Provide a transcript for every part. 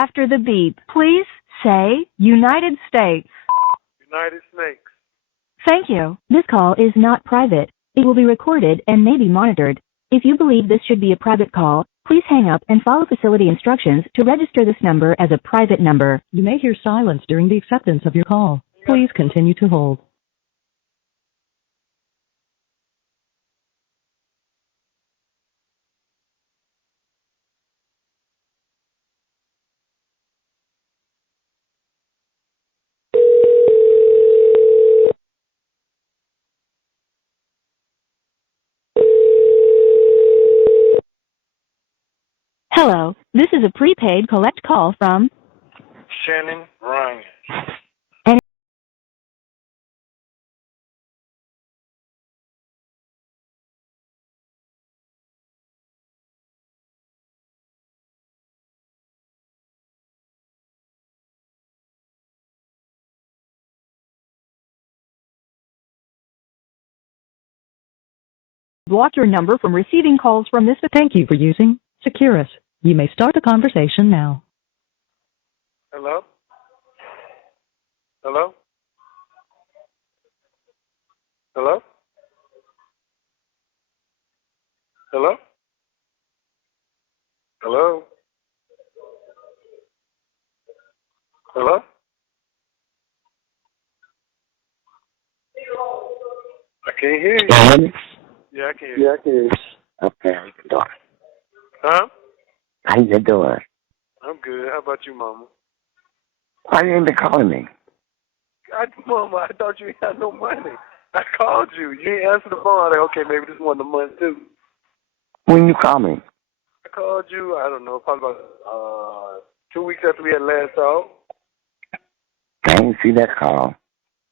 After the beep, please say United States. United Snakes. Thank you. This call is not private. It will be recorded and may be monitored. If you believe this should be a private call, please hang up and follow facility instructions to register this number as a private number. You may hear silence during the acceptance of your call. Please continue to hold. Hello, this is a prepaid collect call from Shannon Ryan. and block your number from receiving calls from this. Thank you for using Securus. You may start a conversation now. Hello? Hello? Hello? Hello? Hello? Hello? I can't hear you. Yeah, I can hear you. Yeah, I can hear you. Okay, how you doing? Huh? How you doing? I'm good. How about you, Mama? Why you ain't been calling me? Mama, I thought you had no money. I called you. You didn't answer the phone. I was like, okay, maybe this one of the months too. When you call me? I called you, I don't know, probably about 2 weeks after we had last talk. I didn't see that call.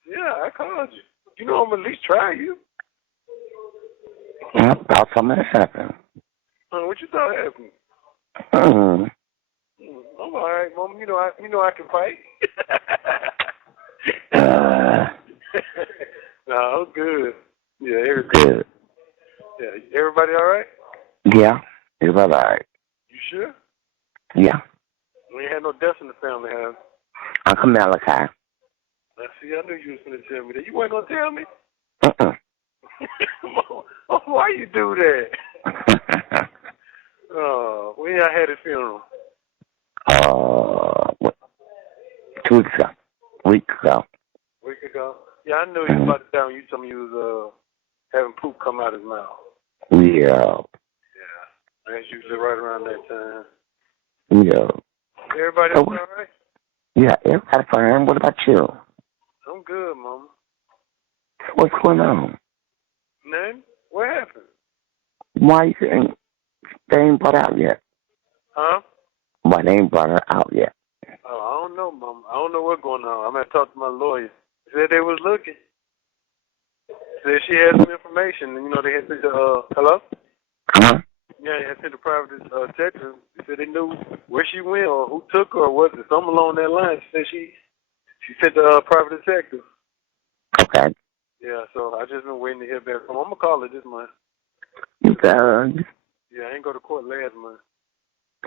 Yeah, I called you. You know I'm at least try you. I thought something had happened. What you thought happened? Mm-hmm. I'm all right, Mom. You know I can fight. No, I'm good. Yeah, everything. Good. Yeah, everybody all right? Yeah, everybody all right. You sure? Yeah. We ain't had no deaths in the family, huh? Uncle Malachi. I see. I knew you was going to tell me that. You weren't going to tell me? Mom, why you do that? Oh, when I had his funeral? What? 2 weeks ago. Week ago. Week ago? Yeah, I knew you about to tell me. You told me you was having poop come out his mouth. Yeah. Yeah, that's usually right around that time. Yeah. Everybody else all right? Yeah, everybody fine. What about you? I'm good, Mama. What's going on? Nothing? What happened? Why they ain't brought out yet? Huh? Why they ain't brought her out yet? Oh, I don't know, Mama. I don't know what's going on. I'm going to talk to my lawyer. Said they was looking. Said she had some information. And, they had sent the, hello? Huh? Yeah, they had sent the private detective. They said they knew where she went or who took her or what. Something along that line. She said she sent the private detective. Okay. Yeah, so I just been waiting to hear back from her. I'm going to call her this month. Yeah, I ain't go to court last month.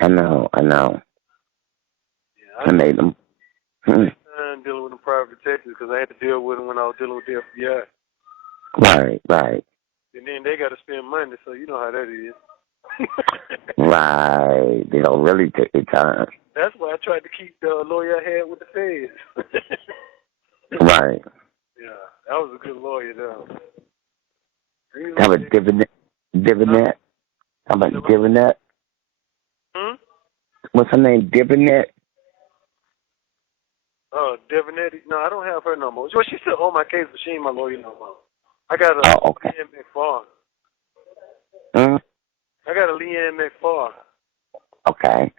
I know. Yeah, I made them. I'm dealing with the private detectives because I had to deal with them when I was dealing with the FBI. Right. And then they got to spend money, so you know how that is. Right. They don't really take their time. That's why I tried to keep the lawyer I had with the feds. Right. Yeah, that was a good lawyer, though. How about Divinet? How about Divinet? What's her name? Divinet? Oh, Devinetti? No, I don't have her no more. Well, she's still on my case, but she ain't my lawyer no more. I got a okay. Leanne McFarland. Hmm? I got a Leanne McFarland. Okay.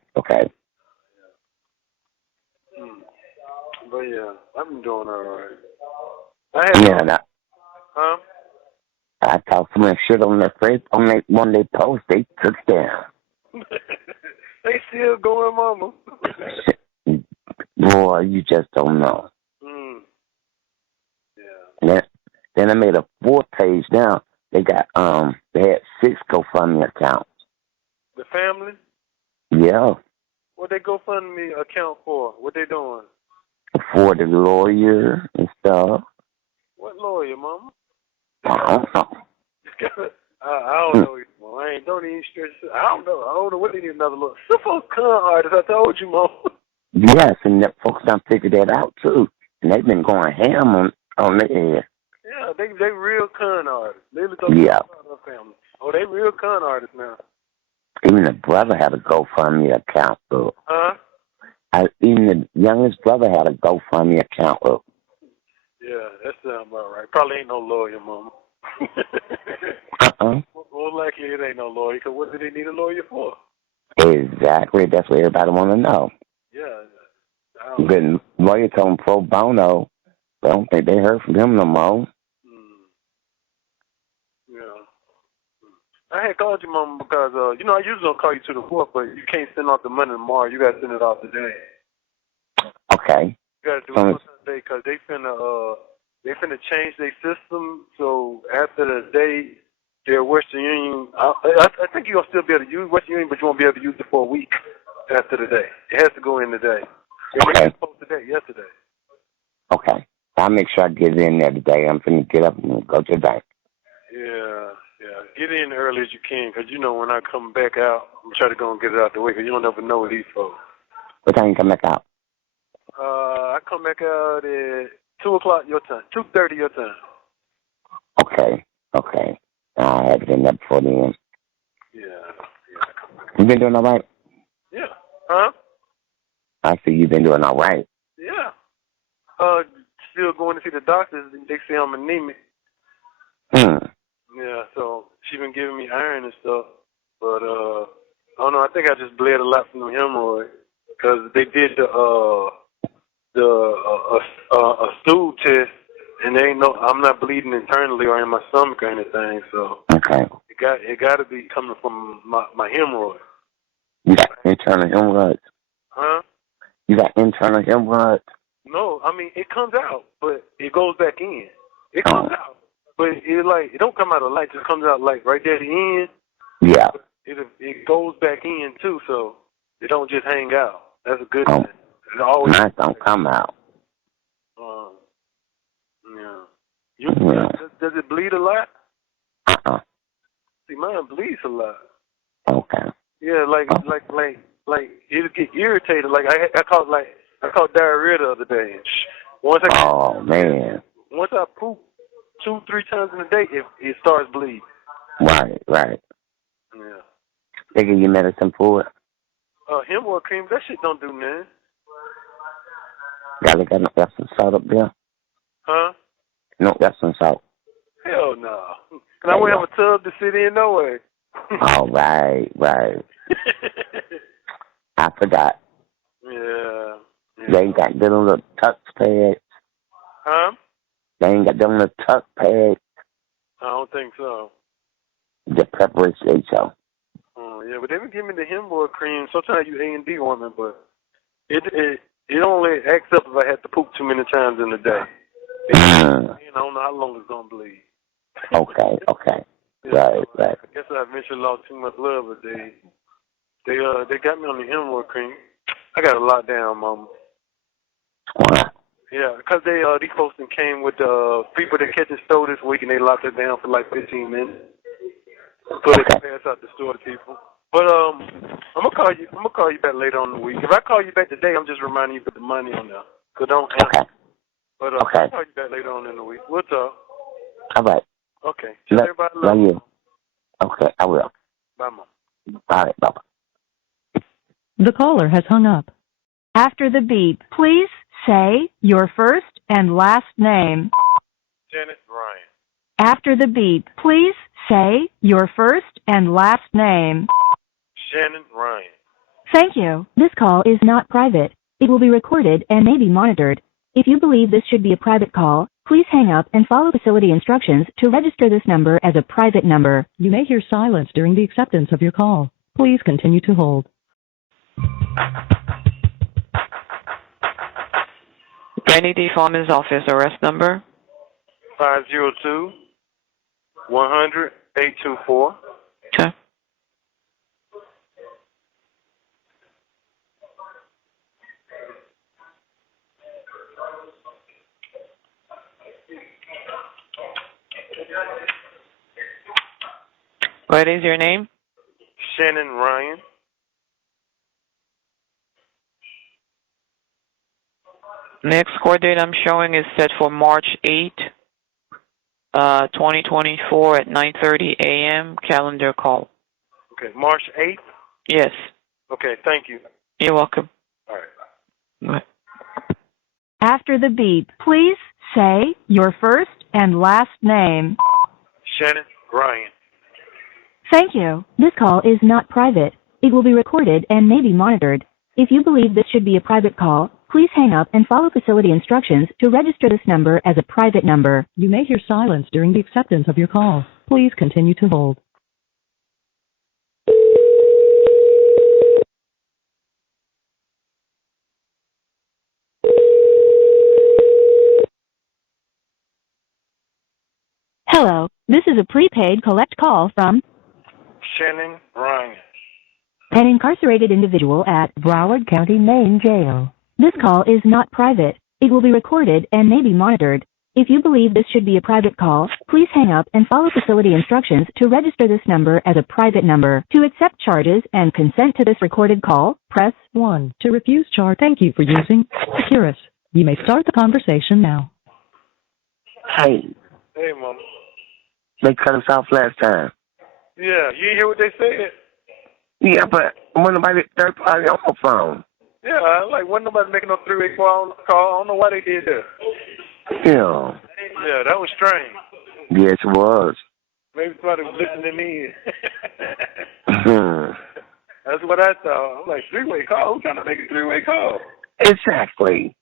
But yeah, I've been doing all right. Huh? I thought some of that shit on their face, on that one they post, they took down. They still going, Mama. Boy, you just don't know. Yeah. Then I made a 4th page now. They got they had 6 GoFundMe accounts. The family? Yeah. What they GoFundMe account for? What they doing? For the lawyer and stuff. What lawyer, Mama? I don't know. I don't know. Mama. Don't even stress. I don't know what they need another lawyer. Some folks con artists. I told you, Mama. Yes, and that folks done figured that out too. And they've been going ham on their head. Yeah, they real con artists. Leila Yeah. Cavett family. Oh, they real con artists now. Even the brother had a GoFundMe account up. Huh? Even the youngest brother had a GoFundMe account up. Yeah, that sounds about right. Probably ain't no lawyer, Mama. More likely it ain't no lawyer, because what do they need a lawyer for? Exactly. That's what everybody want to know. Yeah. The lawyer told him pro bono. I don't think they heard from him no more. Yeah. I had called you, Mama, because, I usually don't call you to the 4th, but you can't send off the money tomorrow. You got to send it off today. Okay. You got to do it today, because they finna change their system, so after the day, their Western Union, I think you're going to still be able to use Western Union, but you won't be able to use it for a week after the day. It has to go in today. Okay. It was today, yesterday. Okay. I'll make sure I get in there today. I'm finna get up and go to the bank. Yeah. Get in early as you can, because when I come back out, I'm trying to go and get it out the way, because you don't ever know with these folks. What time you come back out? I come back out at 2 o'clock your time, 2:30 your time. Okay. I have it in there before then. Yeah. You been doing all right? Yeah. Huh? I see you've been doing all right. Yeah. Still going to see the doctors. They say I'm anemic. Yeah, so she been giving me iron and stuff. But, I don't know. I think I just bled a lot from the hemorrhoid. Because they did a stool test. And I'm not bleeding internally or in my stomach or anything. So okay. It got to be coming from my hemorrhoid. You got internal hemorrhoids? Huh? You got internal hemorrhoids? No, I mean, it comes out, but it goes back in. It comes out, but it don't come out of light. It just comes out like right there at the end. Yeah. It goes back in too, so it don't just hang out. That's a good thing. It always mine don't come out. Yeah. Does it bleed a lot? See, mine bleeds a lot. Okay. Yeah, like it'll get irritated. Like I caught diarrhea the other day. Once I poop 2-3 times in a day, it starts bleeding. Right. Yeah. They give you medicine for it? Hemorrhoid cream, that shit don't do nothing. Got no Epsom salt up there? Huh? No Epsom salt. Hell no. Cause I won't have a tub to sit in no way. Oh, right. I forgot. Yeah. They ain't got them little tuck pads. Huh? They ain't got them little tuck pads. I don't think so. The preparation so. Oh, yeah, but they been giving me the hemorrhoid cream. Sometimes you A&D ointment, but it only acts up if I have to poop too many times in a day. I don't know how long it's gonna bleed. Okay. Yeah, Right. I guess I eventually lost too much blood, but they got me on the hemorrhoid cream. I got a lot down, Mama. Wow. Yeah, because these folks came with people that catch the store this week, and they locked it down for like 15 minutes. So they can pass out the store to people. But I'm gonna call you back later on in the week. If I call you back today, I'm just reminding you to put the money on there. So don't answer. Okay. But I'll call you back later on in the week. We'll talk. All right. Okay. Tell everybody love you. Okay, I will. Bye, Mom. All right, bye. The caller has hung up. After the beep, please say your first and last name. Janet Ryan. After the beep, please say your first and last name. Shannon Ryan. Thank you. This call is not private. It will be recorded and may be monitored. If you believe this should be a private call, please hang up and follow facility instructions to register this number as a private number. You may hear silence during the acceptance of your call. Please continue to hold. Benny D. Foreman's office arrest number 502-100-824. Okay. What is your name? Shannon Ryan. Next court date I'm showing is set for March 8, 2024 at 9:30 a.m. Calendar call. Okay, March 8th? Yes. Okay, thank you. You're welcome. All right. Bye. After the beep, please say your first and last name. Shannon Ryan. Thank you. This call is not private. It will be recorded and may be monitored. If you believe this should be a private call, please hang up and follow facility instructions to register this number as a private number. You may hear silence during the acceptance of your call. Please continue to hold. Hello, this is a prepaid collect call from Shannon Ryan. an incarcerated individual at Broward County, Maine jail. This call is not private. It will be recorded and may be monitored. If you believe this should be a private call, please hang up and follow facility instructions to register this number as a private number. To accept charges and consent to this recorded call, press 1. To refuse charge, thank you for using Securus. You may start the conversation now. Hey, Hey, Mama. they cut us off last time. Yeah, you didn't hear what they said? Yeah, but when nobody third party on the phone. Yeah, like, wasn't nobody making no three-way call. I don't know why they did that. Yeah. Yeah, that was strange. Yes, it was. Maybe somebody was listening in. Mhm. That's what I thought. I'm like, three-way call? Who's trying to make a three-way call? Exactly.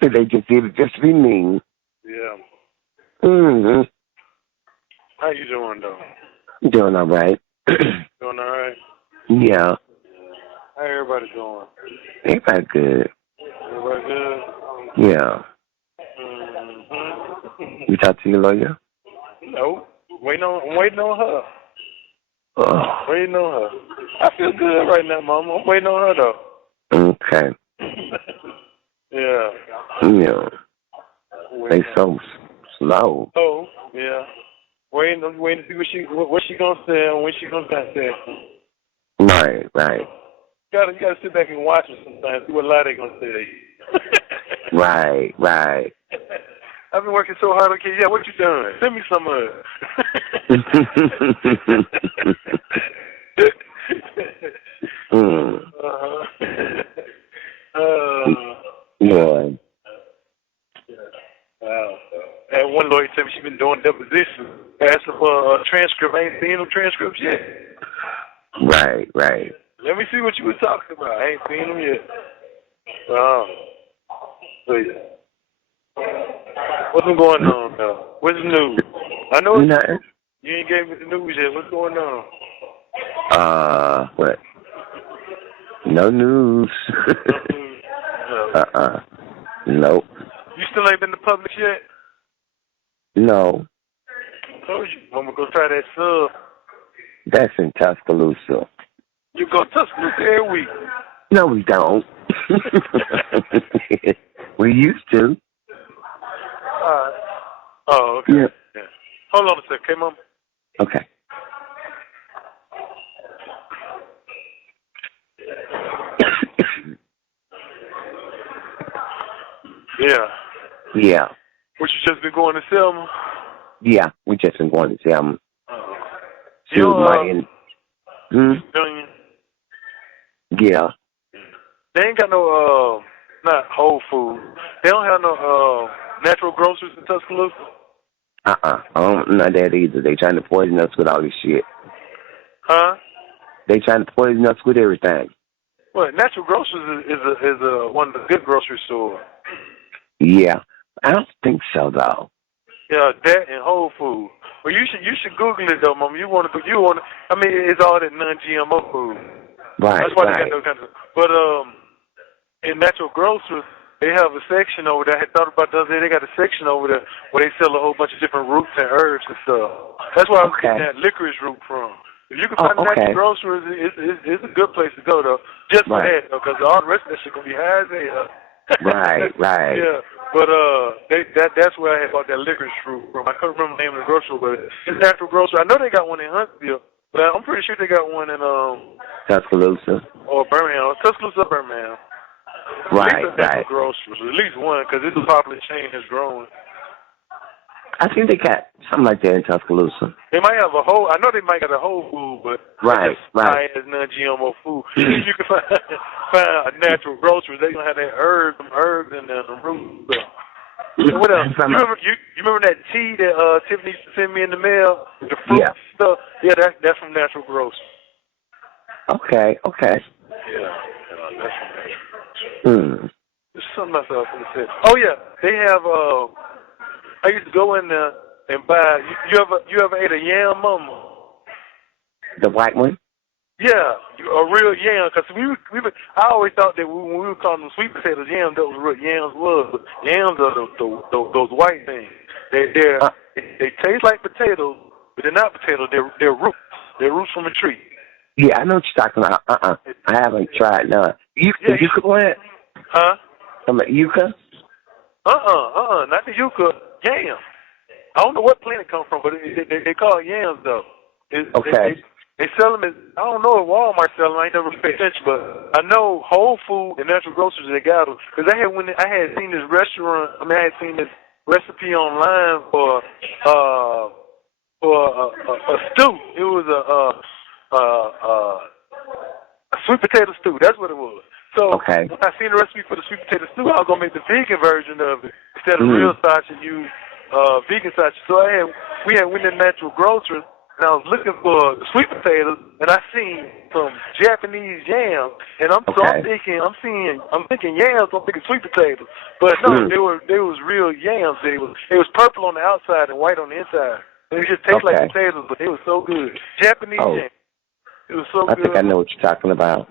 They just did it just to be mean. Yeah. Mm-hmm. How you doing, though? Doing all right. Doing all right? Yeah. How everybody doing? Everybody good. Everybody good? Yeah. Mm-hmm. You talk to your lawyer? No. I'm waiting on her. Oh. Waiting on her. I feel good right now, Mama. I'm waiting on her, though. Okay. Yeah. Yeah. They so slow. Oh, yeah. Waiting to see what she gonna say and when she gonna say. Right, right. You gotta sit back and watch her sometimes, see what lie they gonna say. Right, right. I've been working so hard on kids. Yeah, what you done? Send me some of it. Uh-huh. Yeah. Wow. And one lawyer told me she's been doing depositions, asking for a transcript. I ain't seen no transcripts yet. Right, right. Let me see what you were talking about. I ain't seen them yet. So yeah. What's been going on now? What's the news? I know Nothing. you ain't gave me the news yet. What's going on? What? No news. No. Nope. You still ain't been to Publix yet? No. Told you. I'm gonna go try that sub. That's in Tuscaloosa. You go to Tuscaloosa every week. No, we don't. We used to. Oh, okay. Yeah. Hold on a sec, okay, Mom? Okay. Yeah. Yeah. What, you just been going to Selma? Yeah, we just been going to see them. You Hmm? Yeah. They ain't got no, not Whole Foods. They don't have no, natural groceries in Tuscaloosa? I don't know that either. They trying to poison us with all this shit. Huh? They trying to poison us with everything. Well, Natural Groceries is one of the good grocery stores. Yeah. I don't think so, though. Yeah, that and Whole Foods. Well, you should Google it though, Mama. I mean, it's all that non-GMO food. Right, That's why right. they got those kinds of. But in Natural Groceries, they have a section over there. I had thought about the other day. They got a section over there where they sell a whole bunch of different roots and herbs and stuff. That's where I was getting that licorice root from. If you can find Natural Groceries, it's a good place to go though. Just for that though, because all the rest of that shit gonna be high as hell. Right, right. Yeah, but that's where I had bought that licorice fruit from. I couldn't remember the name of the grocery, but it's Natural Grocery. I know they got one in Huntsville. But I'm pretty sure they got one in Tuscaloosa. or Birmingham, Tuscaloosa, Birmingham. Right, right. Groceries, at least one, because it's a popular chain that's growing. I think they got something like that in Tuscaloosa. They might have a whole. I know they might got a Whole Food, but right. As non-GMO food. You can find a natural grocery. They gonna have that some herbs and the roots. So what else? You remember that tea that Tiffany used to send me in the mail with the fruit stuff? Yeah, that's from Natural Grocery. Okay. Yeah, that's from Natural. There's something else I was gonna say. Oh yeah, they have. I used to go in there and buy. You ever ate a yam mama? The white one? Yeah, a real yam. Cause I always thought that when we were calling them sweet potatoes, yams, that was what yams was. But yams are those white things. They taste like potatoes, but they're not potatoes. They're roots. They're roots from a tree. Yeah, I know what you're talking about. I haven't tried none. Yucca plant? Huh? I'm like yucca? Not the yucca. Yam. I don't know what plant it comes from, but they call it yams though. Okay. They sell them I don't know if Walmart sell them. I ain't never paid attention, but I know Whole Food and Natural Groceries, they got them. Because I had seen this restaurant, I had seen this recipe online for a stew. It was a sweet potato stew. That's what it was. So when I seen the recipe for the sweet potato stew, I was going to make the vegan version of it instead of real starch and use vegan starch. So we went to Natural Groceries. And I was looking for sweet potatoes, and I seen some Japanese yams, and I'm thinking yams, I'm thinking sweet potatoes, but no, they was real yams. They was purple on the outside and white on the inside. They just taste like potatoes, but they were so good. Japanese yams. It was so good. I think I know what you're talking about.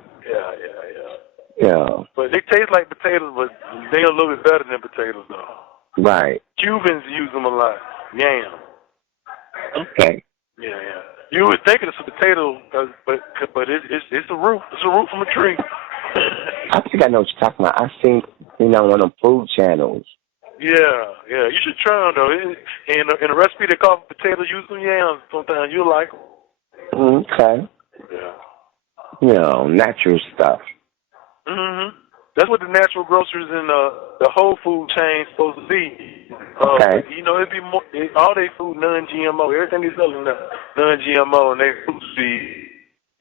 Yeah. But they taste like potatoes, but they're a little bit better than potatoes, though. Right. Cubans use them a lot. Yam. Okay. Yeah. You would think it's a potato, but it's a root. It's a root from a tree. I think I know what you're talking about. I seen one of them food channels. Yeah. You should try them though. In a recipe they call for potatoes, use some yams. Sometimes you'll like them. Okay. Yeah. Natural stuff. That's what the Natural Groceries and the Whole Food chain supposed to be. It'd be more. All their food non-GMO. Everything they selling non-GMO, and their fruits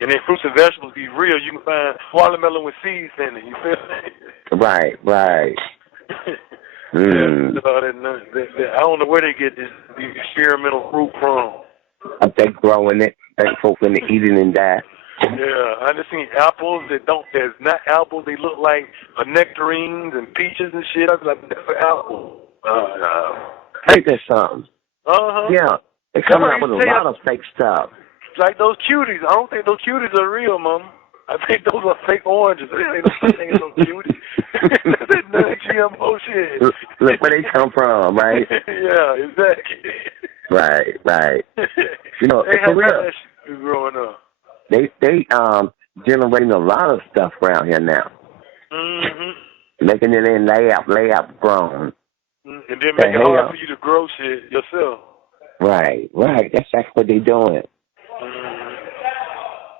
and fruits and vegetables be real. You can find watermelon with seeds in it. You feel me? Right. I don't know where they get this experimental fruit from. They growing it. They folk in the eating and die. Yeah, I just seen apples that's not apples. They look like nectarines and peaches and shit. I was like, that's an apple. Ain't that something? Yeah, they come out with a lot of fake stuff. Like those cuties. I don't think those cuties are real, Mom. I think those are fake oranges. There ain't no such thing as no cuties. That's non-GMO shit. Look where they come from, right? Yeah, exactly. Right. They have that shit growing up. They generating a lot of stuff around here now. Making it in lab grown. And then make it hard for you to grow shit yourself. Right. That's exactly what they doing.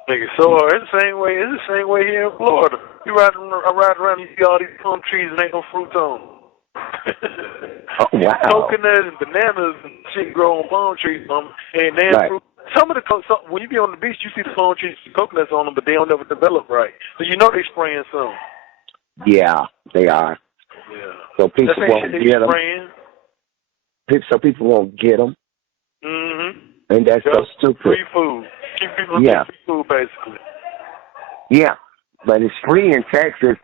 Make it so hard. It's the same way here in Florida. You ride around, you see all these palm trees and ain't no fruit on them. Oh wow. Coconut and bananas and shit grow on palm trees, and then fruit. Some of when you be on the beach, you see the palm trees with coconuts on them, but they don't never develop right. So you know they spraying some. Yeah, they are. Yeah. So people won't get them. So people won't get them. And that's so stupid. Free food. Keep people free food, basically. Yeah, but it's free in Texas.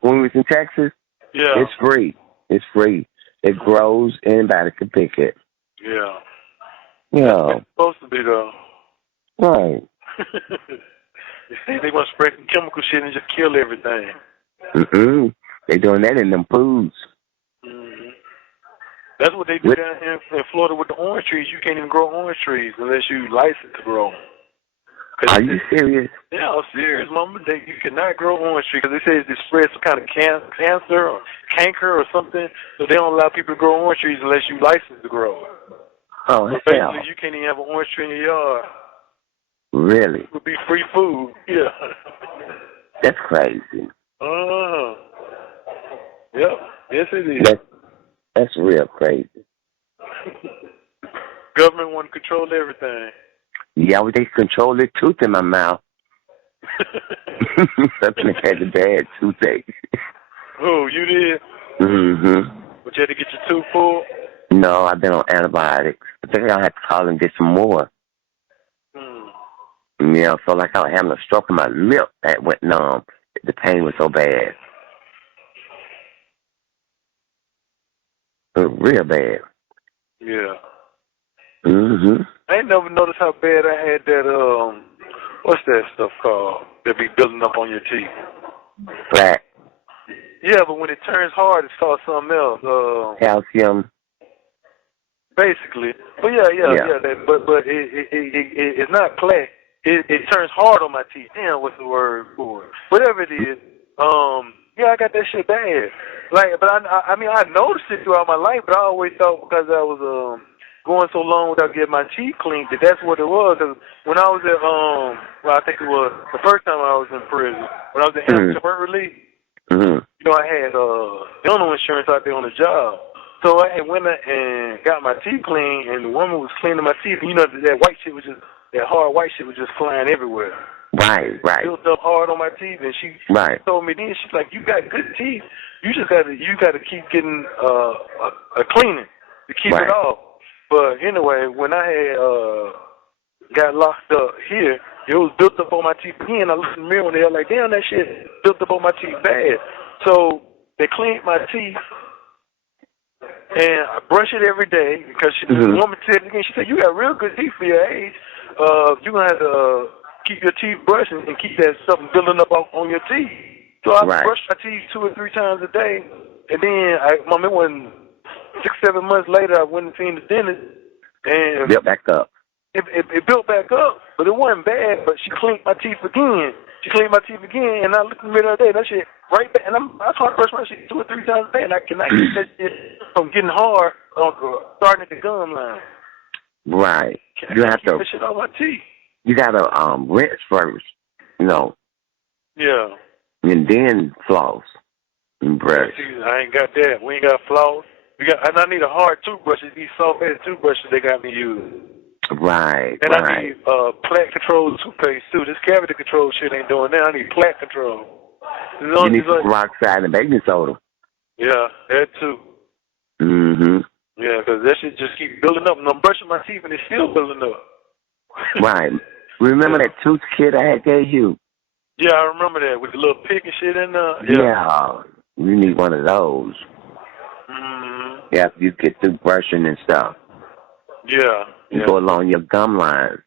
When we was in Texas, it's free. It's free. It grows. Anybody can pick it. Yeah. Yeah. It's supposed to be, though. Right. They want to spray some chemical shit and just kill everything. They doing that in them foods. That's what they do down here in Florida with the orange trees. You can't even grow orange trees unless you license to grow them. Are you serious? Yeah, I'm serious, Mama. You cannot grow orange trees because they say it spreads some kind of cancer or canker or something. So they don't allow people to grow orange trees unless you license to grow it. Oh, so basically, you can't even have an orange tree in your yard. Really? It would be free food. Yeah. That's crazy. Yep. Yes, it is. That's real crazy. Government want to control everything. Yeah, well, they control the tooth in my mouth. Something had a bad toothache. Oh, you did? Mm-hmm. But you had to get your tooth pulled? No, I've been on antibiotics. I think I'll have to call and get some more. Yeah, I felt like I was having a stroke in my lip that went numb. The pain was so bad. It was real bad. Yeah. Mm-hmm. I ain't never noticed how bad I had that, what's that stuff called? That be building up on your teeth. Plaque. Yeah, but when it turns hard, it's called something else. Calcium. Basically. But yeah. But it's not plaque. It turns hard on my teeth. Damn, what's the word for it? Whatever it is. Yeah, I got that shit bad. Like, but I mean, I noticed it throughout my life, but I always thought because I was going so long without getting my teeth cleaned that that's what it was. Cause when I was at well, I think it was the first time I was in prison when I was at temporary relief. Mm-hmm. You know, I had dental insurance out there on the job. So I had went and got my teeth cleaned, and the woman was cleaning my teeth. And you know, that white shit was just, that hard white shit was just flying everywhere. Right. Built up hard on my teeth, and she told me then, she's like, you got good teeth. You just got to keep getting a cleaning to keep it off. But anyway, when I had got locked up here, it was built up on my teeth again. I looked in the mirror and they were like, damn, that shit built up on my teeth bad. So they cleaned my teeth, and I brush it every day because the woman said it again. She said, you got real good teeth for your age. You're going to have to keep your teeth brushing and keep that stuff building up on your teeth. So I brush my teeth 2 or 3 times a day. And then, it wasn't 6-7 months later, I went and seen the dentist. And built back up. It built back up, but it wasn't bad. But she cleaned my teeth again. And I looked in the mirror the other day, that shit right back. And I try to brush my shit 2 or 3 times a day, and I cannot keep that shit from getting hard, starting at the gum line. Right. You have to. That shit on my teeth. You gotta rinse first, you know. Yeah. And then floss and brush. I ain't got that. We ain't got floss. And I need a hard toothbrush. These soft-headed toothbrushes they got me using. Right. And I need plaque control toothpaste too. This cavity control shit ain't doing that. I need plaque control. You need some peroxide and baking soda. Yeah, that too. Mm-hmm. Yeah, because that shit just keep building up. And I'm brushing my teeth and it's still building up. Right. Remember that tooth kit I had gave you? Yeah, I remember that with the little pick and shit in there. Yeah. You need one of those. Mm-hmm. Yeah, you get through brushing and stuff. Yeah. You go along your gum line.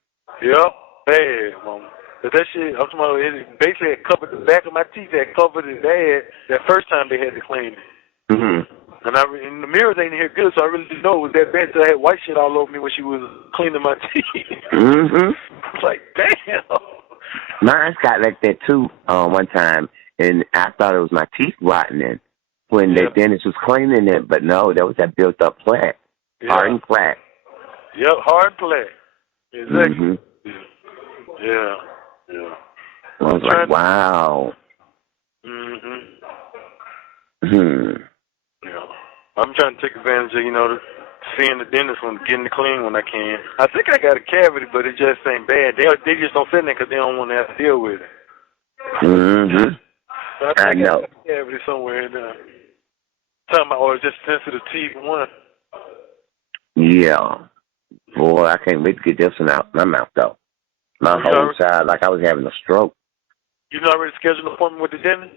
Yep. Bad, mama. But that shit, I'm talking about, it basically had covered the back of my teeth. That covered it bad that first time they had to clean it. Mm-hmm. And in the mirrors ain't here good, so I really didn't know it was that bad. So I had white shit all over me when she was cleaning my teeth. Mm-hmm. It's like, damn. Mine's got like that too one time, and I thought it was my teeth rotting when the dentist was cleaning it, but no, that was that built up plaque. Hardened plaque. Yep, hard plaque. Exactly. Mm-hmm. Yeah. I was like, wow. Yeah. I'm trying to take advantage of, seeing the dentist when getting it clean when I can. I think I got a cavity, but it just ain't bad. They just don't fit in there because they don't want to have to deal with it. Mm-hmm. But I know. I got a cavity somewhere in there. Talking about, just sensitive teeth one. Yeah. Boy, I can't wait to get this one out my mouth, though. My whole side, like I was having a stroke. You already scheduled an appointment with the dentist?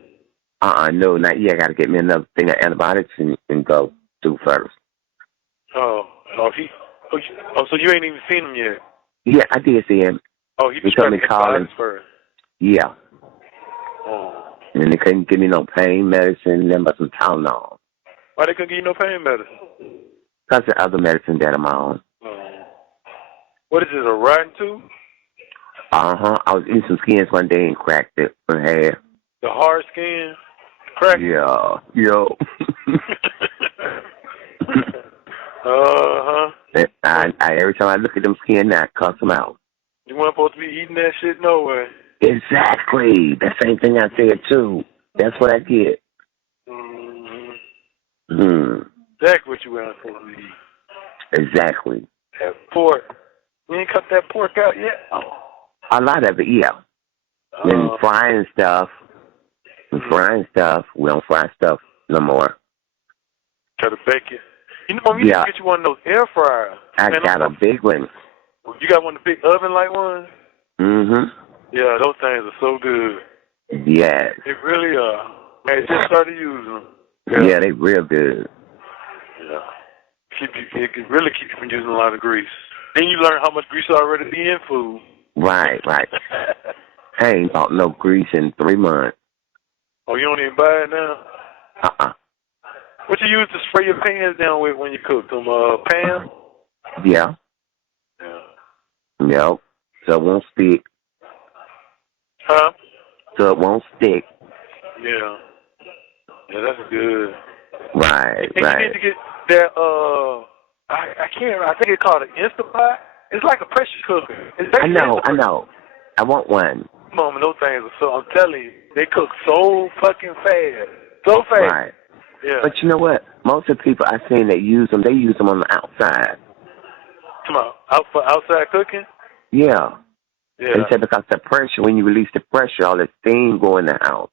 No, not yet. I got to get me another thing of antibiotics and go through first. So you ain't even seen him yet? Yeah, I did see him. Oh, he told me calling first. Yeah. Oh. And they couldn't give me no pain medicine, then but some Tylenol. Why they couldn't give you no pain medicine? Because of other medicine that I'm on. What is it, a rotten tooth? Uh-huh. I was eating some skins one day and cracked it in half. The hard skin? Cracked? Yeah. Yo. Uh-huh. I every time I look at them skin, I cuss them out. You weren't supposed to be eating that shit no way. Exactly. That same thing I said too. That's what I get. That's what you ain't supposed to eat. Exactly. That pork. You ain't cut that pork out yet? A lot of it, yeah. And frying stuff. We don't fry stuff no more. Try to bake it. You know, you need to get you one of those air fryers. I got a big one. You got one of the big oven-like ones? Yeah, those things are so good. Yes. They really are. I just started using them. Yeah, they real good. Yeah. It can really keep you from using a lot of grease. Then you learn how much grease already be in food. Right. I ain't bought no grease in 3 months. Oh, you don't even buy it now? What you use to spray your pans down with when you cook them? Pan? Yeah. Yep. So it won't stick. Huh? So it won't stick. Yeah. Yeah, that's good. Right. You need to get that, I think it's called an Instapot. It's like a pressure cooker. I know. I want one. Mama, those things are so, I'm telling you, they cook so fucking fast. So fast. Right. Yeah. But you know what? Most of the people I've seen that use them, they use them on the outside. Come on, for outside cooking? Yeah. Yeah. They say because the pressure, when you release the pressure, all the steam go in the house.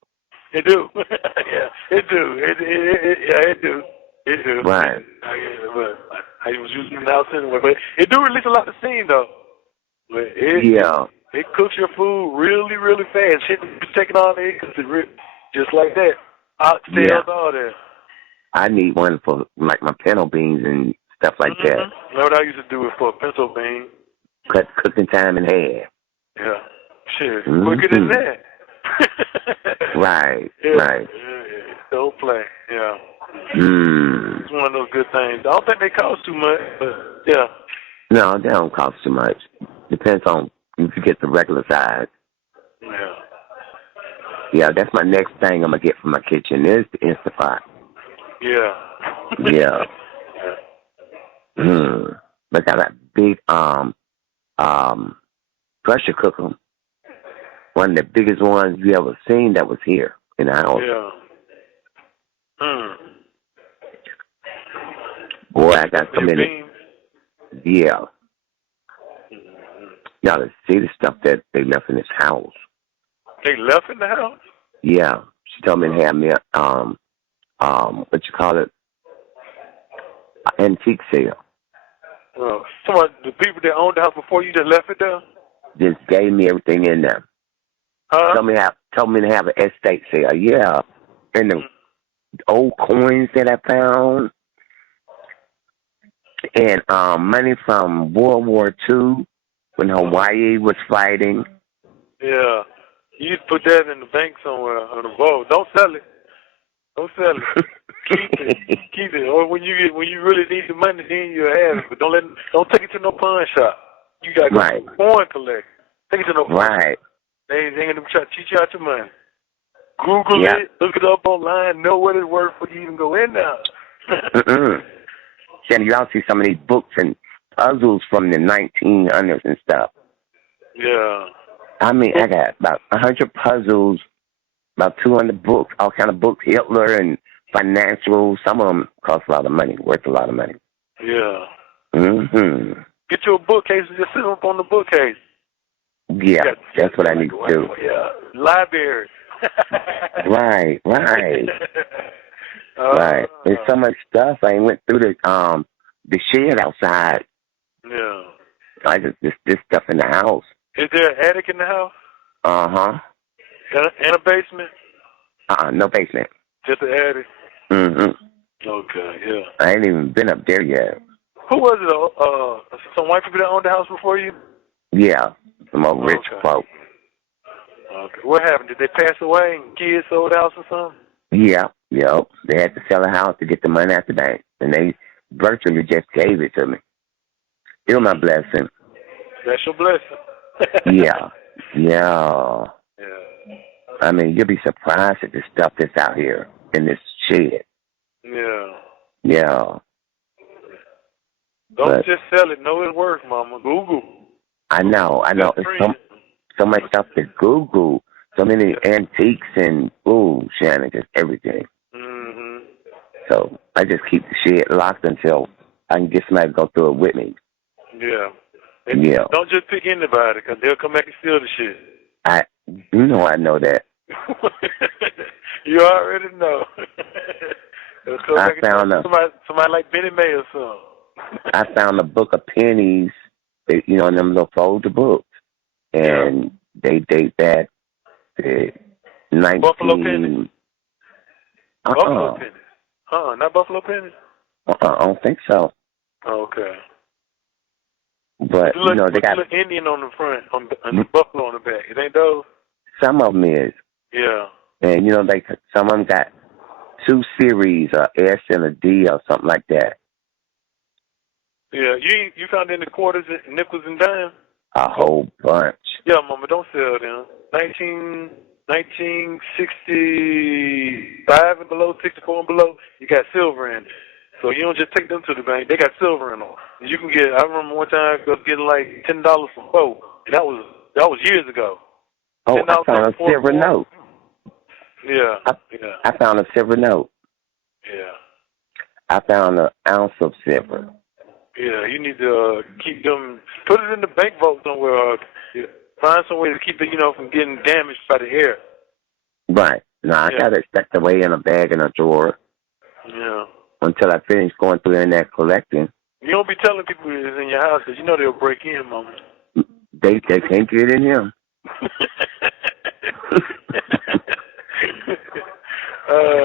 It do. Yeah, it do. It do. Right. I was using it out anyway, but it do release a lot of steam though. But it cooks your food really, really fast. Shit, taking all the eggs, just like that. Oxtails, all that. I need one for like my pinto beans and stuff like that. That's what I used to do it for, pinto beans. Cut cooking time in half. Yeah. Shit, quicker than that. Right. Yeah. Don't play. Yeah. It's one of those good things. I don't think they cost too much, but yeah. No, they don't cost too much. Depends on if you get the regular size. Yeah. Yeah, that's my next thing I'm gonna get for my kitchen is the Instapot. Yeah. Yeah. But got that big pressure cooker. One of the biggest ones you ever seen that was here in the house. Yeah. Boy, I got so many. Yeah. Y'all see the stuff that they left in this house. They left in the house? Yeah. She told me to have me what you call it? Antique sale. Some the people that owned the house before you just left it there? Just gave me everything in there. Huh? Told me to have an estate sale. Yeah. And the old coins that I found. And money from World War II when Hawaii was fighting. Yeah. You just put that in the bank somewhere on the vault. Don't sell it. Keep it. Or when you really need the money, then you have it. But don't take it to no pawn shop. You gotta go to a coin collector. Take it to no pawn shop. They ain't gonna try to cheat you out your money. Google it, look it up online, know what it's worth before you even go in there. Shannon, you all see some of these books and puzzles from the 1900s and stuff. Yeah. I mean, I got about 100 puzzles, about 200 books, all kind of books, Hitler and financial. Some of them cost a lot of money, worth a lot of money. Yeah. Get you a bookcase and just sit up on the bookcase. Yeah, that's what I need to do. Yeah. Library. Right. Right. There's so much stuff. I went through the shed outside. Yeah. I just this stuff in the house. Is there an attic in the house? Uh-huh. And a basement? No basement. Just an attic? Okay, yeah. I ain't even been up there yet. Who was it? Some white people that owned the house before you? Yeah, some old rich folk. Okay. What happened? Did they pass away and kids sold the house or something? Yeah, yep. They had to sell a house to get the money out the bank, and they virtually just gave it to me. Still my blessing. That's your blessing. Yeah. Yeah. I mean, you'll be surprised at the stuff that's out here in this shed. Yeah. Yeah. Don't just sell it. Know its worth, Mama. Google. I know. so much stuff to Google. So many antiques and, Shannon, just everything. Mm-hmm. So I just keep the shit locked until I can get somebody to go through it with me. Yeah. And don't just pick anybody, because they'll come back and steal the shit. I know that. You already know. I found somebody like Benny May or something. I found a book of pennies, in them little folder books, and they date back to 19. Buffalo pennies. Buffalo pennies. Not Buffalo pennies. I don't think so. Okay. But they got Indian on the front, and the buffalo on the back. It ain't those. Some of them is. Yeah. And some of them got 2 series, a S and a D or something like that. Yeah, you found any quarters, and nickels, and dimes? A whole bunch. Yeah, Mama, don't sell them. 1965 and below, 64 and below, you got silver in it. So you don't just take them to the bank. They got silver in them. You can get. I remember one time I was getting like $10 for 4, and that was years ago. Oh, I found a silver note. Yeah. I found a silver note. Yeah. I found an ounce of silver. Yeah, you need to keep them. Put it in the bank vault somewhere. Find some way to keep it, from getting damaged by the air. Right. No, I got it stacked away in a bag in a drawer. Yeah. Until I finish going through the internet collecting. You don't be telling people it's in your house because they'll break in, Mama. They can't get in here.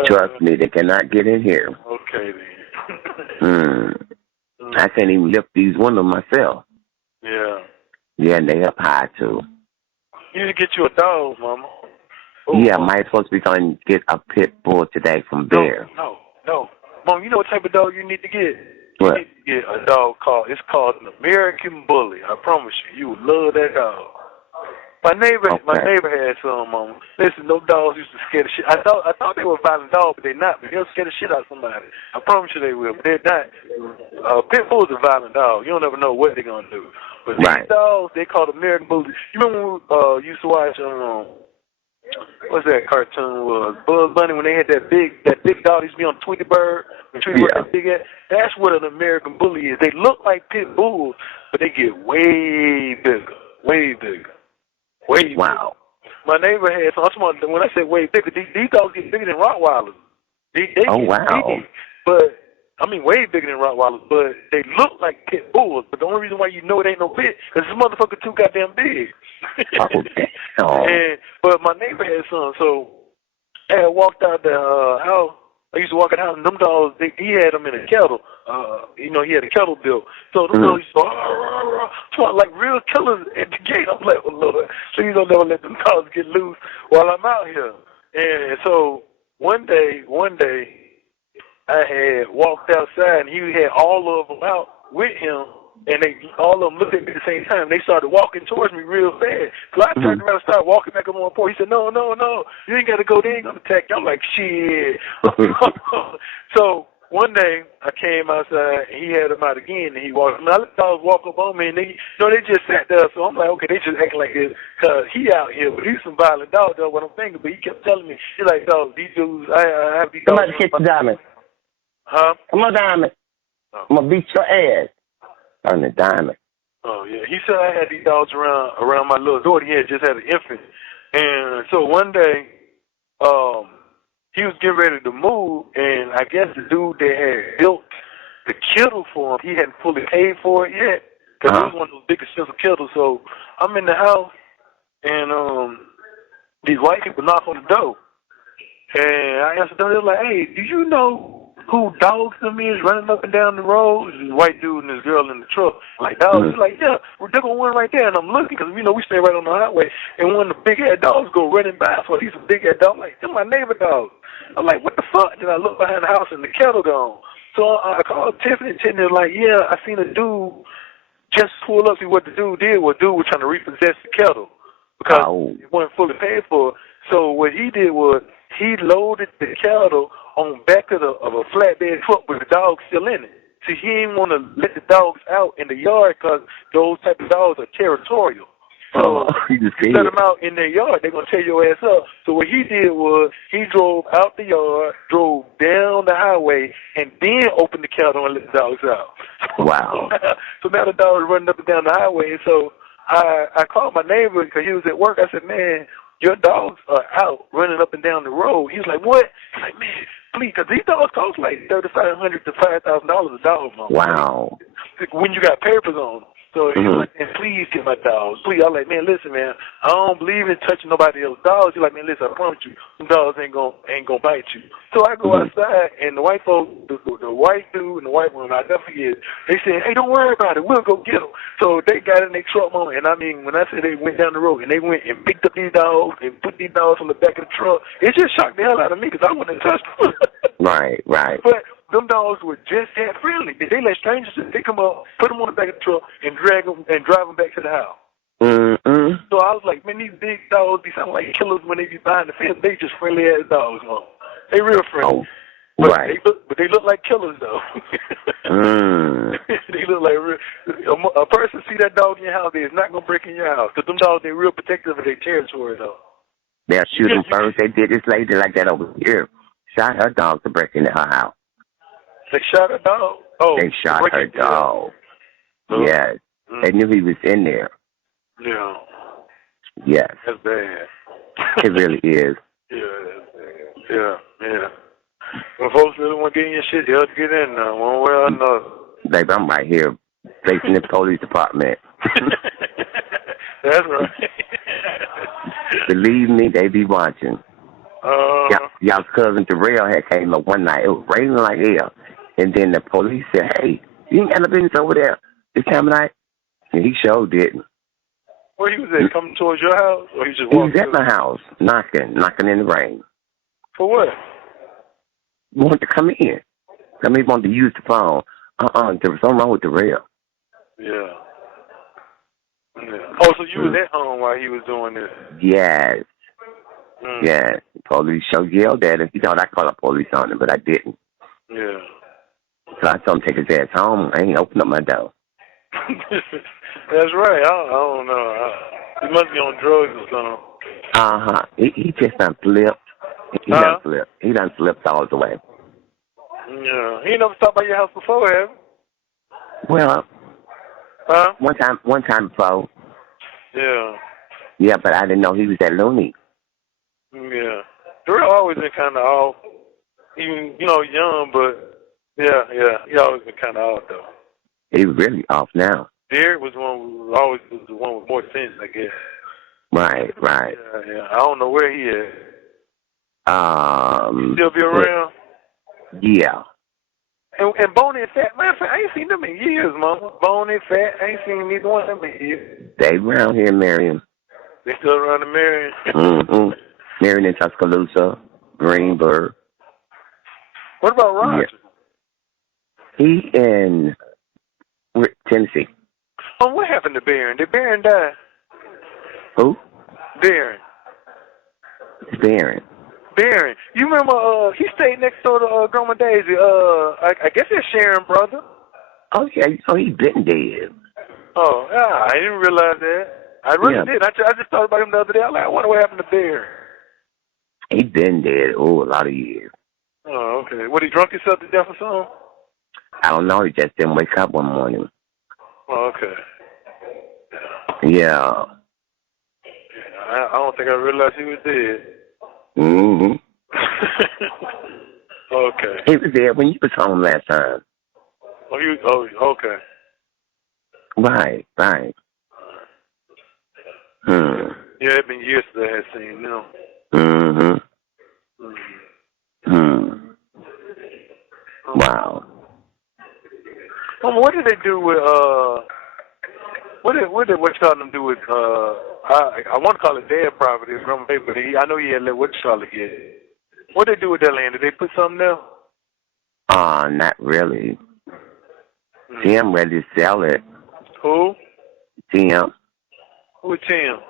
Trust me, they cannot get in here. Okay, then. I can't even lift these windows myself. Yeah. Yeah, and they up high, too. You need to get you a dog, Mama. Yeah, might supposed to be going to get a pit bull today from Bear. No. Mom, you know what type of dog you need to get? What? You need to get a dog called an American Bully. I promise you would love that dog. My neighbor had some, Mama. Listen, those dogs used to scare the shit. I thought they were violent dogs, but they're not. But they'll scare the shit out of somebody. I promise you they will, but they're not. Pit bulls are violent dogs. You don't ever know what they're gonna do. But these dogs, they called American Bullies. You remember when we used to watch what's that cartoon was? Bugs Bunny, when they had that big dog used to be on Tweety Bird. That big ass. That's what an American Bully is. They look like pit bulls, but they get way bigger. Way bigger. Wow. My neighbor had some. When I said way bigger, these dogs get bigger than Rottweilers. They get big, but I mean way bigger than Rottweilers. But they look like pit bulls. But the only reason why you know it ain't no pit is this motherfucker too goddamn big. But my neighbor had some, so I had walked out the house. I used to walk in the house, and them dogs, he had them in a kettle. He had a kettle built. So them dogs used to like real killers at the gate. I'm like, oh, Lord, please don't never let them dogs get loose while I'm out here. And so one day, I had walked outside, and he had all of them out with him. And all of them looked at me at the same time. They started walking towards me real fast. So I turned around and started walking back up on my porch. He said, no, you ain't got to go. They ain't going to attack you. I'm like, shit. So one day I came outside, and he had them out again, and he walked. And I let the dogs walk up on me, and they just sat there. So I'm like, okay, they just acting like this because he out here. But he's some violent dog, though, what I'm thinking. But he kept telling me, he's like, dog, these dudes, I have these dogs. Come on, get the diamond. Huh? Come on, diamond. I'm going to beat your ass. On the diamond. Oh, yeah. He said I had these dogs around my little daughter. He had just had an infant. And so one day, he was getting ready to move, and I guess the dude that had built the kettle for him, he hadn't fully paid for it yet. Because it was one of those big expensive kettles. So I'm in the house, and these white people knock on the door. And I answered the door. They were like, hey, do you know who Dogs them is running up and down the road? This white dude and this girl in the truck. Like, Dogs? He's like, yeah, they're going to run right there. And I'm looking because, we stay right on the highway. And one of the big-ass dogs go running by. So he's a big-ass dog. I'm like, they're my neighbor dogs. I'm like, what the fuck? Then I look behind the house and the kettle gone. So I called Tiffany, and Tiffany was like, yeah, I seen a dude just pull up. See what the dude did was dude was trying to repossess the kettle because it wasn't fully paid for. So what he did was he loaded the kettle on back of a flatbed truck with the dog still in it. See, he didn't want to let the dogs out in the yard because those type of dogs are territorial. So you you set them out in their yard, they're going to tear your ass up. So what he did was he drove out the yard, drove down the highway, and then opened the counter and let the dogs out. Wow. So now the dogs are running up and down the highway. And so I called my neighbor because he was at work. I said, man, your dogs are out running up and down the road. He was like, what? He's like, man, please, because these dogs cost like $3,500 to $5,000 a dog, mama. Wow. When you got papers on them. So he was like, man, please get my dogs. Please. I was like, man, listen, man, I don't believe in touching nobody else's dogs. He's like, man, listen, I promise you, some dogs ain't gonna bite you. So I go outside, and the white folks, the white dude and the white woman, I never forget, they said, hey, don't worry about it. We'll go get them. So they got in their truck, mama, and I mean, when I say they went down the road, and they went and picked up these dogs and put these dogs on the back of the truck, it just shocked the hell out of me because I wouldn't have touched them. Right. But them dogs were just that friendly. They let strangers, they come up, put them on the back of the truck, and drag them and drive them back to the house. So I was like, man, these big dogs be sounding like killers when they be behind the fence. They just friendly ass dogs, man. They real friendly. But they look like killers though. They look like a person see that dog in your house, they're not gonna break in your house. Cause them dogs, they're real protective of their territory though. They'll shoot them first. They did this lady like that over here. Shot her dog to break into her house. They shot her dog? Oh. They shot her dog. Yes. They knew he was in there. Yeah. Yes. That's bad. It really is. Yeah, that's bad. Yeah. When folks really want to get in your shit, they'll get in now, one way or another. Baby, I'm right here facing the police department. That's right. Believe me, they be watching. Y'all's cousin Terrell had came up one night. It was raining like hell. And then the police said, hey, you ain't got no business over there this time of night? And he sure didn't. Where he was at? Coming towards your house? Or he just He was walking at my house, knocking in the rain. For what? He wanted to come in. He wanted to use the phone. There was something wrong with Terrell. Yeah. Oh, so you was at home while he was doing this? Yes. Yeah, police show yelled at him. He thought I called the police on him, but I didn't. Yeah. So I told him to take his ass home. I ain't open up my door. That's right. I don't know. He must be on drugs or something. He just done flipped. He done flipped. He done flipped all the way. Yeah. He never stopped by your house before, have he? Well, one time before. Yeah. Yeah, but I didn't know he was that loony. Yeah. Drew always been kind of off. Even, young, but yeah. He always been kind of off, though. He's really off now. Derek was always the one with more sense, I guess. Right. Yeah. I don't know where he is. He still be around? Yeah. And Boney and Fat, man, I ain't seen them in years, mama. Boney and Fat, I ain't seen neither one of them in years. They around here, Marion. They still around the Marion? Marion in Tuscaloosa, Greenburg. What about Roger? Yeah. He in Tennessee. Oh, what happened to Barron? Did Barron die? Who? Barron. Barron. You remember he stayed next door to Grandma Daisy. I guess it's Sharon, brother. Oh, yeah. So he been dead. Oh, yeah. I didn't realize that. I really did. I just thought about him the other day. I was like, I wonder what happened to Barron. He been dead, a lot of years. Oh, okay. What, he drunk himself to death or something? I don't know. He just didn't wake up one morning. Oh, okay. Yeah. I don't think I realized he was dead. Okay. He was there when you was home last time. Okay. Right. Yeah, it's been years since I had seen them. Wow. What did they do with what you call them do with I want to call it dead property, but I know he had let what you call it get. What did they do with that land? Did they put something there? Not really. Tim ready to sell it. Who? Tim. Who is Tim?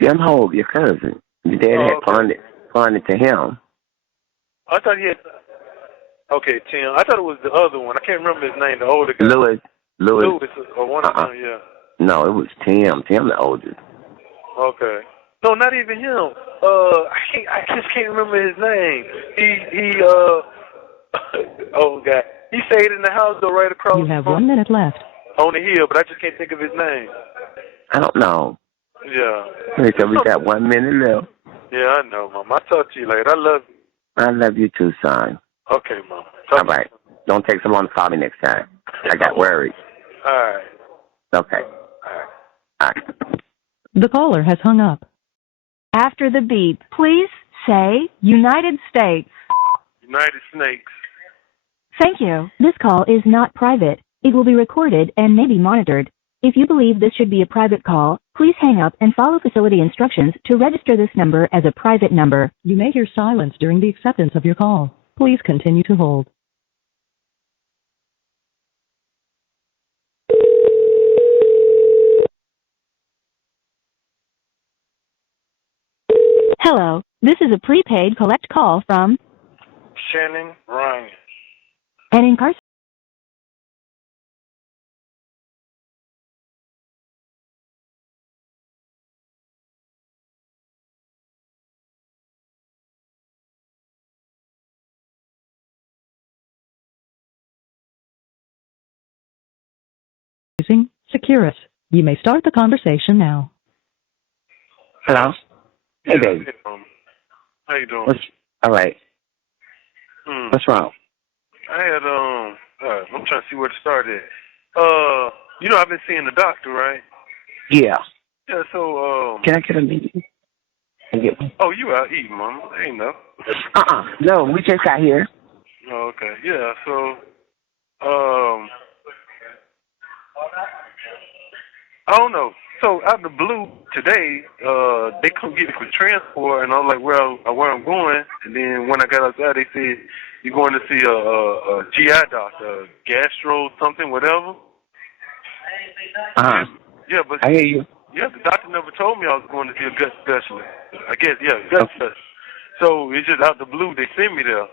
Tim Hogue, your cousin. Your dad had pawned it to him. I thought he had. Okay, Tim. I thought it was the other one. I can't remember his name. The older guy. Louis. Or one of them. Yeah. No, it was Tim. Tim the oldest. Okay. No, not even him. I just can't remember his name. Oh God, he stayed in the house though, right across. You have 1 minute left. On the hill, but I just can't think of his name. I don't know. Yeah. So we got 1 minute left. Yeah, I know, Mom. I'll talk to you later. I love you. I love you too, son. Okay, Mom. All right. Don't take so long to call me next time. I got worried. All right. Okay. All right. The caller has hung up. After the beep, please say United States. United Snakes. Thank you. This call is not private. It will be recorded and may be monitored. If you believe this should be a private call, please hang up and follow facility instructions to register this number as a private number. You may hear silence during the acceptance of your call. Please continue to hold. Hello, this is a prepaid collect call from Shannon Ryan. an incarcerated. Using Securus. You may start the conversation now. Hello? Hey, baby. How you doing? All right. What's wrong? I had, I'm trying to see where to start at. I've been seeing the doctor, right? Yeah. Yeah, so, Can I get a meeting? Oh, you out eating, Mama. Ain't no. No, we just got here. Oh, okay. Yeah, so, I don't know. So out of the blue today, they come get me for transport, and I'm like, well, where I'm going. And then when I got outside, they said you're going to see a GI doctor, gastro something, whatever. Yeah, but I hear you. Yeah, the doctor never told me I was going to see a gut specialist. I guess, yeah, gut specialist. So it's just out the blue they sent me there.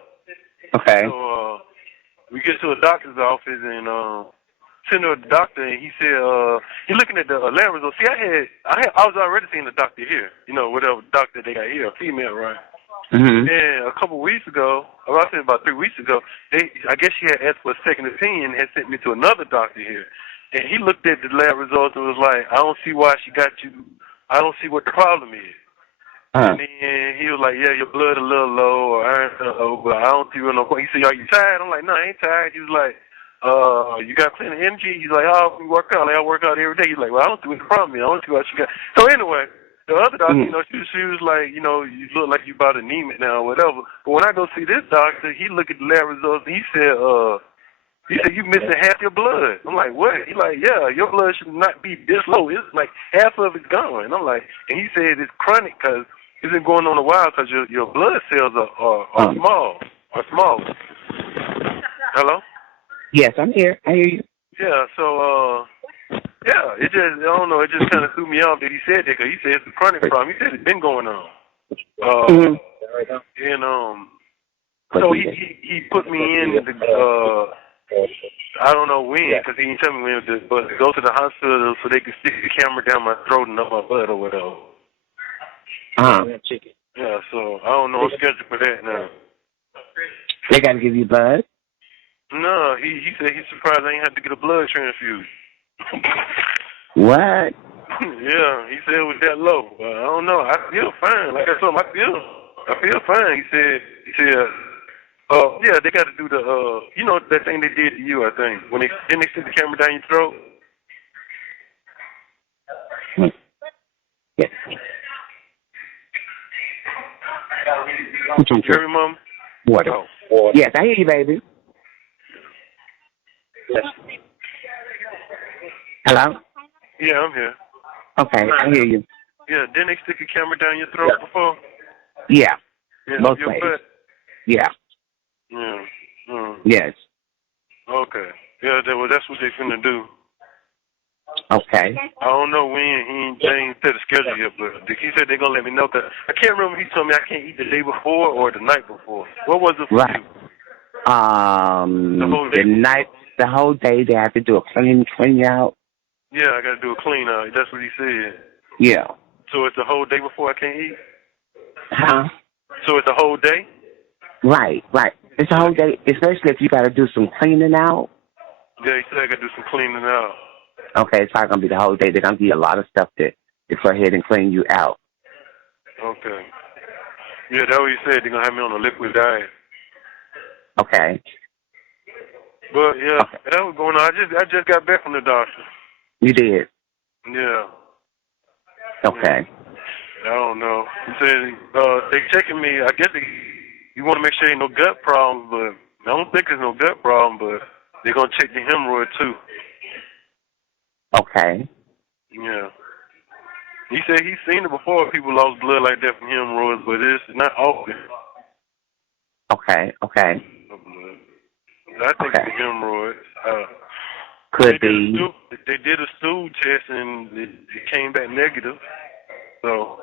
Okay. So we get to a doctor's office and send her to the doctor, and he said he's looking at the lab results. See, I was already seeing the doctor here. Whatever doctor they got here, a female, right? Mm-hmm. And a couple of weeks ago, or I said about 3 weeks ago, I guess she had asked for a second opinion and had sent me to another doctor here. And he looked at the lab results and was like, I don't see why she got you. I don't see what the problem is. And then he was like, yeah, your blood a little low or iron's a little low, but I don't see no point. He said, are you tired? I'm like, no, I ain't tired. He was like, you got plenty of energy? He's like, oh, we work out. Like, I work out every day. He's like, well, I don't see what the problem is. I don't see what she got. So anyway, the other doctor, she was like, you look like you about anemic now or whatever. But when I go see this doctor, he looked at the lab results and he said, you missing half your blood. I'm like, what? He's like, yeah, your blood should not be this low. It's like half of it's gone. And I'm like, and he said it's chronic because it's been going on a while because your blood cells are small. Hello? Yes, I'm here. I hear you. Yeah, so, it just, I don't know, it just kind of threw me off that he said that because he said it's a chronic problem. He said it's been going on. And, so he put me in the, I don't know when, because he didn't tell me when, but to go to the hospital so they could stick the camera down my throat and up my butt or whatever. Yeah, so I don't know. I'm scheduled for that now. They got to give you blood? No, he said he's surprised I ain't had to get a blood transfusion. What? Yeah, he said it was that low. I don't know. I feel fine. Like I told him, I feel fine. He said, yeah, they got to do the, that thing they did to you, I think. When they stick the camera down your throat. Yes. You hear me, Mom? What? Oh. Yes, I hear you, baby. Yes. Hello? Yeah, I'm here. Okay, I hear you. Yeah, didn't they stick a camera down your throat before? Yeah. Most places. Yeah. Yes. Okay. Yeah, that's what they're finna do. Okay. I don't know when. They ain't set a schedule yet, but he said they're going to let me know. Cause I can't remember. He told me I can't eat the day before or the night before. What was it for you? The whole day they have to do a clean out. Yeah, I got to do a clean out. That's what he said. Yeah. So it's the whole day before I can't eat? Huh? So it's the whole day? Right. It's a whole day, especially if you got to do some cleaning out. Yeah, he said I got to do some cleaning out. Okay, it's probably going to be the whole day. They're going to give you a lot of stuff to go ahead and clean you out. Okay. Yeah, that's what he said. They're going to have me on a liquid diet. Okay. But, yeah, that was going on. I just got back from the doctor. You did? Yeah. Okay. I don't know. He said they checking me. I guess you want to make sure ain't no gut problems, but I don't think there's no gut problem, but they're going to check the hemorrhoid, too. Okay. Yeah. He said he's seen it before. People lost blood like that from hemorrhoids, but it's not often. Okay. I think it's hemorrhoids. Could be. They did a stool test and it came back negative. So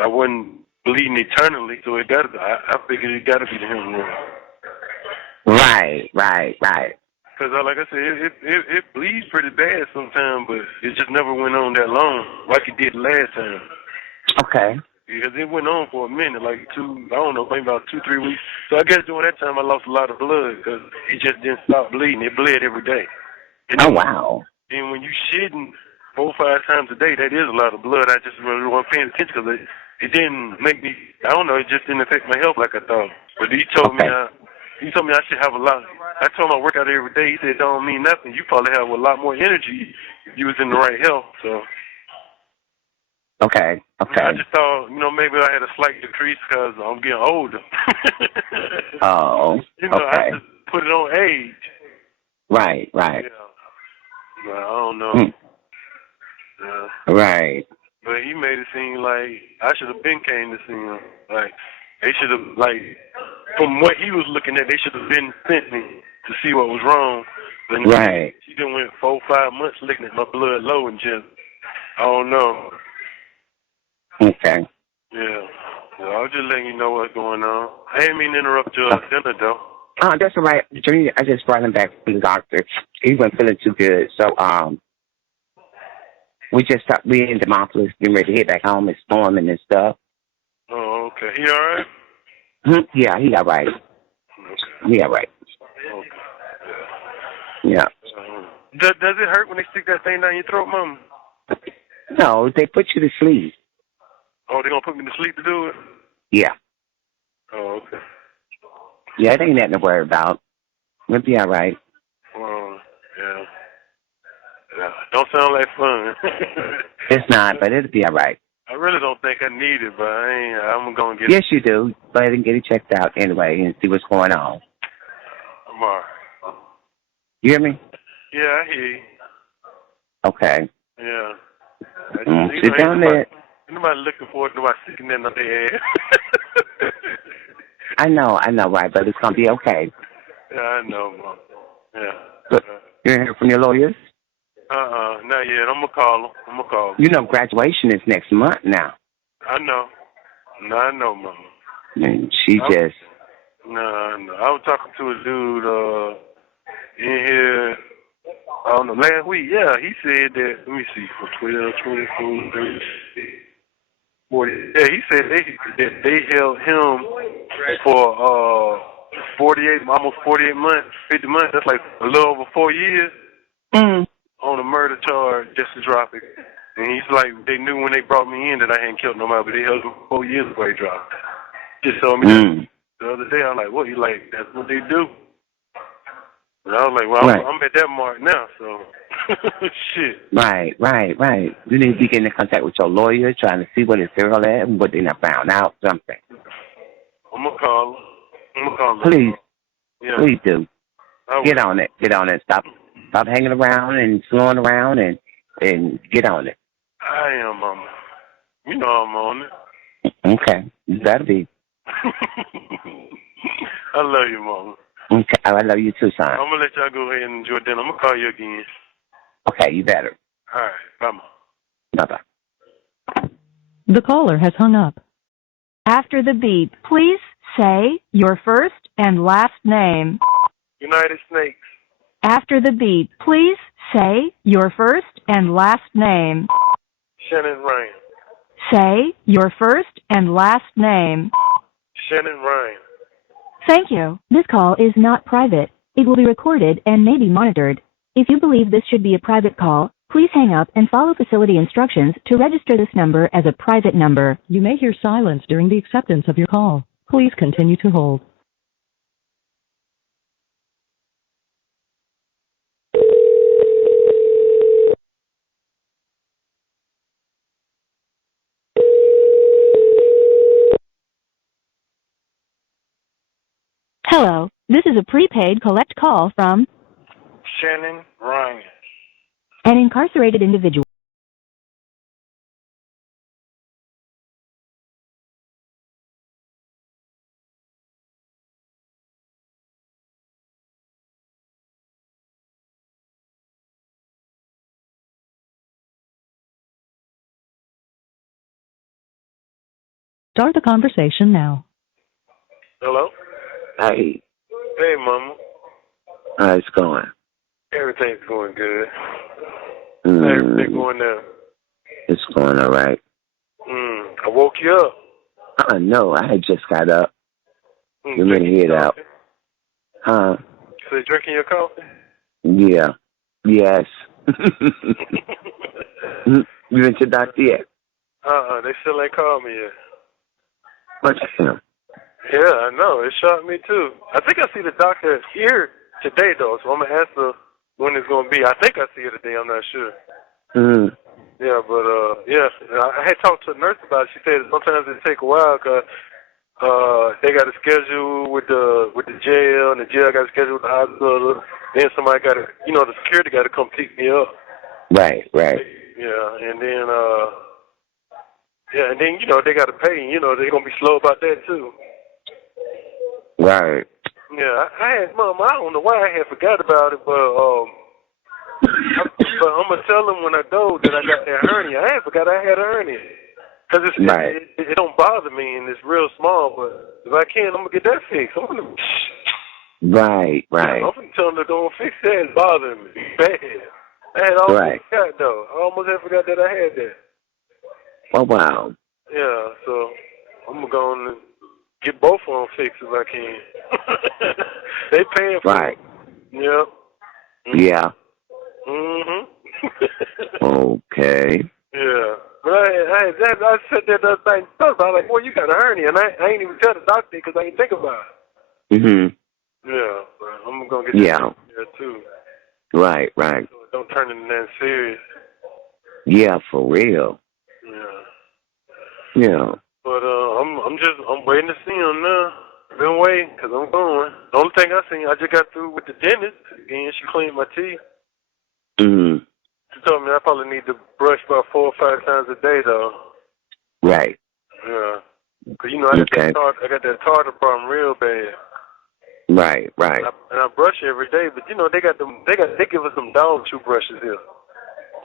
I wasn't bleeding eternally. So I figured it got to be the hemorrhoid. Right. Because like I said, it bleeds pretty bad sometimes, but it just never went on that long like it did last time. Okay. Because it went on for a minute, like maybe about 2-3 weeks. So I guess during that time I lost a lot of blood because it just didn't stop bleeding. It bled every day. And oh, wow. And when you shitting 4 or 5 times a day, that is a lot of blood. I just really wasn't paying attention because it didn't make me, it just didn't affect my health like I thought. But he told me I should have a lot. I told him I work out every day. He said, don't mean nothing. You probably have a lot more energy if you was in the right health. So. Okay. I just thought, maybe I had a slight decrease because I'm getting older. Oh, I just put it on age. Right. Yeah. But I don't know. Right. But he made it seem like I should have been came to see him. Like, they should have, from what he was looking at, they should have been sent me to see what was wrong. But she done went 4 or 5 months looking at my blood low and just, I don't know. Okay. Yeah. I was just letting you know what's going on. I didn't mean to interrupt your dinner, though. Oh, that's all right. Junior, I just brought him back from the doctor. He wasn't feeling too good. So, we just stopped. We in Demopolis, getting ready to head back home. It's storming and stuff. Oh, okay. He all right? Yeah, he all right. Okay. He all right. Okay. Yeah. Does it hurt when they stick that thing down your throat, Mama? No, they put you to sleep. Oh, they gonna put me to sleep to do it? Yeah. Oh, okay. Yeah, it ain't nothing to worry about. We'll be all right. Yeah. Don't sound like fun. It's not, but it'll be all right. I really don't think I need it, but I'm gonna get it. Yes, you do. Go ahead and get it checked out anyway and see what's going on. I'm all right. You hear me? Yeah, I hear you. Okay. Yeah. Sit down there. Nobody looking forward to nobody sticking that in their head. I know, right, but it's gonna be okay. Yeah, I know, Mom. Yeah. But you're hearing from your lawyers? Not yet. I'm gonna call them. You know, graduation is next month now. I know. No, I know, Mama. And No. I was talking to a dude in here. I don't know, last week. Yeah, he said that. Let me see, for 12, 24, 36, 40. Yeah, he said they held him for almost 48 months, 50 months. That's like a little over 4 years on a murder charge just to drop it. And he's like, they knew when they brought me in that I hadn't killed nobody, but they held him for 4 years before he dropped. Just told me that the other day. I'm like, what? He's like, that's what they do. And I was like, well, I'm at that mark now, so shit. Right. You need to be getting in contact with your lawyer, trying to see what his girl at and what they not found out, something. I'm going to call him. Please. Yeah. Please do. Get on it. Stop hanging around and slowing around and get on it. I am, Mama. You know I'm on it. Okay. You better be. I love you, Mama. Okay. I love you too, son. I'm going to let y'all go ahead and enjoy dinner. I'm going to call you again. Okay, you better. All right. Bye, Mama. Bye-bye. The caller has hung up. After the beep, please say your first and last name. United Snakes. After the beep, please say your first and last name. Shannon Ryan. Say your first and last name. Shannon Ryan. Thank you. This call is not private. It will be recorded and may be monitored. If you believe this should be a private call, please hang up and follow facility instructions to register this number as a private number. You may hear silence during the acceptance of your call. Please continue to hold. Hello, this is a prepaid collect call from Shannon Ryan. an incarcerated individual. Start the conversation now. Hello? Hey, Hey, Mama. how's it going? Everything's going good. Everything Mm, going down. it's going all right. I woke you up. No, I had just got up. You may Drinking hear it your out. coffee? Huh? So you drinking your coffee? Yeah. Yes. You been to the doctor yet? They still ain't called me yet. What? Yeah, I know. It shocked me, too. I think I see the doctor here today, though, so I'm going to ask her when it's going to be. I think I see her today. I'm not sure. Mm. Yeah, but, yeah, I had talked to a nurse about it. She said sometimes it take a while because they got a schedule with the jail, and the jail got a schedule with the hospital. Then somebody got to, the security got to come pick me up. Right, right. Yeah, and then, they got to pay. They're going to be slow about that, too. Right. Yeah, I had, Mom, I don't know why I had forgot about it, but I'm going to tell them when I go that I got that hernia. I had forgot I had a hernia. Because Right. it don't bother me, and it's real small, but if I can, I'm going to get that fixed. Right, right. I'm going to tell them to go and fix that. It's bothering me bad. I had almost forgot, though. I almost had forgot that I had that. Oh, wow. Yeah, so I'm going to go and get both of them fixed if I can. They paying for Right. it. Yep. Yeah. Mm-hmm. Okay. Yeah. But I said that the other thing. I was like, well, you got a hernia, and I ain't even tell the doctor because I ain't think about it. Mm-hmm. Yeah, but I'm going to get that there, too. Right, right. So it don't turn into nothing serious. Yeah, for real. Yeah. Yeah. But I'm waiting to see him now. I've been waiting because I'm going. The only thing I seen, I just got through with the dentist again. She cleaned my teeth. Mm-hmm. She told me I probably need to brush about 4 or 5 times a day, though. Right. Yeah. Because, I got that tartar problem real bad. Right, right. And I brush every day, but, they give us some dog toothbrushes here.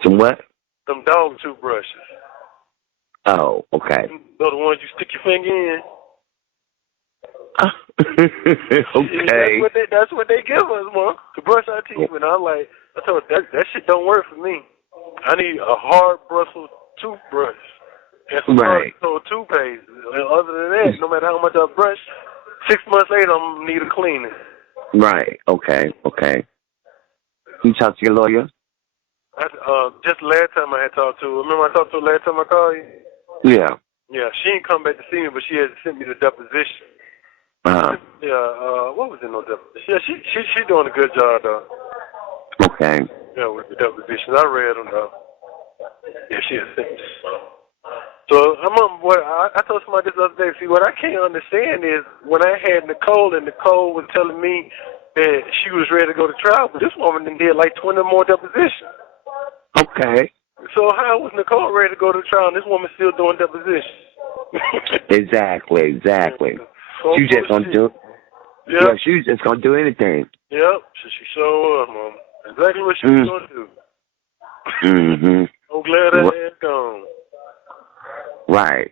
Some what? Some dog toothbrushes. Oh, okay. The ones you stick your finger in. Okay. That's what they give us, man, to brush our teeth. And I told her, that shit don't work for me. I need a hard bristle toothbrush and some hard toothpaste. And other than that, no matter how much I brush, 6 months later, I'm gonna need a cleaning. Right. Okay. Okay. You talk to your lawyer? Just last time I had talked to her. Remember I talked to her last time I called you? Yeah. Yeah, she didn't come back to see me, but she had sent me the deposition. Yeah, what was in no deposition? Yeah, she doing a good job, though. Okay. Yeah, with the depositions. I read them, though. Yeah, she had sent me. So, I told somebody this other day, see, what I can't understand is when I had Nicole, and Nicole was telling me that she was ready to go to trial, but this woman did like 20 more depositions. Okay. So how was Nicole ready to go to trial and this woman still doing depositions? Exactly. So She just gonna do. Yep. Yeah, she's just gonna do anything. Yep. She showed up, Mom. Exactly what she was gonna do. Mm-hmm. I'm glad that ass gone. Right.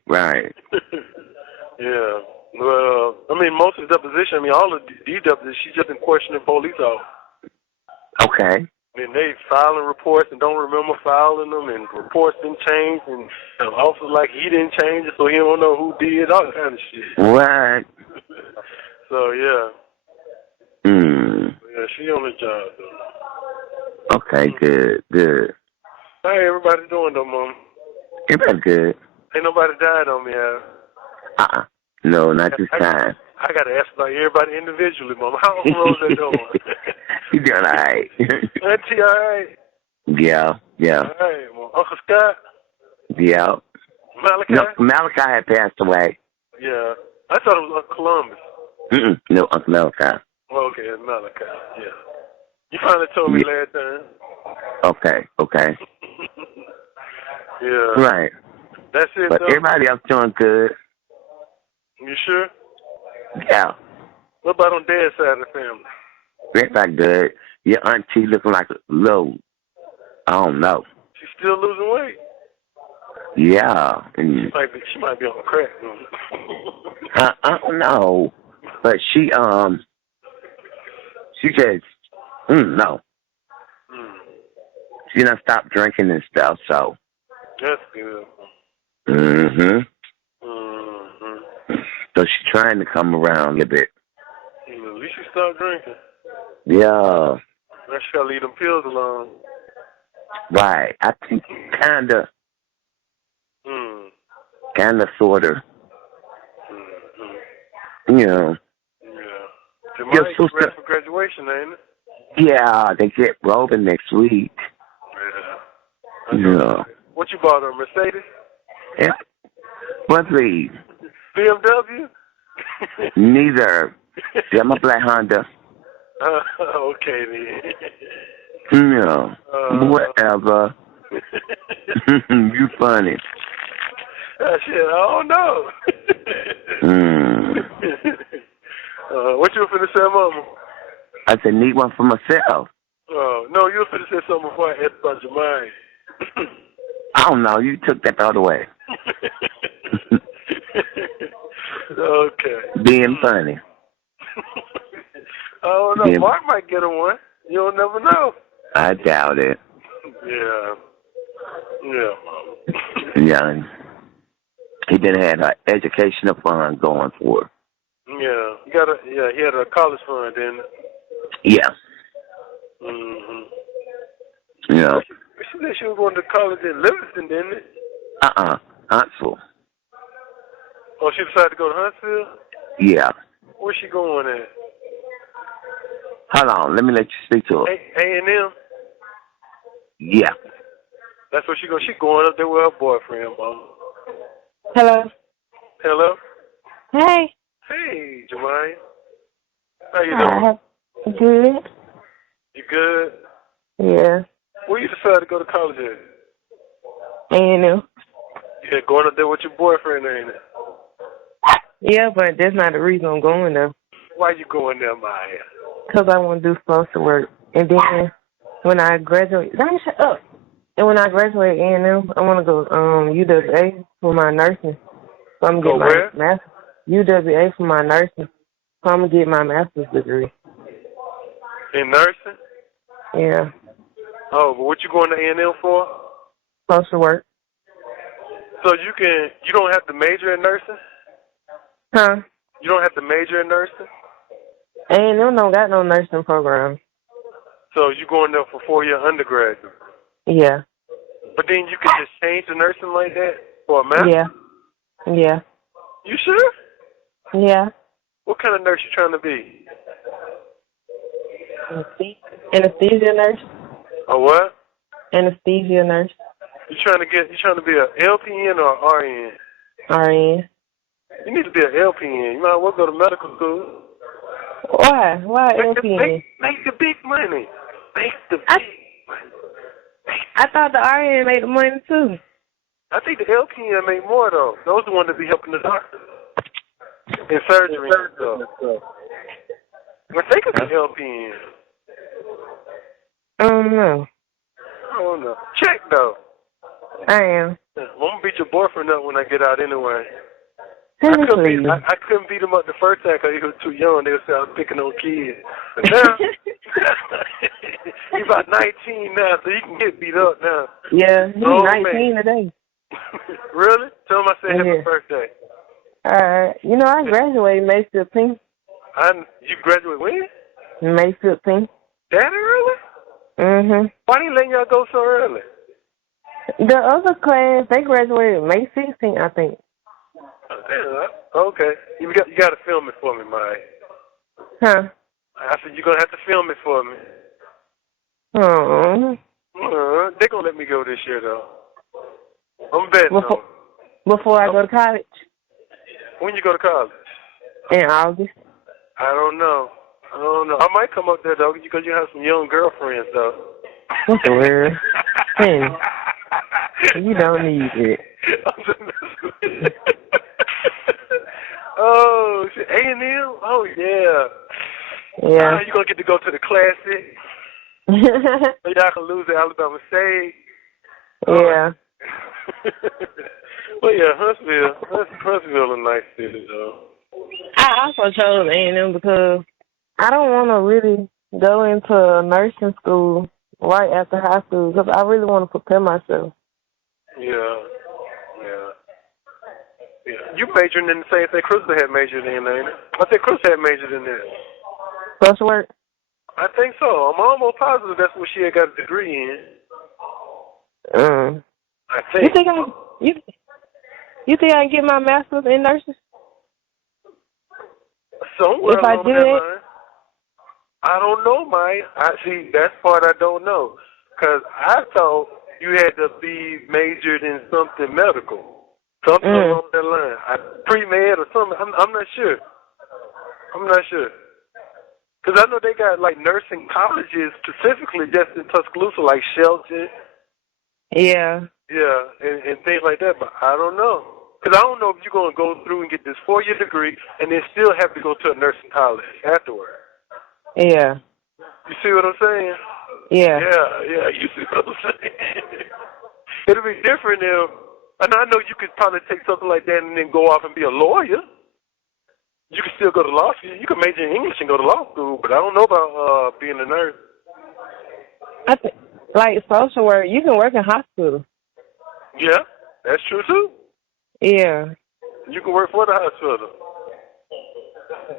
Yeah. Well, most of the deposition, all of these depositions, she's just been questioning police officers. Okay. And they filing reports and don't remember filing them, and reports didn't change, and the officer like he didn't change it, so he don't know who did, all kind of shit. What? So, yeah. Yeah, she on the job, though. Okay, good. How everybody doing, though, Mom? Everybody good. Ain't nobody died on me, huh? No, not this time. I got to ask about everybody individually, Mom. How Uncle Rosa doing? He doing all right. Auntie, all right? Yeah. All right, Mom. Uncle Scott? Yeah. Malachi? No, Malachi had passed away. Yeah. I thought it was Uncle Columbus. No, Uncle Malachi. Oh, okay, it's Malachi, yeah. You finally told me last time. Okay. Yeah. Right. That's it, but though? Everybody else doing good. You sure? Yeah. What about on Dad's side of the family? Everybody good. Your auntie looking like a little, I don't know. She's still losing weight? Yeah. She might be on crack. I don't know. But she just, no. She done stopped drinking and stuff, so. That's good. So she's trying to come around a little bit. At least she stopped drinking. Yeah. Now she gotta leave them pills alone. Right. I think kinda, sorta. You know. Yeah. Your sister for graduation, ain't it? Yeah, they get rolling next week. Yeah. What you bought her, Mercedes? Yeah. What please? BMW? Neither. Yeah, I'm a black Honda. Okay then. No. Whatever. You funny. Shit, I don't know. What you finna say, Mama? I said, need one for myself. Oh, no, you were finna say something before I asked about your mind. I don't know. You took that the other way. Okay. Being funny. Oh, no, Mark might get him one. You'll never know. I doubt it. Yeah, Mama. Yeah. He didn't have an educational fund going for her. Yeah, he had a college fund, didn't he? Yeah. Yeah. She said she was going to college in Livingston, didn't it? Huntsville. Oh, she decided to go to Huntsville? Yeah. Where's she going at? Hold on, let me let you speak to her. A&M? Yeah. That's where she going. She going up there with her boyfriend, Mom. Hello. Hey. Hey, Jemima. How you doing? Good. You good? Yeah. Where you decided to go to college at? A&M. Yeah, going up there with your boyfriend, ain't it? Yeah, but that's not the reason I'm going there. Why you going there, Maya? Because I want to do social work. And then when I graduate, shut up. And when I graduate A&M, I want to go UWA for my nursing. So I'm going to get my master's. UWA for my nursing. So I'm going to get my master's degree. In nursing? Yeah. Oh, but what you going to A&M for? Social work. So you don't have to major in nursing? Huh? You don't have to major in nursing? A&M don't got no nursing program. So you going there for 4-year undergraduate? Yeah. But then you can just change the nursing like that for a master's? Yeah. You sure? Yeah. What kind of nurse you trying to be? Anesthesia nurse. A what? Anesthesia nurse. You trying to be an LPN or RN? RN. You need to be an LPN. You might as well go to medical school. Why? Why LPN? Make the big money. Make the big money. I thought the RN made the money too. I think the LPN make more though. Those are the ones that be helping the doctor in surgery and stuff. But think of the LPN. I don't know. I don't know. Check though. I am. I'm gonna beat your boyfriend up when I get out anyway. I couldn't beat him up the first time because he was too young. They would say I was picking on kids. But now, he about 19 now, so you can get beat up now. Yeah, he's 19 today. Really? Tell him I said happy birthday. You know, I graduated May 15th. You graduate when? May 15th. That early? Mm-hmm. Why didn't let y'all go so early? The other class, they graduated May 16th, I think. Okay. You got to film it for me, Mike. Huh? I said you're going to have to film it for me. Oh. They're going to let me go this year, though. I'm betting on it. Before I go to college? When you go to college? In August. I don't know. I might come up there, though, because you have some young girlfriends, though. What's the word? Hey, you don't need it. Oh, shit. A&M? Oh, yeah. Yeah. You're going to get to go to the Classic. So y'all can lose to Alabama State. Yeah. Well, yeah, Huntsville a nice city, though. I also chose A&M because I don't want to really go into nursing school right after high school because I really want to prepare myself. Yeah. You majoring in the same thing Crystal had majored in, ain't it? I think Crystal had majored in this. Social work? I think so. I'm almost positive that's what she had got a degree in. I think. You think I can get my master's in nursing? Somewhere if I along do that it? line. I don't know, Mike. See, that's part I don't know. Because I thought you had to be majored in something medical. Something along that line. Pre-med or something. I'm not sure. Because I know they got, like, nursing colleges specifically just in Tuscaloosa, like Shelton. Yeah. Yeah, and things like that, but I don't know. Because I don't know if you're going to go through and get this 4-year degree and then still have to go to a nursing college afterward. Yeah. You see what I'm saying? Yeah. Yeah, you see what I'm saying? It'll be different if, and I know you could probably take something like that and then go off and be a lawyer. You can still go to law school. You can major in English and go to law school, but I don't know about being a nurse. I think, like social work, you can work in hospital. Yeah, that's true too. Yeah. You can work for the hospital.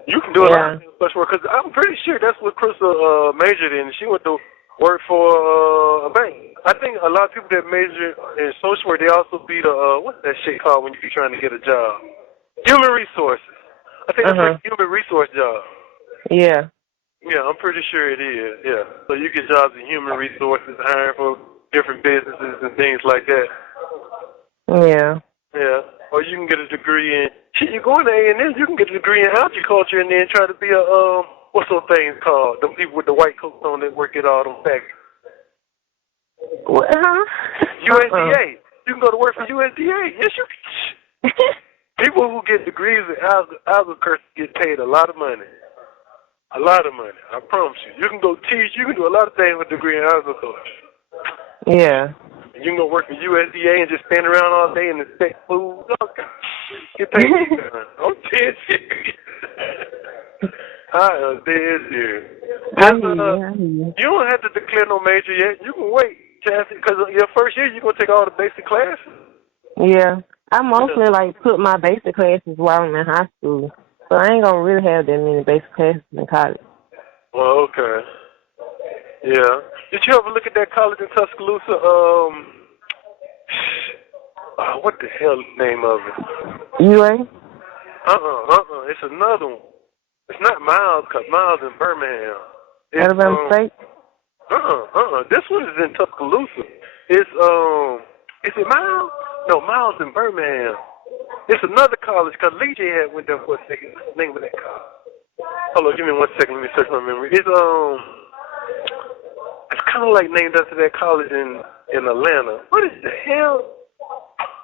You can do a lot of special work, because I'm pretty sure that's what Crystal majored in. She went to work for a bank. I think a lot of people that major in social work, they also be the, what's that shit called when you're trying to get a job? Human resources. I think that's like a human resource job. Yeah. Yeah, I'm pretty sure it is, yeah. So you get jobs in human resources, hiring for different businesses and things like that. Yeah. Yeah. Or you can get a degree in, shit, you go into A&M, you can get a degree in agriculture and then try to be a, what's those things called? The people with the white coats on that work at all them factories. What? USDA. You can go to work for USDA. Yes, you can. People who get degrees in agriculture get paid a lot of money. A lot of money. I promise you. You can go teach. You can do a lot of things with a degree in agriculture. Yeah. You can go work for USDA and just stand around all day and inspect food. Get paid. I'm dead serious. I am dead serious. You don't have to declare no major yet. You can wait. Because your first year, you're going to take all the basic classes. Yeah. I mostly, put my basic classes while I'm in high school. So I ain't going to really have that many basic classes in college. Well, okay. Yeah. Did you ever look at that college in Tuscaloosa? What the hell is the name of it? UA? It's another one. It's not Miles, because Miles in Birmingham. It's, Alabama State? This one is in Tuscaloosa. It's, is it Miles? No, Miles in Birmingham. It's another college, because Lee J had went there for a second. What's the name of that college? Hold on, give me 1 second. Let me search my memory. It's kind of like named after that college in Atlanta. What is the hell?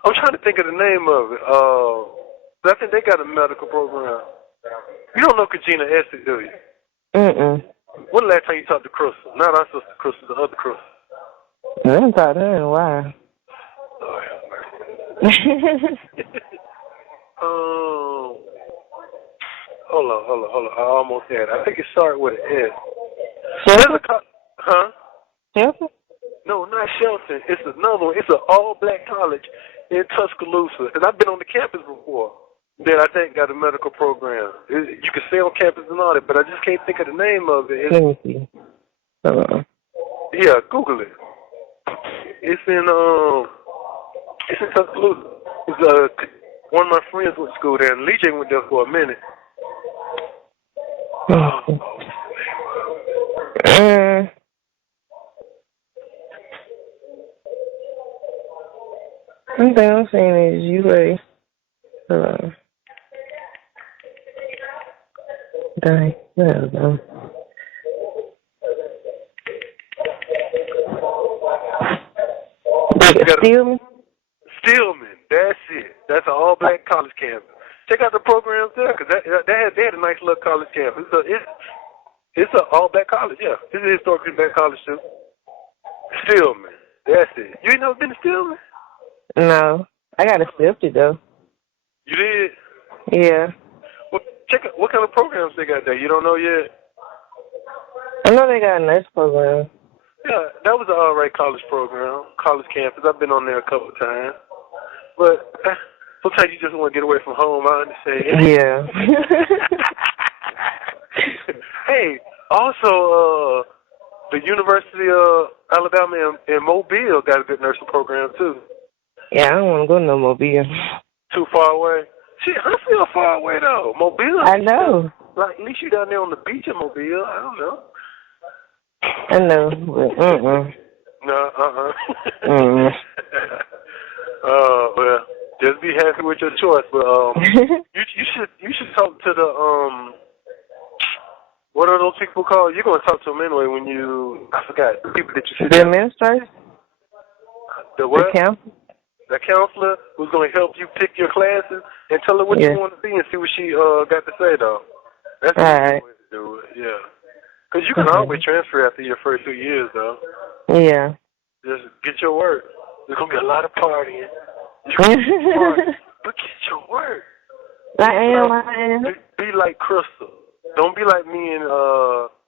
I'm trying to think of the name of it. I think they got a medical program. You don't know Kajina Essie, do you? When the last time you talked to Crystal? Not our sister Crystal, the other Crystal. I haven't talked to her in a while. Oh, yeah. Hold on. I almost had it. I think it started with an S. Huh? Shelton? No, not Shelton. It's another one. It's an all-black college in Tuscaloosa. And I've been on the campus before. That I think got a medical program. You can stay on campus and all that, but I just can't think of the name of it. Let me see. Yeah, Google it. It's in Tuscaloosa. It's one of my friends went to school there, and Lee J went there for a minute. One thing I'm saying is UA. Dang, there we go. Stillman, that's it. That's an all-black college campus. Check out the programs there, because they had a nice little college campus. It's an all-black college, yeah. It's a historically black college, too. Stillman, that's it. You ain't never been to Stillman? No. I got accepted, though. You did? Yeah. Well, check out what kind of programs they got there. You don't know yet? I know they got a nurse program. Yeah, that was an all right college program, college campus. I've been on there a couple of times. But sometimes you just want to get away from home, I understand. Yeah. Hey, also, the University of Alabama in Mobile got a good nursing program, too. Yeah, I don't want to go to no Mobile. Too far away? Shit, I feel far away, though. Mobile. I know. Like, at least you down there on the beach in Mobile. I don't know. I know, but No, well, just be happy with your choice. But you should talk to the what are those people called? You're gonna talk to them anyway when I forgot the people that you see. The administrator. The what? The counselor. The counselor who's gonna help you pick your classes and tell her what you want to see and see what she got to say though. That's the way to do it. Yeah. Because you can always transfer after your first 2 years, though. Yeah. Just get your work. There's going to be a lot of partying. But get your work. I am. Be like Crystal. Don't be like me and,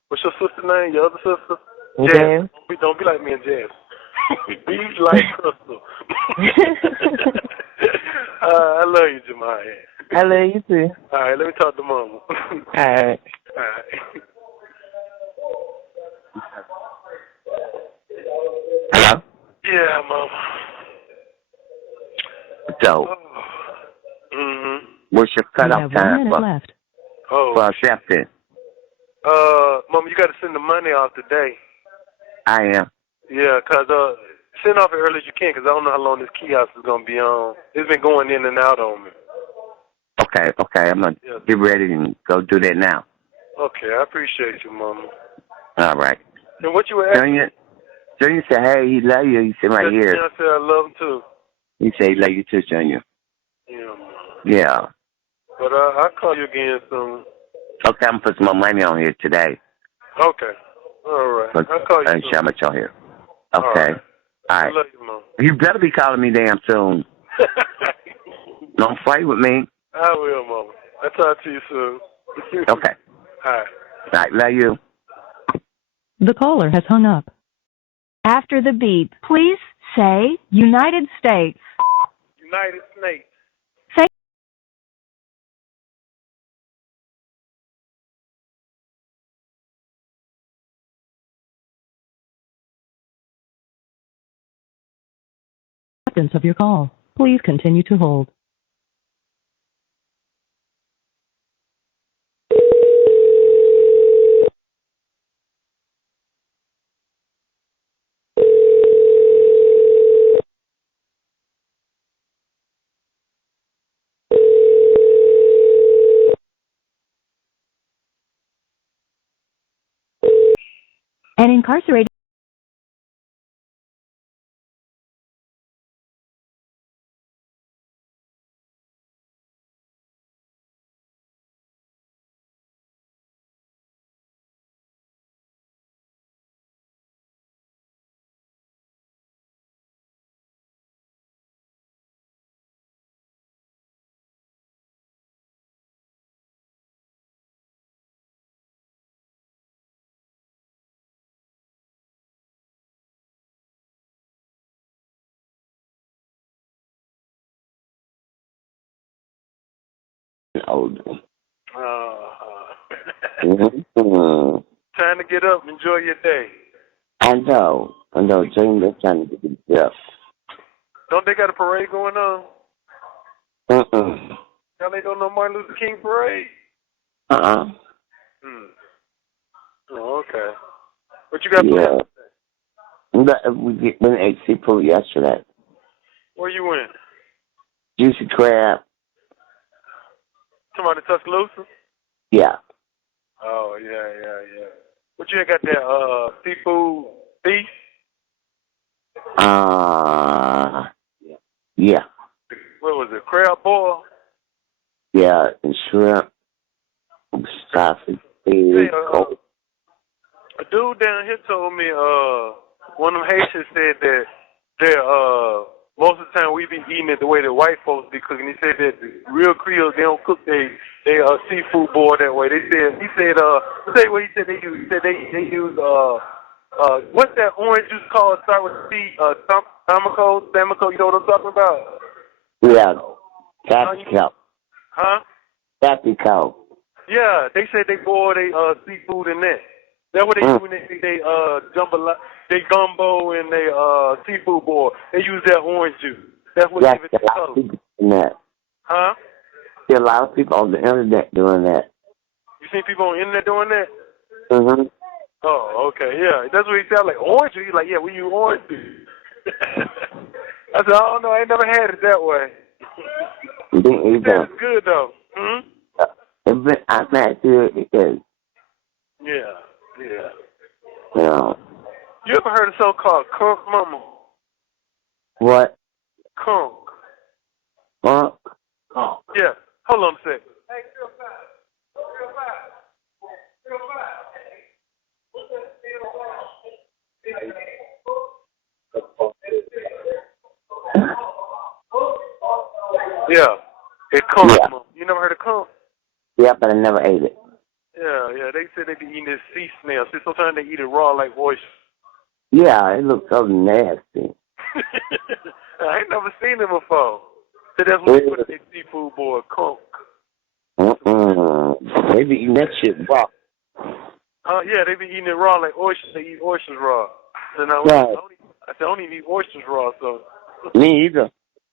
what's your sister's name? Your other sister? Jazz. Don't be like me and Jazz. Be like Crystal. I love you, Jemiah. I love you, too. All right, let me talk to Mama. All right. All right. Hello? Yeah, Mama. So, what's your You cutoff have 1 time minute left. for accepting? Mama, you got to send the money off today. I am. Yeah, 'cause send off as early as you can, 'cause I don't know how long this kiosk is going to be on. It's been going in and out on me. Okay. I'm going to get ready and go do that now. Okay, I appreciate you, Mama. All right. And what you were asking? Junior said, hey, he love you. He said right here. I said I love him, too. He said he love you, too, Junior. Yeah, Mama. Yeah. But I'll call you again soon. Okay, I'm going to put some more money on here today. Okay. All right. I'll call you soon. How much on here? Okay. All right. I love you, Mama. You better be calling me damn soon. Don't fight with me. I will, Mama. I'll talk to you soon. Okay. All right. All right, love you. The caller has hung up. After the beep, please say United States. United States. Of your call. Please continue to hold. An incarcerated older. Mm-hmm. Time to get up and enjoy your day. I know. Dream is trying to get up. Don't they got a parade going on? Y'all ain't doing no Martin Luther King parade? Oh, okay. What you got planned? We went and ate seafood yesterday. Where you went? Juicy crab. Talking about the Tuscaloosa? Yeah. Oh, yeah. What you got there? Seafood beef? Yeah. What was it? Crab boil? Yeah, and shrimp, sausage, egg, a dude down here told me, one of them Haitians said that they're, most of the time we be eating it the way the white folks be cooking. He said that the real Creoles, they don't cook they seafood boil that way. He said, say what he said they use. He said they use, what's that orange juice called? Start with C, Samico, you know what I'm talking about? Yeah, Capico. Huh? Capico. Yeah, they said they boil they seafood in that. That's what they do when they gumbo and they seafood boil. They use that orange juice. That's what gives it the color. Huh? There are a lot of people on the internet doing that. You seen people on the internet doing that? Mm-hmm. Oh, okay, yeah. That's what he sounded like. Orange juice? He's like, yeah, we use orange juice. I said, I don't know. I ain't never had it that way. He said it's good, though. I'm not sure it is. Yeah. Yeah. You ever heard of so-called conch, mama? What? Conch. Conch? Yeah. Hold on a sec. Yeah. It's conch, mama. You never heard of conch? Yeah, but I never ate it. Yeah. They said they be eating this sea snail. See, sometimes they eat it raw like oysters. Yeah, it looks so nasty. I ain't never seen it before. So that's what they put in their seafood boil, conch. They be eating that shit raw. Yeah, they be eating it raw like oysters. They eat oysters raw. And I don't even eat oysters raw, so. Me either.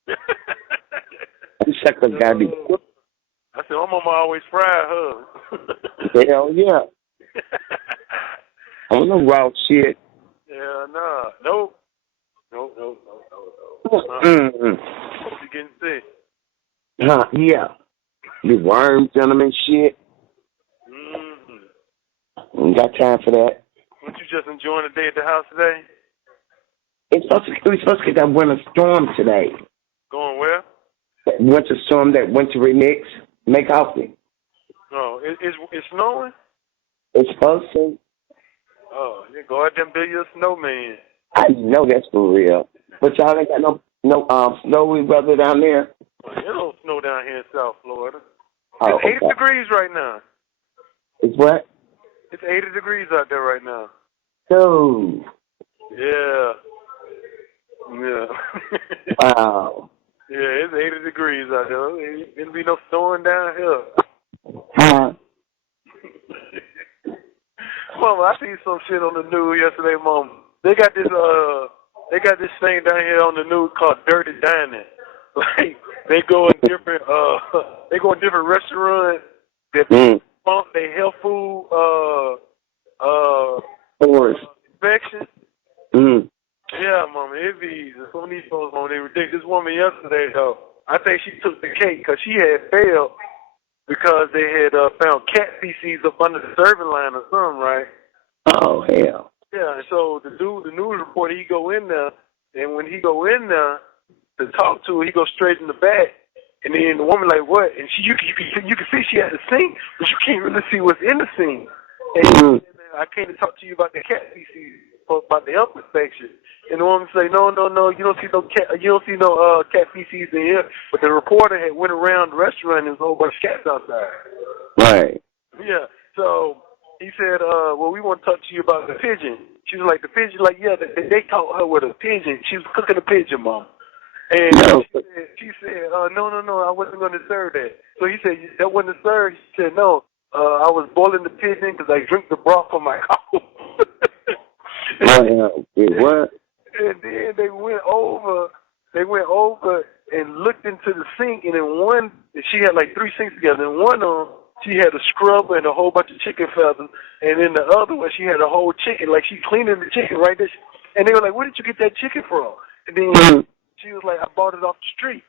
I'm suckers gotta be cooked. I said, my mama always fried her. Hell yeah. I don't know raw shit. Yeah, nah. Nope. You getting sick. Yeah. The worms, gentlemen, shit. Ain't got time for that. Weren't you just enjoying the day at the house today? We're supposed to get that winter storm today. Going where? That winter storm, that winter remix. Make coffee. Oh, it's snowing? It's supposed to. Oh, you go out there and build your snowman. I know that's for real. But y'all ain't got no snowy weather down there? Well, it don't snow down here in South Florida. Oh, it's 80 degrees right now. It's what? It's 80 degrees out there right now. So. Yeah. Wow. Yeah, it's 80 degrees out there. It'll be no snowing down here. Mama, I seen some shit on the news yesterday, Mama. They got this thing down here on the news called Dirty Dining. Like they go in different restaurants that pump their health food inspection. Yeah, Mama, it be some of these folks on they ridiculous. This woman yesterday though, I think she took the cake because she had failed because they had found cat feces up under the serving line or something, right? Oh hell. Yeah, so the news reporter, he go in there, and when he go in there to talk to her, he goes straight in the back, and then the woman like, what? And you can see she had the sink, but you can't really see what's in the sink. And I came to talk to you about the cat feces, about the health inspection. And the woman say, no, you don't see no cat feces in here. But the reporter had went around the restaurant and there's a whole bunch of cats outside. Right. Yeah. So he said, well, we want to talk to you about the pigeon. She was like, the pigeon? Like, yeah, they caught her with a pigeon. She was cooking a pigeon, Mom. And she said, no, I wasn't going to serve that. So he said, that wasn't served. She said, no, I was boiling the pigeon because I drink the broth from my house. What? And then they went over and looked into the sink, and in one, she had like 3 sinks together. In one of them, she had a scrub and a whole bunch of chicken feathers, and in the other one, she had a whole chicken, like she cleaning the chicken right there. And they were like, where did you get that chicken from? And then she was like, I bought it off the street.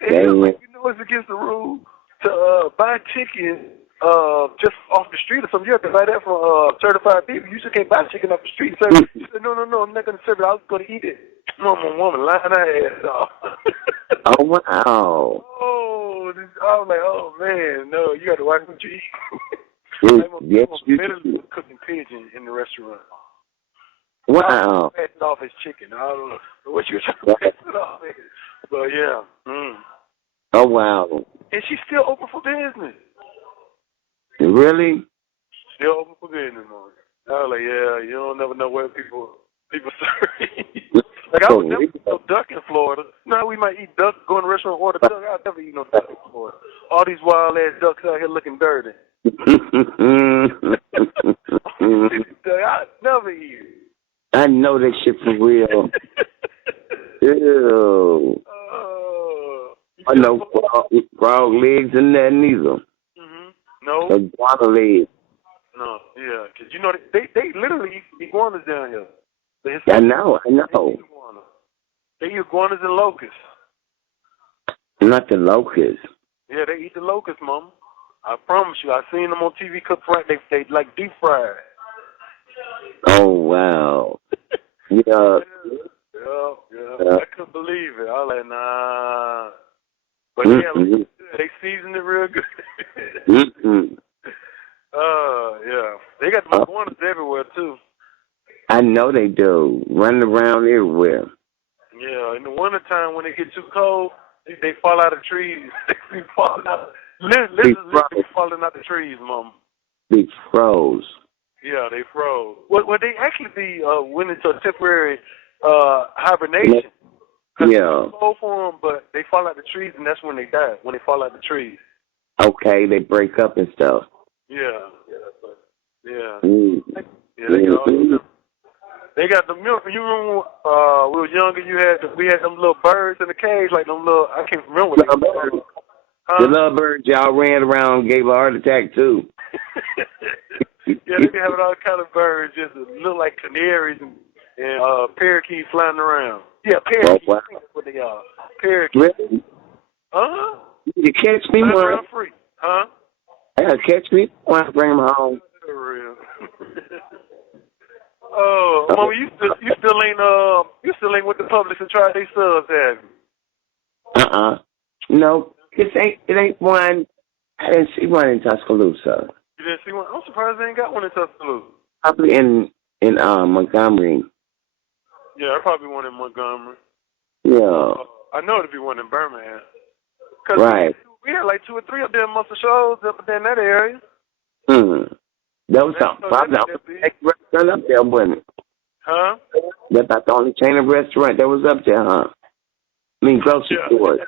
And he was like, you know, it's against the rule to buy chicken just off the street or something. You have to buy that from certified people. You just can't buy chicken off the street. So he said, no, I'm not going to serve it. I was going to eat it. Woman, lying her ass off. Oh, wow. I was like, oh, man, no, you got to watch what you eat. Yes, you literally cooking pigeon in the restaurant. Wow. Pass it off as chicken. I don't know what you were trying to pass it off as. But, yeah. Oh, wow. And she's still open for business. Really? Still open for business, man. I was like, yeah, you don't never know where people serve. Like, I would never eat no duck in Florida. No, we might eat duck, go in the restaurant and order duck. I'll never eat no duck in Florida. All these wild-ass ducks out here looking dirty. I'll never eat it. I know that shit for real. Ew. I know frog legs and that neither. No. Iguana legs. No, yeah, because you know they literally eat iguanas down here. I know. They eat iguanas and locusts. Not the locusts. Yeah, they eat the locusts, Mama. I promise you. I seen them on TV cooked right. They like deep fried. Oh wow. Yeah. Yeah. I couldn't believe it. I was like, nah. But yeah, they seasoned it real good. Yeah. They got the iguanas everywhere too. I know they do. Running around everywhere. Yeah, in the wintertime when it gets too cold, they fall out of trees. They fall out. Literally falling out the trees, Mom. They froze. Yeah, they froze. Well, they actually went into a temporary hibernation. Yeah. It's cold for them, but they fall out the trees, and that's when they die. When they fall out the trees. Okay, they break up and stuff. Yeah. They got the milk. You remember when we were younger? We had them little birds in the cage, like them little. I can't remember what they called. The little birds y'all ran around gave a heart attack too. Yeah, they be having all kind of birds, just look like canaries and parakeets flying around. Yeah, parakeets. Oh, wow. That's what they are. Parakeets. Really? You catch me one. Free. Huh? Yeah, catch me one. Bring them home. For real. Oh, Mama, you still ain't with the Publix and tried they subs, have you? No, it ain't one. I didn't see one in Tuscaloosa. You didn't see one? I'm surprised they ain't got one in Tuscaloosa. Probably in Montgomery. Yeah, there probably one in Montgomery. Yeah. I know there'd be one in Birmingham. Right. We had like 2 or 3 of them muscle shows up there in that area. That was probably the restaurant up there, wasn't it? Huh? That's about the only chain of restaurant that was up there, huh? I mean, grocery stores.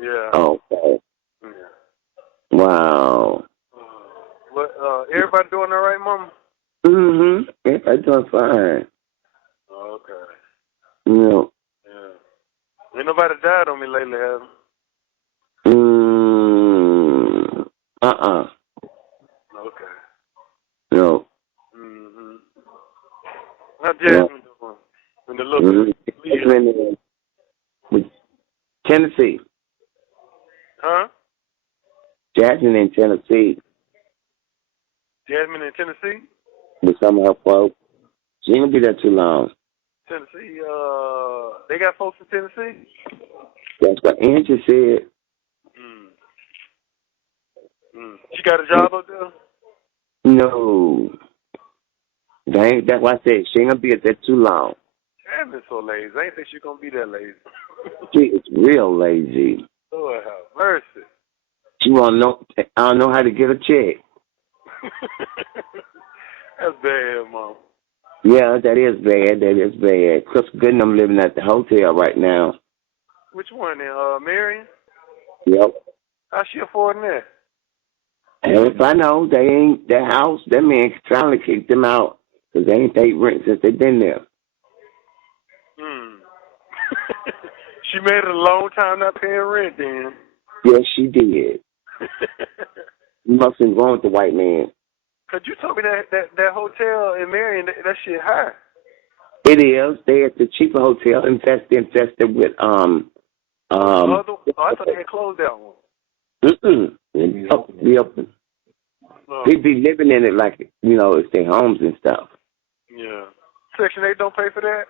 Yeah. Okay. Yeah. Wow. But everybody doing all right, Mama? Everybody doing fine. Okay. Yeah. Ain't nobody died on me lately, have they? Okay. No. How Jasmine doing? When the little Tennessee. Huh? Jasmine in Tennessee. Jasmine in Tennessee? With some of her folks. She ain't gonna be there too long. Tennessee, they got folks in Tennessee? That's what Angie said. She got a job up there? No. That's why I said she ain't gonna be there too long. Jasmine's so lazy. I ain't think she's gonna be that lazy. She is real lazy. Lord have mercy. She wanna know. I don't know how to get a check. That's bad, Mom. Yeah, that is bad. That is bad. Chris Goodn't living at the hotel right now. Which one then? Marion? Yep. How's she affording that? And if I know, they ain't their house, that man trying to kick them out because they ain't paid rent since they been there. She made it a long time not paying rent then. Yes, she did. You must have been wrong with the white man. Cause you told me that hotel in Marion, that shit high. It is. They at the cheaper hotel infested with I thought they had closed that one. Be open. They be living in it like, it's their homes and stuff. Yeah. Section 8 don't pay for that?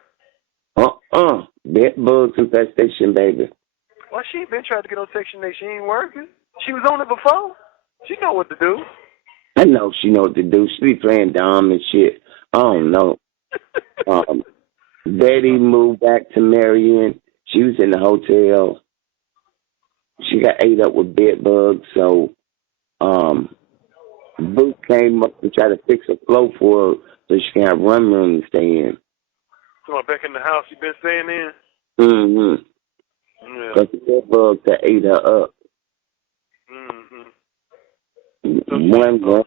Bed bugs infestation, baby. Well, she ain't been trying to get on Section 8. She ain't working. She was on it before. She know what to do. I know she know what to do. She be playing dumb and shit. I don't know. Betty moved back to Marion. She was in the hotel. She got ate up with bed bugs, so Boo came up to try to fix a flow for her so she can have run room to stay in. So back in the house you been staying in? Mm-hmm. Yeah. Because the bed bugs that ate her up. Mm-hmm. One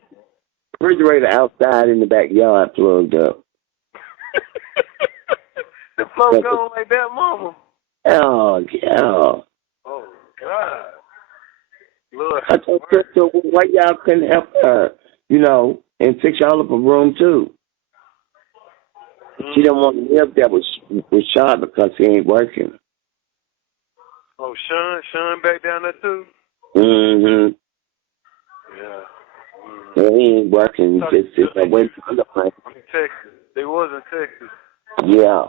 refrigerator outside in the backyard plugged up. The flow going like that, mama? Oh, yeah. Oh, God. Lord, I told Crystal, why y'all couldn't help her, and fix y'all up a room, too. She don't want to live there with Shaw because he ain't working. Oh, Sean back down there, too? Mm-hmm. Yeah. He ain't working. He just away from the place. I'm in Texas. They was in Texas. Yeah.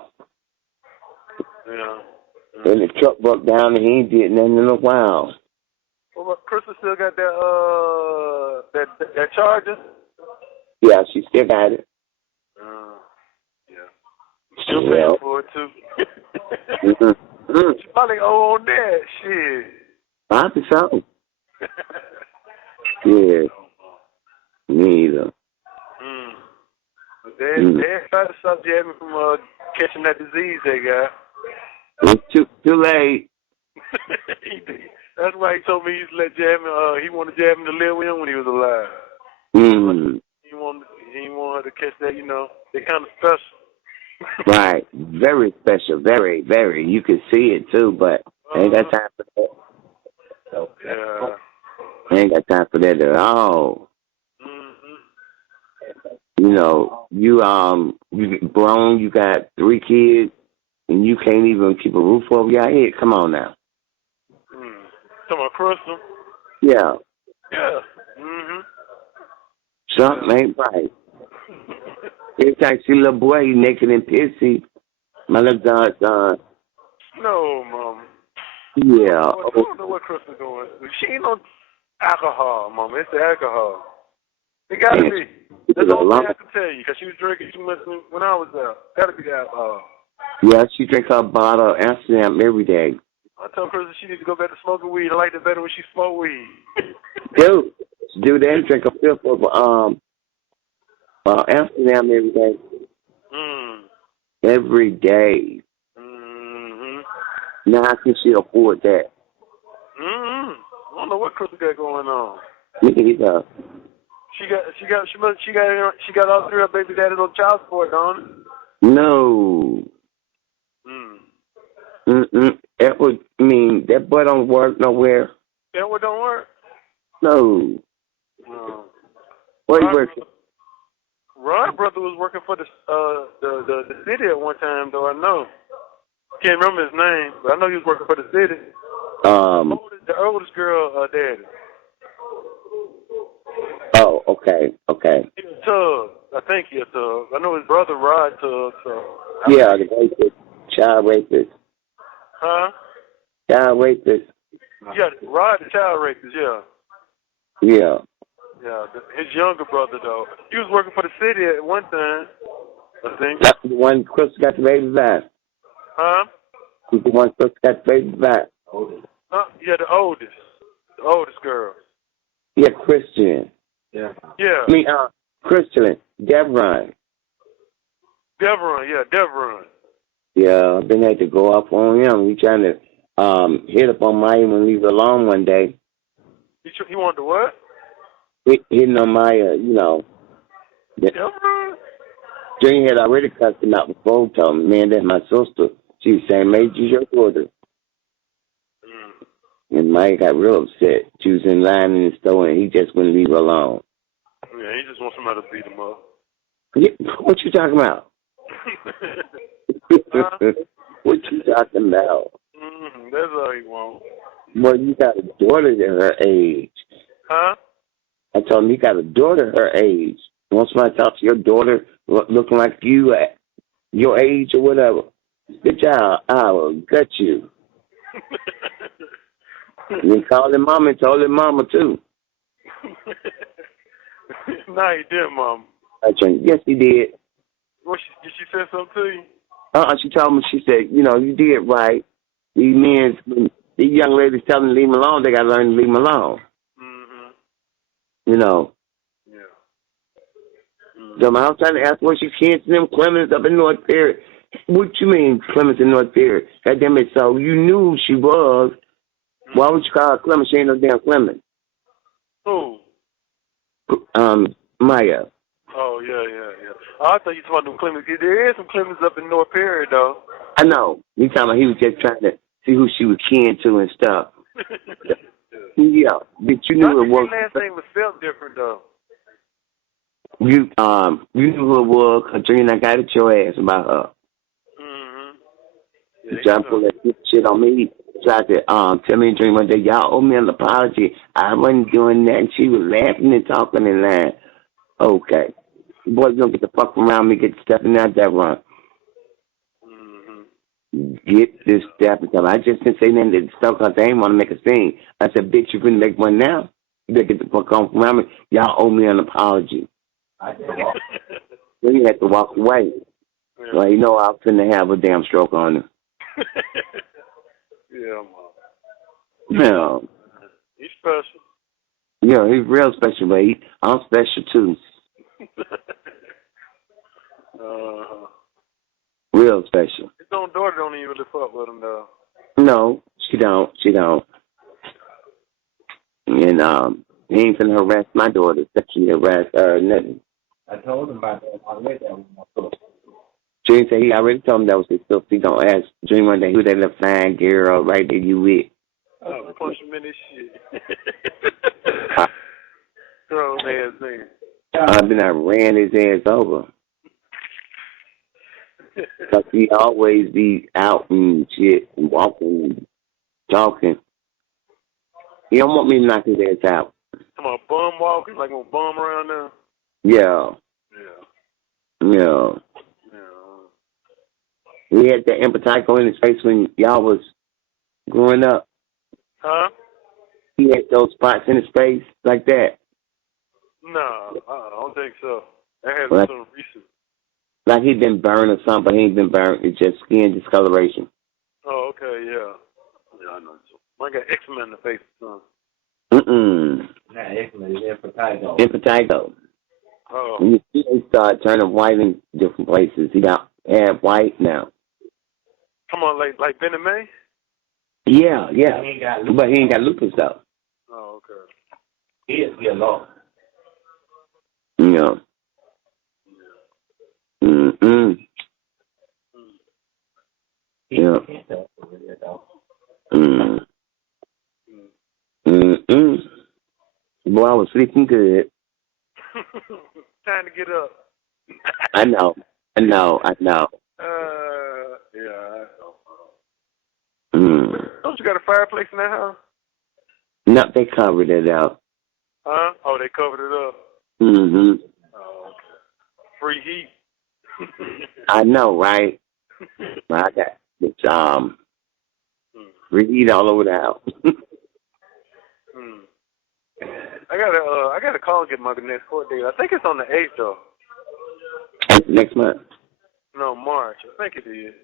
Yeah. And the truck broke down and he ain't did nothing in a while. Well, Crystal still got that charger? Yeah, she still got it. Yeah. Still paying for it, too. She probably owe on that. Shit. Probably so. Yeah. Me either. But they tried to stop Jamie from catching that disease they got. It's too late. He did. That's why he told me he used to let Jamie, he wanted Jamie to live with him when he was alive. He wanted her to catch that, they're kind of special. Right. Very special. Very, very. You can see it, too, but I ain't got time for that. So, yeah. I ain't got time for that at all. You grown, you got 3 kids, and you can't even keep a roof over your head. Come on now. Talking about Crystal? Yeah. Yeah. Something ain't right. Every time I see a little boy, he naked and pissy. My little godson. No, Mom. Yeah. I don't know what Crystal doing. She ain't on alcohol, Mom. It's the alcohol. It gotta be. That's the only thing I can tell you, because she was drinking too much when I was there. Gotta be the alcohol. Yeah, she drinks her bottle of Amsterdam every day. I told Crystal she needs to go back to smoking weed. I liked it better when she smoked weed. Dude, do that. Drink a fifth of Amsterdam every day. Every day. Now how can she afford that? I don't know what Crystal got going on. Me either. She got all 3 of her baby daddies on child support, don't it? No. That boy don't work nowhere. That one don't work? No. Where you working? Ron's brother was working for the city at one time, though, I know. Can't remember his name, but I know he was working for the city. The oldest girl, daddy. Oh, okay. He's a Tug. I think he's a Tug. I know his brother Rod Tug, so. Yeah, the rapist. Child rapist. Huh? Child rapist. Yeah, Rod the child rapist, yeah. Yeah. Yeah, his younger brother, though. He was working for the city at one time, I think. That's the one Crystal got the baby back. Huh? He's the one Crystal got the baby back. Yeah, the oldest. The oldest girl. Yeah, Christian. Yeah. Christian. Devron. Devron. Yeah, I've been had to go up on him. He trying to hit up on Maya when we was alone one day. He wanted to what? Hitting on Maya, you know. Devron? Junior had already cussed him out before, told me, man, that's my sister. She was saying, made you your daughter. And Maya got real upset. She was in line in the store, and he just wouldn't leave her alone. Yeah, he just wants somebody to beat him up. What you talking about? What you talking about? That's all he wants. Well, you got a daughter her age. Huh? I told him you got a daughter her age. Once I talk to your daughter looking like you at your age or whatever, bitch, I will gut you. You called him mama and told him mama too. No, he didn't, Mom. Yes, he did. What, did she say something to you? She told me, she said, you know, you did right. These young ladies telling them to leave him alone, they got to learn to leave him alone. You know. Yeah. So I was trying to ask what she kids and them Clemens up in North Perry. What you mean, Clemens in North Perry? God damn it, so you knew who she was. Why would you call her Clemens? She ain't no damn Clemens. Who? Maya. Oh, yeah. Oh, I thought you talking about them Clemens. There is some Clemens up in North Perry, though. I know. He talking about he was just trying to see who she was kin to and stuff. Yeah, but you knew it was. Your last name was spelled different, though. You knew who it was, Katrina. I got at your ass about her. Yeah, Trying to pull that shit on me. Tried to tell me during one day, y'all owe me an apology. I wasn't doing that, and she was laughing and talking and lying. Okay. Boys don't get the fuck around me, get stepping out that run. Get this step. I just didn't say nothing to stuff because I ain't want to make a scene. I said, bitch, you couldn't make one now. You better get the fuck on around me. Y'all owe me an apology. Then you had to walk away. Yeah. Well, you know I was finna have a damn stroke on him. Yeah, Mom. Yeah. He's special. Yeah, he's real special, but I'm special too. Real special. His own daughter don't even really fuck with him, though. No, she don't. And he ain't finna harass my daughter, sexually harass her or nothing. I told him about that. I read that with my book. Dream said he already told him that was his stuff. He gonna ask Dream one day who that little fine girl right there you with. Oh, punch him in his shit. Throw his ass in. I ran his ass over. Because he always be out and shit, and walking and talking. He don't want me to knock his ass out. Come on, bum walking, like a bum around there? Yeah. He had that impetigo in his face when y'all was growing up. Huh? He had those spots in his face like that. No, I don't think so. That has been some recent. Like he'd been burned or something, but he ain't been burned. It's just skin discoloration. Oh, okay, yeah. Yeah, I know. I got eczema in the face or something. Nah, eczema is impetigo. Impetigo. Oh. When you see him start turning white in different places, he got hair white now. Come on, like Ben and May? Yeah. But he ain't got lupus though. Oh, okay. He is still low. Yeah. Yeah. Boy, I was sleeping good. Time to get up. I know. Yeah. Don't you got a fireplace in that house? No, they covered it up. Huh? Oh, they covered it up. Oh, okay. Free heat. I know, right? I got free heat all over the house. I gotta call and get my next court date. I think it's on the 8th though. Next month? No, March. I think it is.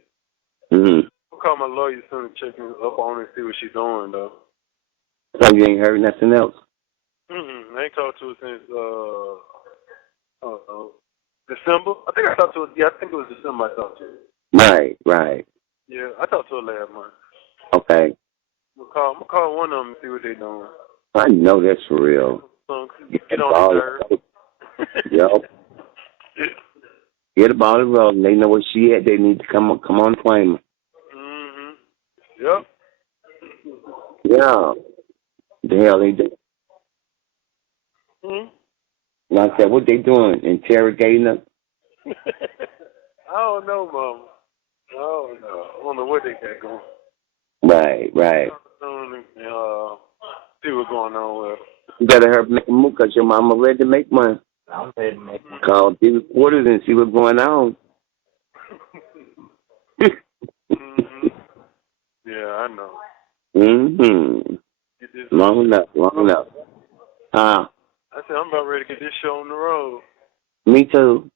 I'll call my lawyer soon and check up on her and see what she's doing though. So you ain't heard nothing else? I ain't talked to her since December. I think I talked to her. Yeah, I think it was December I talked to her. Right. Yeah, I talked to her last month. Okay. I'm gonna call one of them and see what they doing. I know that's for real. Get on the nerve. Yep. Get about it rolling. They know where she at. They need to come on and claim her. Yep. Yeah. The hell they do? Like I said, what they doing? Interrogating her? I don't know, Mama. I don't know what they got going. Right. See what's going on with her. You better hurry make a move because your mama ready to make money. I'm ready to make money. Call the reporters and see what's going on. Yeah, I know. Long enough. I said, I'm about ready to get this show on the road. Me too.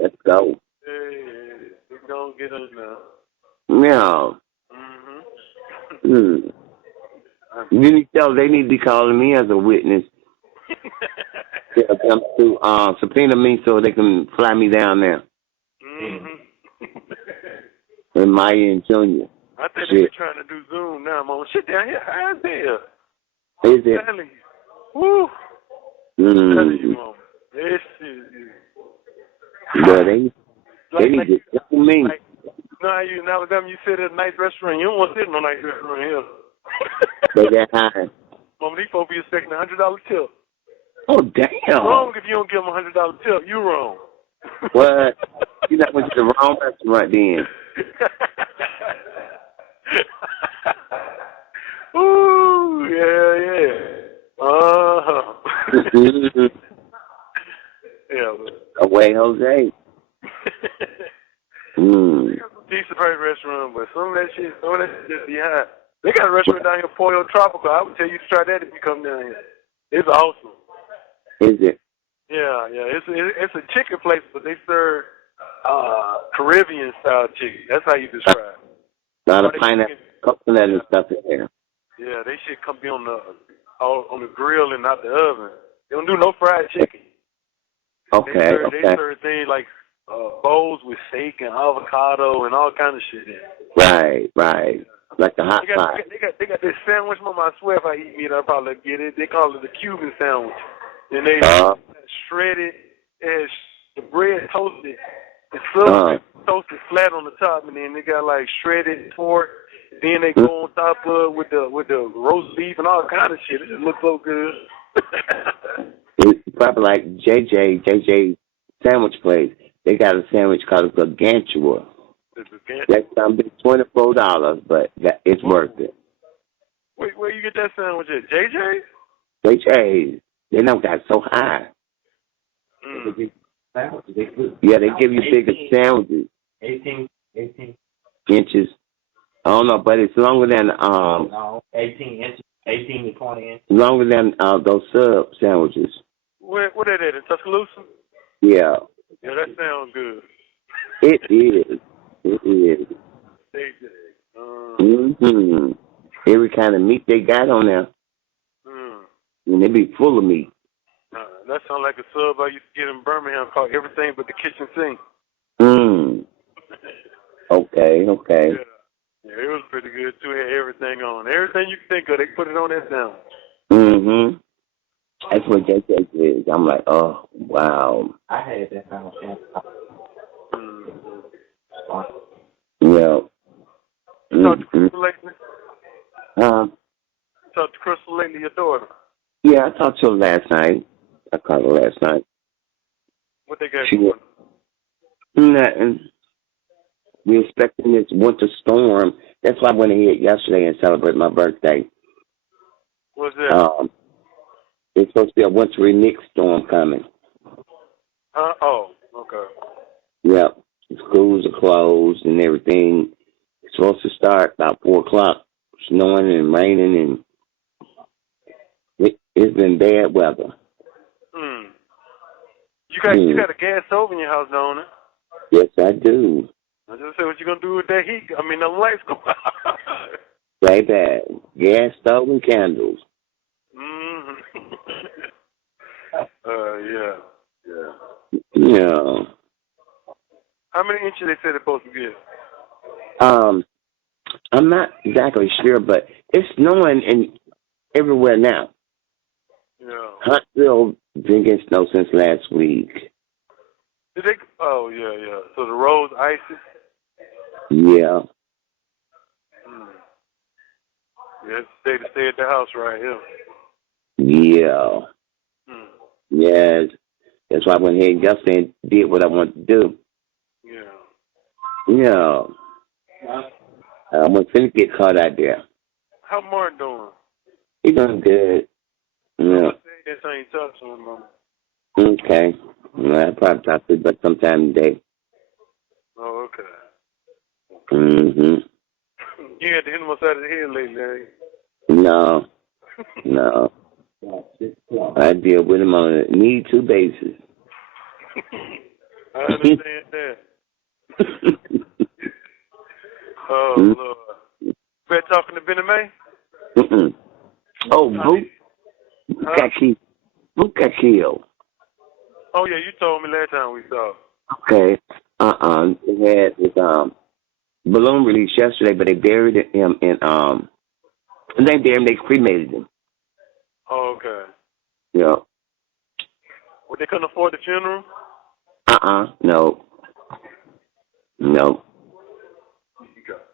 Let's go. Hey, we're going to get us now. Yeah. You need to tell they need to be calling me as a witness. Tell them to subpoena me so they can fly me down there. And Maya and Junior. I think they're trying to do Zoom now, Mom. Shit down here, how's there? Is it? I'm telling you. Woo. I'm telling you, Mom. This is... But they need to tell me. Now with them, you sit at a nice restaurant. You don't want to sit in no nice restaurant here. They that high. Mom, these folks be expecting $100 tip. Oh, damn. You're wrong if you don't give them $100 tip. You wrong. What? You not went to the wrong restaurant then. Ooh, yeah. Yeah. Away, Jose. Decent price restaurant, but some of that shit just behind. They got a restaurant down here, Pollo Tropical. I would tell you to try that if you come down here. It's awesome. Is it? Yeah. It's a chicken place, but they serve Caribbean style chicken. That's how you describe it. A lot of pineapple, coconut and stuff in there. Yeah, they should come be on the grill and not the oven. They don't do no fried chicken. Okay. They serve things like bowls with steak and avocado and all kind of shit in it. Right. Like the hot pot. They got this sandwich, Mama. I swear if I eat meat, I'll probably get it. They call it the Cuban sandwich. And they shredded, and the bread toasted. It's toasted flat on the top, and then they got like shredded pork. Then they go on top of it with the roast beef and all kind of shit. It just looks so good. It's probably like JJ sandwich place. They got a sandwich called a Gargantua. That's something $24, but it's worth it. Wait, where you get that sandwich at? JJ? JJ. They don't got so high. Yeah, they give you bigger sandwiches. 18 inches. I don't know, but it's longer than 18 inches, 18 to 20 inches. Longer than those sub sandwiches. Where that at? In Tuscaloosa? Yeah. Yeah, that sounds good. It is. Every kind of meat they got on there. And they be full of meat. That sounds like a sub I used to get in Birmingham called Everything But the Kitchen Sink. Okay. Yeah, it was pretty good too. It had everything on. Everything you can think of, they put it on that sandwich. That's what JJ is. I'm like, oh, wow. I had that sandwich. Yeah. You talked to Crystal lately? Talked to Crystal lately, your daughter? Yeah, I talked to her last night. I called her last night. What they got going? Nothing. We're expecting this winter storm. That's why I went ahead yesterday and celebrated my birthday. What's that? It's supposed to be a wintry Nick storm coming. Oh, okay. Yep. Schools are closed and everything. It's supposed to start about 4 o'clock, snowing and raining, and it's been bad weather. You got a gas stove in your house, don't it? Yes, I do. I just said, what you gonna do with that heat? I mean, the lights go out. Baby, gas stove and candles. Yeah. Yeah. How many inches they say they're supposed to get? I'm not exactly sure, but it's snowing everywhere now. Yeah. Huntsville been getting snow since last week. Did they? Oh, yeah. So the roads icy? Yeah. Yeah, stay at the house right here. Yeah. Yes. That's why I went ahead yesterday and did what I wanted to do. Yeah. Yeah. I'm going to get caught out there. How Martin doing? He's doing good. Yeah. Yes, I ain't talked to him, Mama. Okay. Well, I'll probably talk to you about sometime today. Oh, okay. Mm-hmm. You had to hit him upside the head lately, ain't you? No. I deal with him on a need-to basis. I understand that. Oh, Lord. Been talking to Benny May? Oh, Book got killed. Oh, yeah, you told me last time we saw. Okay. They had this balloon release yesterday, but they buried him in they buried him, they cremated him. Oh, okay. Yeah. Well, they couldn't afford the funeral? No.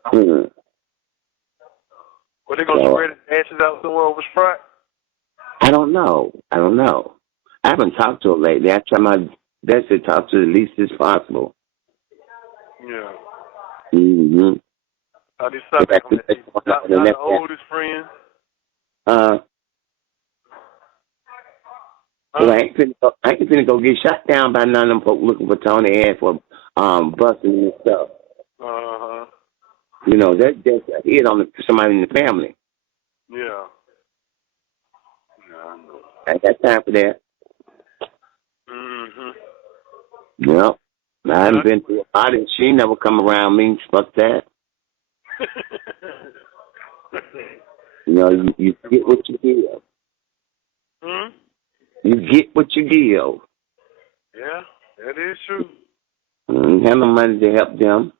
Okay. Well, they going to spread his ashes out somewhere over Sprite? I don't know. I haven't talked to her lately. I try my best to talk to her the least as possible. Yeah. Mm-hmm. I just stopped back on that. Not the oldest friend. Well, I ain't finna go get shot down by none of them folks looking for Tony Ann for busting and stuff. Uh-huh. You know, that's just a hit on somebody in the family. Yeah. I got time for that. Mm-hmm. Yep. I haven't been through a lot, and she never come around me. Fuck that. You know, you get what you give. You get what you give. Yeah, that is true. Ain't have no money to help them.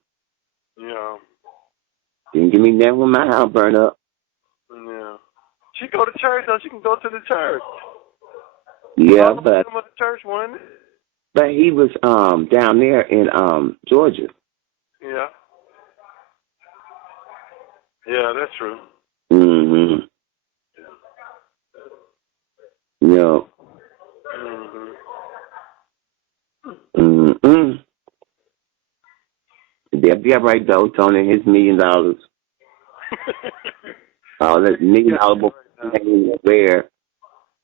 Yeah. Didn't give me that when my house burned up. Yeah. She go to church, though. She can go to the church. Yeah, but the church one. But he was down there in Georgia. Yeah. Yeah, that's true. Mm-hmm. Yeah. Mm-hmm. They'll be all right, though, Tony. His $1 million. Oh, that $1 million wear.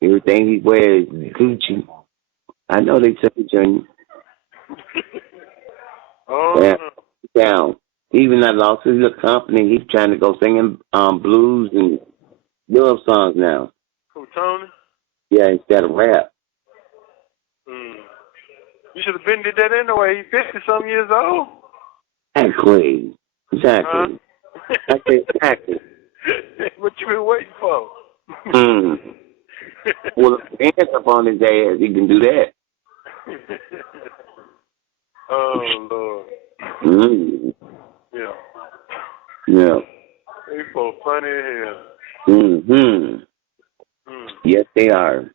Everything he wears is Gucci. I know they took it, Junior. Yeah. Down. He even not lost his little company. He's trying to go singing blues and love songs now. Who, Tony? Yeah, instead of rap. You should have been did that anyway. He's 50-some years old. Exactly. Exactly. What you been waiting for? Well, if the hands up on his ass, he can do that. Oh, Lord. Yeah. Yeah. They so funny as hell. Yes, they are.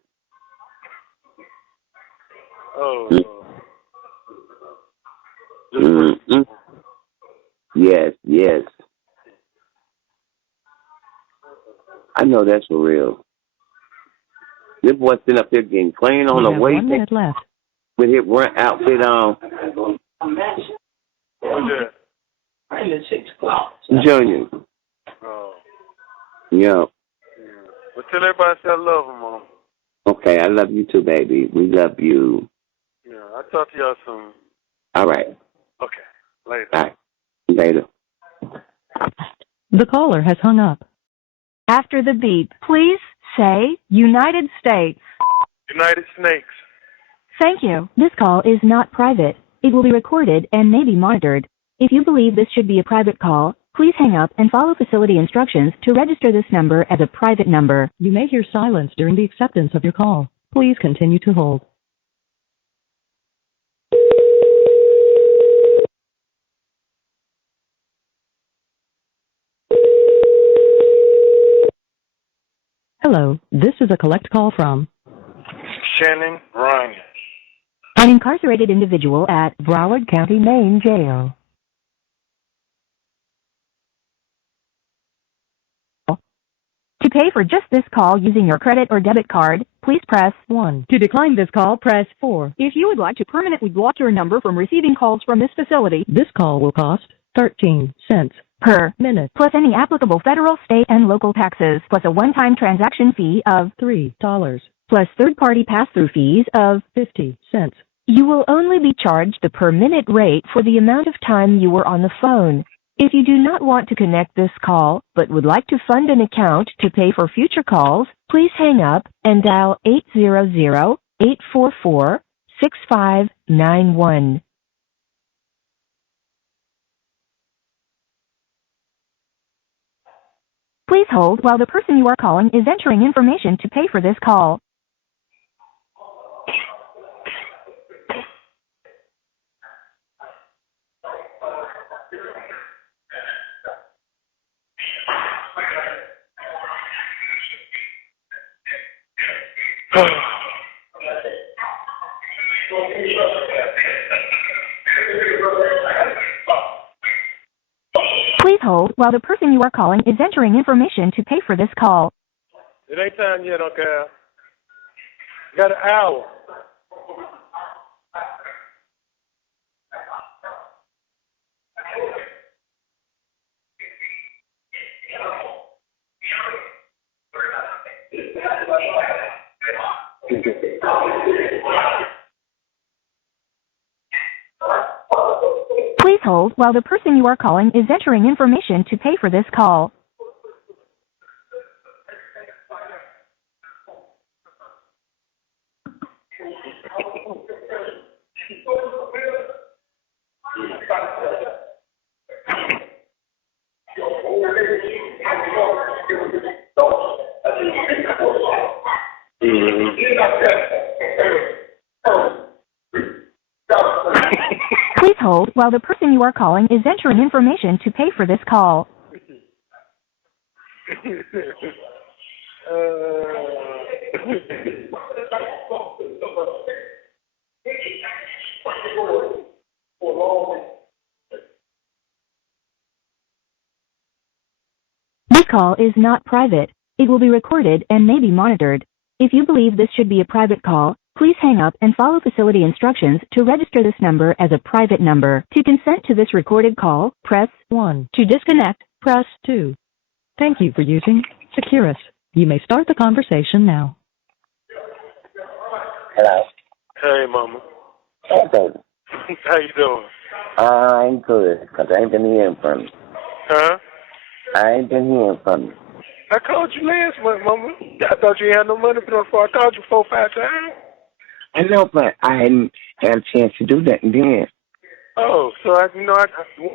Oh, Lord. Yes. I know that's for real. This boy sitting up there getting clean on the way. 1 minute left. With his run outfit on. What's that? Junior. Oh. Yeah. Well, tell everybody I love them, Mom. Okay, I love you too, baby. We love you. Yeah, I'll talk to y'all soon. All right. Okay. Later. All right. Later. The caller has hung up. After the beep, please say United States. United Snakes. Thank you. This call is not private. It will be recorded and may be monitored. If you believe this should be a private call, please hang up and follow facility instructions to register this number as a private number. You may hear silence during the acceptance of your call. Please continue to hold. Hello, this is a collect call from Shannon Ryan. An incarcerated individual at Broward County, Maine Jail. To pay for just this call using your credit or debit card, please press 1. To decline this call, press 4. If you would like to permanently block your number from receiving calls from this facility, This call will cost 13 cents per minute, plus any applicable federal, state, and local taxes, plus a one-time transaction fee of $3, plus third-party pass-through fees of 50 cents. You will only be charged the per-minute rate for the amount of time you were on the phone. If you do not want to connect this call, but would like to fund an account to pay for future calls, please hang up and dial 800-844-6591. Please hold while the person you are calling is entering information to pay for this call. Please hold while the person you are calling is entering information to pay for this call. It ain't time yet, okay? Got an hour. Please hold while the person you are calling is entering information to pay for this call. Please hold while the person you are calling is entering information to pay for this call. This call is not private. It will be recorded and may be monitored. If you believe this should be a private call, please hang up and follow facility instructions to register this number as a private number. To consent to this recorded call, press 1. To disconnect, Press 2. Thank you for using Securus. You may start the conversation now. Hello. Hey, Mama. Hey, baby. How you doing? I'm good, because I ain't been hearing from you. Huh? I ain't been hearing from you. I called you last month, Mama. I thought you had no money for I called you 4 or 5 times. I know, but I hadn't had a chance to do that then. Oh, so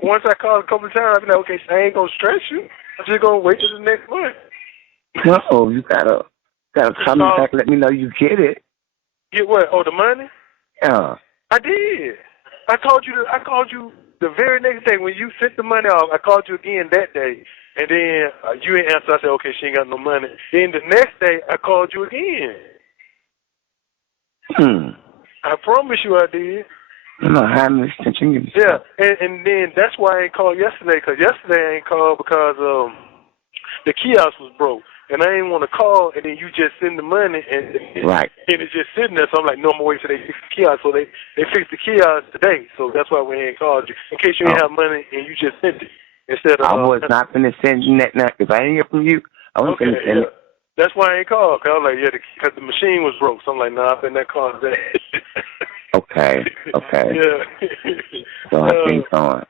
once I called a couple of times, I'd be like, okay, I ain't gonna stress you. I'm just gonna wait till the next month. No, you gotta call me back, let me know you get it. Get what? Oh, the money? Yeah. I did. I called you the very next day when you sent the money off. I called you again that day, and then you didn't answer. I said, okay, she ain't got no money. Then the next day, I called you again. I promise you I did. No, I haven't listened. Yeah, and then that's why I ain't called yesterday, because yesterday I ain't called because the kiosk was broke. And I didn't want to call, and then you just send the money, and it's just sitting there. So I'm like, no, I'm going to wait till they fix the kiosk. So they fixed the kiosk today. So that's why we ain't called you, in case you didn't have money and you just sent it. Instead of, I was not going to send you that now. If I didn't hear from you, I wasn't going to send it. That's why I ain't called, because I was like, yeah, because the machine was broke. So I'm like, nah, I think that called that. Okay. Yeah. So I think on.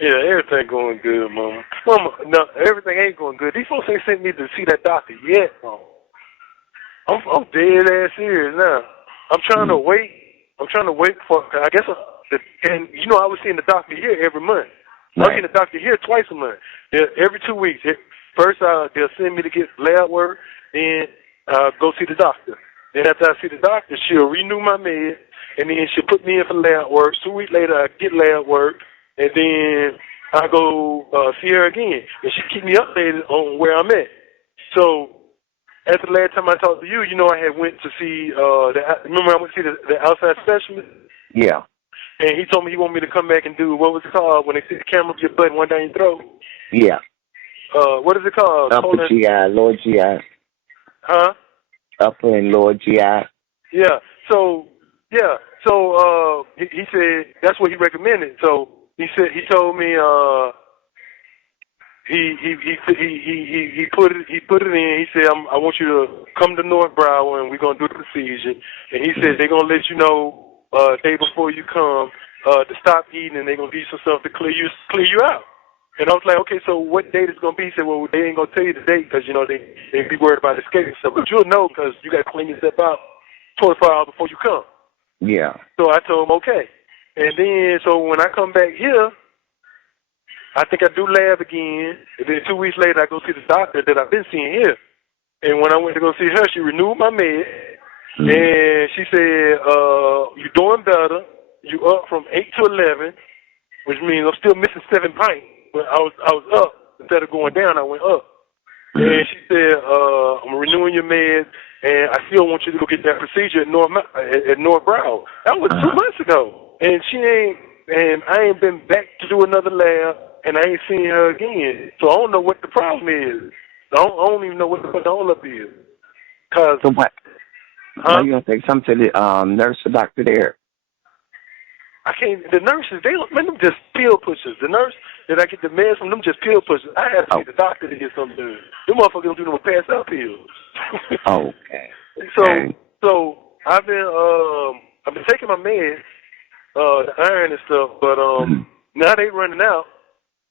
Yeah, everything going good, Mama. Mama, no, everything ain't going good. These folks ain't sent me to see that doctor yet, Mama. I'm dead ass serious now. I'm trying to wait. I'm trying to wait for, I guess, and you know, I was seeing the doctor here every month. I'm seeing the doctor here twice a month. Every 2 weeks. First, they'll send me to get lab work, then go see the doctor. Then after I see the doctor, she'll renew my meds, and then she'll put me in for lab work. 2 weeks later, I get lab work, and then I go see her again. And she keep me updated on where I'm at. So after the last time I talked to you, you know, I had went to see, remember I went to see the outside specialist? Yeah. And he told me he wanted me to come back and do, what was it called, when they stick the camera up your butt and one down your throat? Yeah. What is it called? Upper GI, lower GI. Huh? Upper and lower GI. Yeah. So he said that's what he recommended. So he told me he put it in. He said I want you to come to North Broward and we're gonna do the procedure. And he said they're gonna let you know day before you come to stop eating, and they're gonna give you some stuff to clear you out. And I was like, okay, so what date is going to be? He said, well, they ain't going to tell you the date because, you know, they be worried about escaping stuff. But you'll know because you got to clean yourself out 24 hours before you come. Yeah. So I told him, okay. And then, so when I come back here, I think I do lab again. And then 2 weeks later, I go see the doctor that I've been seeing here. And when I went to go see her, she renewed my med. And she said, you're doing better. You up from 8 to 11, which means I'm still missing 7 pints. But I was up. Instead of going down, I went up. And she said, I'm renewing your meds, and I still want you to go get that procedure at North Broward. That was 2 months ago. And I ain't been back to do another lab, and I ain't seen her again. So I don't know what the problem is. I don't even know what the hold up is. So what? Huh? Are you going to say something to the nurse or doctor there? I can't. The nurses, them just pill pushers. The nurse that I get the meds from, them just pill pushers. I have to see the doctor to get something done. Them motherfuckers don't do them pass out pills. Okay. So I've been taking my meds, the iron and stuff, but now they running out,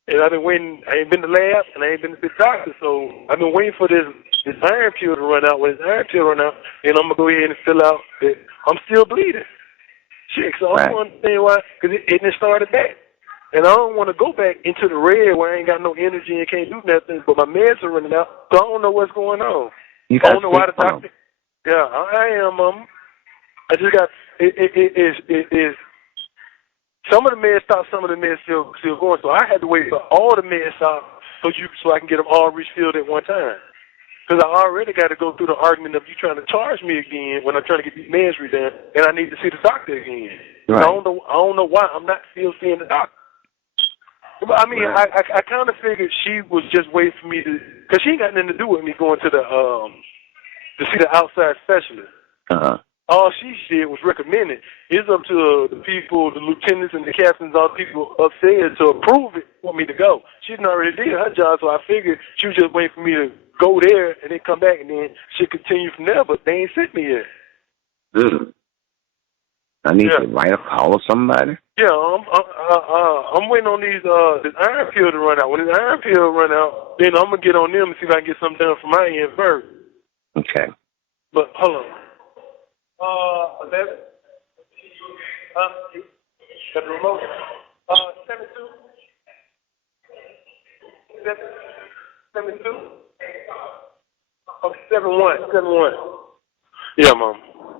and I've been waiting. I ain't been to the lab, and I ain't been to the doctor, so I've been waiting for this iron pill to run out. When this iron pill run out, and I'm gonna go ahead and fill out that I'm still bleeding. Shit, so I don't understand why, because it started back. And I don't want to go back into the red where I ain't got no energy and can't do nothing, but my meds are running out, so I don't know what's going on. I don't know why the doctor. Yeah, I am. I just got, it is, some of the meds stop, some of the meds still going, so I had to wait for all the meds stop so I can get them all refilled at one time. Because I already got to go through the argument of you trying to charge me again when I'm trying to get these meds redone, and I need to see the doctor again. Right. I don't know why I'm not still seeing the doctor. I mean, right. I kind of figured she was just waiting for me to, because she ain't got nothing to do with me going to to see the outside specialist. All she did was recommend it. It's up to the people, the lieutenants and the captains, all the people upstairs to approve it for me to go. She didn't already did her job, so I figured she was just waiting for me to go there and then come back and then she'll continue from there, but they ain't sent me yet. I need to write a call or somebody. Yeah, I'm waiting on this iron pill to run out. When this iron pill run out, then I'm gonna get on them and see if I can get something done from my end first. Okay. But hold on. 11. Got the remote. 72. 72. Okay, 71. Yeah, Mom.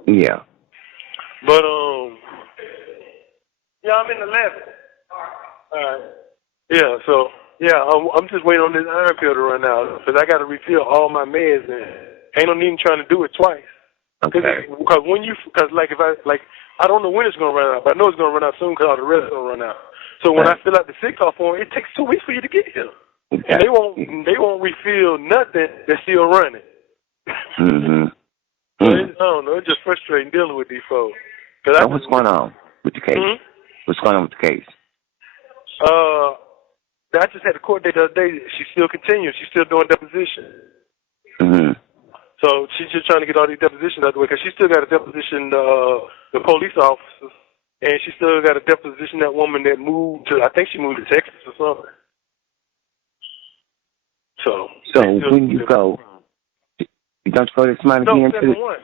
Yeah. But yeah, I'm in 11. All right. Yeah, so yeah, I'm just waiting on this iron pill to run out because I got to refill all my meds and ain't no need trying to do it twice. Okay. Because I don't know when it's gonna run out, but I know it's gonna run out soon because all the rest is gonna run out. So when I fill out the sick call form, it takes 2 weeks for you to get here. Okay. And they won't refill nothing that's still running. So I don't know. It's just frustrating dealing with these folks. So what's going on with the case? What's going on with the case? I just had a court date the other day. She still continues. She's still doing deposition. So she's just trying to get all these depositions out of the way because she still got a deposition the police officers, and she still got a deposition that woman that moved to, I think she moved to Texas or something. So when you go, you don't go to somebody again? No,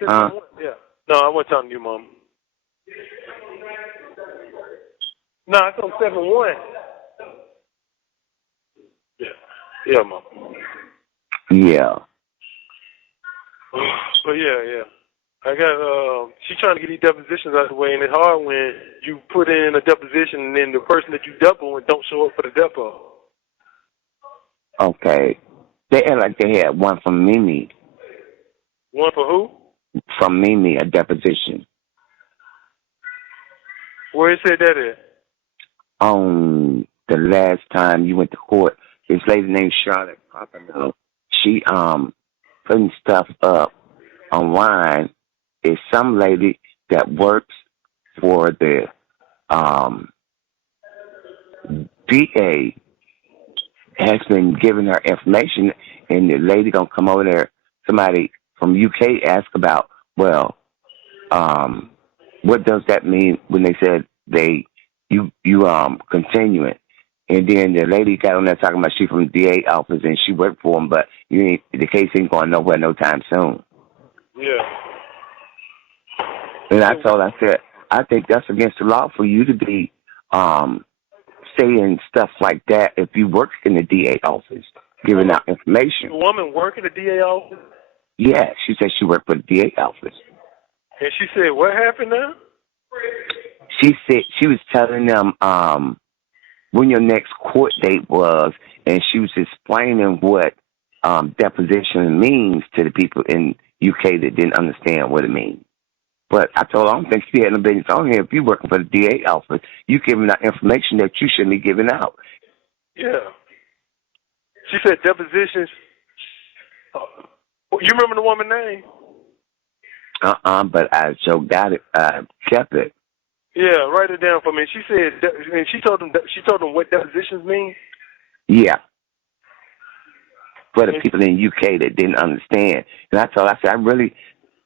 7-1. Yeah. No, I wasn't talking to you, Mom. No, it's on 7-1. Yeah, Mom. Yeah. But yeah. I got, she's trying to get these depositions out of the way, and it's hard when you put in a deposition and then the person that you depo and don't show up for the depo. Okay. They act like they had one from Mimi. One for who? From Mimi, a deposition. Where it said that at? On the last time you went to court, this lady named Charlotte Pompano, she putting stuff up online. Is some lady that works for the DA has been giving her information, and the lady gonna come over there. Somebody from UK asked about, well, what does that mean when they said you continuing? And then the lady got on there talking about she from the DA office and she worked for him, but the case ain't going nowhere no time soon. Yeah. And I said, I think that's against the law for you to be saying stuff like that if you work in the DA office, giving out information. The woman work in the DA office? Yeah, she said she worked for the DA office. And she said, what happened now? She said she was telling them when your next court date was, and she was explaining what deposition means to the people in UK that didn't understand what it means. But I told her, I don't think she had no business on here. If you're working for the DA office, you're giving out information that you shouldn't be giving out. Yeah. She said depositions. You remember the woman's name? But I got it. I kept it. Yeah, write it down for me. She said, and she told them what depositions mean. Yeah. For the people in the UK that didn't understand, and I said, I really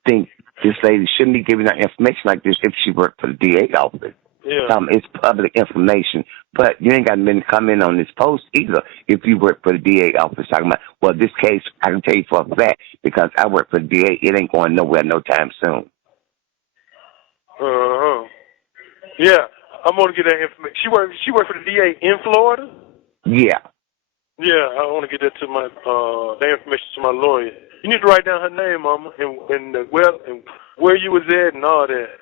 think this lady shouldn't be giving out information like this if she worked for the DA office. Yeah. It's public information, but you ain't got to come in on this post either if you work for the DA office talking about, well, this case, I can tell you for a fact, because I work for the DA, it ain't going nowhere no time soon. Uh-huh. Yeah, I'm going to get that information. She worked for the DA in Florida? Yeah. Yeah, I want to get that to my that information to my lawyer. You need to write down her name, Mama, and where you was at and all that.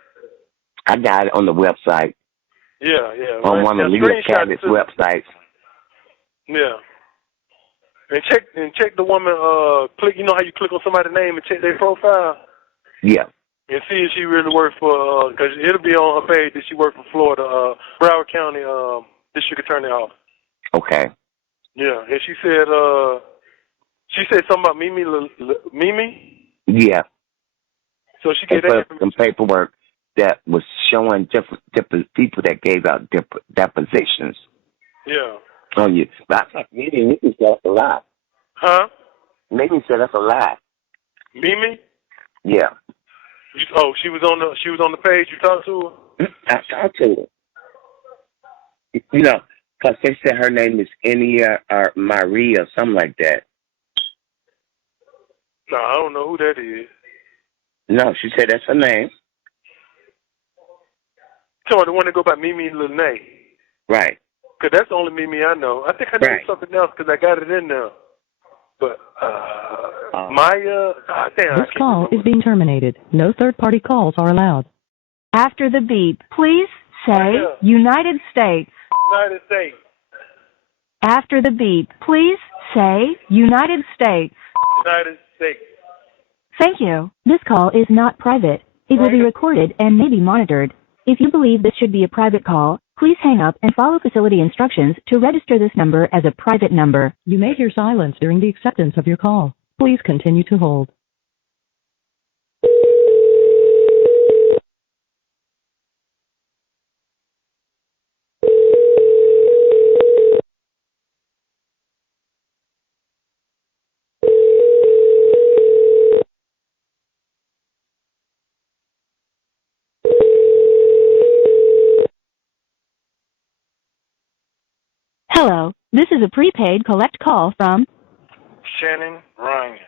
I got it on the website. Yeah. On one of Leila Cavett's websites. Yeah. And check the woman. Click. You know how you click on somebody's name and check their profile. Yeah. And see if she really worked for. Because it'll be on her page that she worked for Florida, Broward County District Attorney Office. Okay. Yeah, and she said something about Mimi. Yeah. So she gave that some paperwork that was showing different people that gave out depositions. Yeah. On you, but I thought Mimi said that's a lie. Huh? Mimi said that's a lie. Mimi? Yeah. She was on the page. You talked to her? I talked to her. You know, because they said her name is Enia or Maria or something like that. No, I don't know who that is. No, she said that's her name. Come on, the one that go by Mimi Lene. Right. Because that's the only Mimi I know. I think I know something else because I got it in there. But, Maya, damn. This call is being terminated. No third-party calls are allowed. After the beep, please say United States. United States. After the beep, please say United States. United States. Thank you. This call is not private. It will be recorded and may be monitored. If you believe this should be a private call, please hang up and follow facility instructions to register this number as a private number. You may hear silence during the acceptance of your call. Please continue to hold. Hello, this is a prepaid collect call from Shannon Ryan.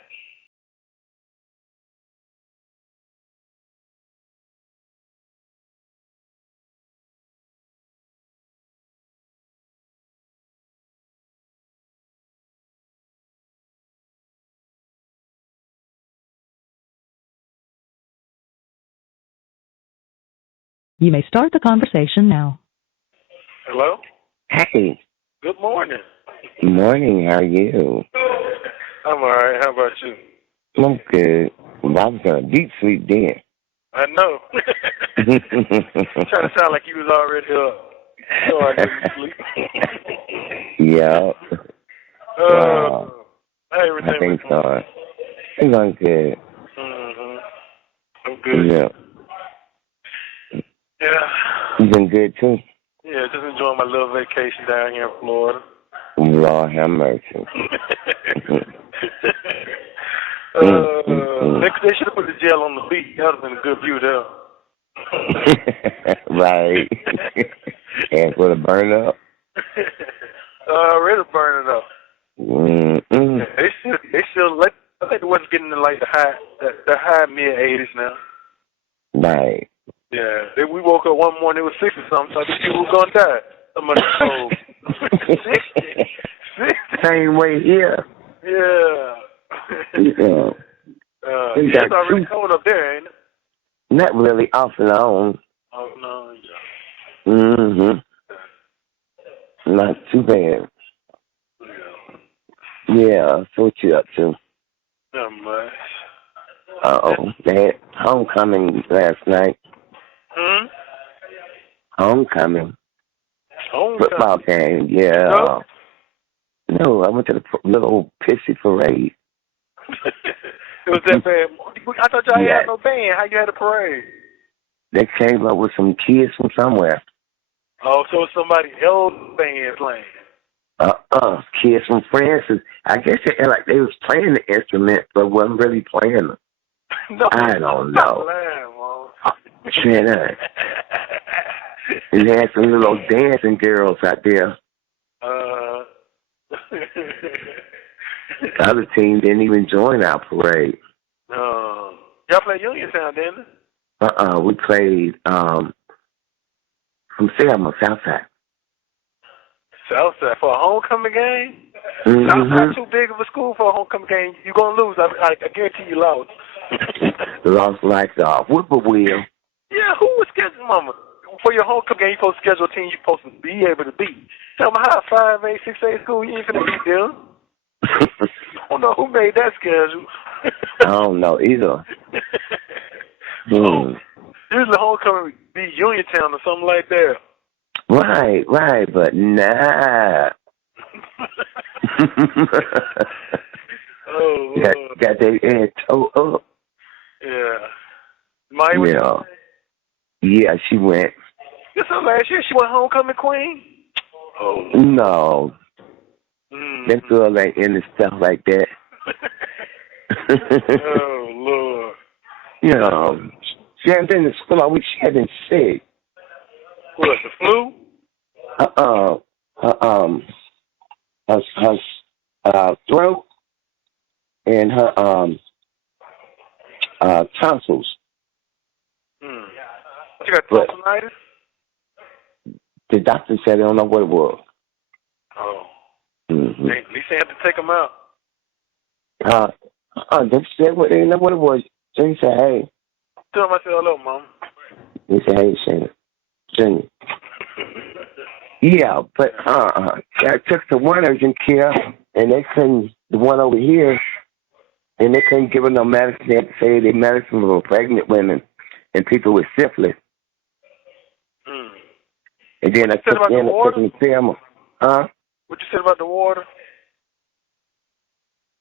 You may start the conversation now. Hello? Hey. Good morning. Good morning. How are you? I'm all right. How about you? I'm good. Well, I was in a deep sleep then. I know. Trying to sound like you was already up. No, I didn't sleep. Yeah. Wow. Everything I think so. It's going good. I'm good. Yeah. Yeah. You been good too? Yeah, just enjoying my little vacation down here in Florida. Lord have mercy. They should have put the jail on the beach. That would have been a good view there. Right. And for the burn up? Ready to burn it up. Mm-mm. They still let. I think it was getting in like the high mid-80s now. Right. Yeah. We woke up one morning, it was 60 something, so these people were gonna die. Somebody told. 60. Same way here. Yeah. Yeah. It's already cold up there, ain't it? Not really, off and on. Oh no. Yeah. Mm-hmm. Not too bad. Yeah, so what you up to? Not much. They had homecoming last night. Homecoming. Football game, yeah. No? No, I went to the little pissy parade. It was that bad. I thought y'all had no band. How you had a parade? They came up with some kids from somewhere. Oh, so it's somebody else's band playing. Kids from France. I guess they like they was playing the instrument, but wasn't really playing them. No, I don't know. Shannon. And they had some little dancing girls out there. The other team didn't even join our parade. Y'all played Uniontown, didn't you? We played from Selma, Southside. Southside for a homecoming game? Mm-hmm. Southside too big of a school for a homecoming game. You're gonna lose. I guarantee you lost. Lost lights off. Whippoorwill. Yeah, who was scheduling, Mama? For your homecoming game, you're supposed to schedule a team you're supposed to be able to beat. Tell me how 5A, 6A school, you ain't finna beat them. I don't know who made that schedule. I don't know either. Usually homecoming would be Uniontown or something like that. Right, but nah. Got their head toe up. Yeah. Maya was Yeah, she went. This was last year. She went homecoming queen? Oh. No. That girl ain't into stuff like that. Oh, Lord. She hadn't been to school all week. She had been sick. What, the flu? Her throat and her tonsils. She got tonsillitis? The doctor said they don't know what it was. Oh. Mm-hmm. At least they have to take them out. They said they didn't know what it was. So he said, hey. Tell them I said hello, Mom. He said, hey, Shannon. Junior. Yeah, but I took the one urgent care, and they couldn't, the one over here, and they couldn't give her no medicine. They had to say they medicine for pregnant women and people with syphilis. And then I took the film. What you said about the water?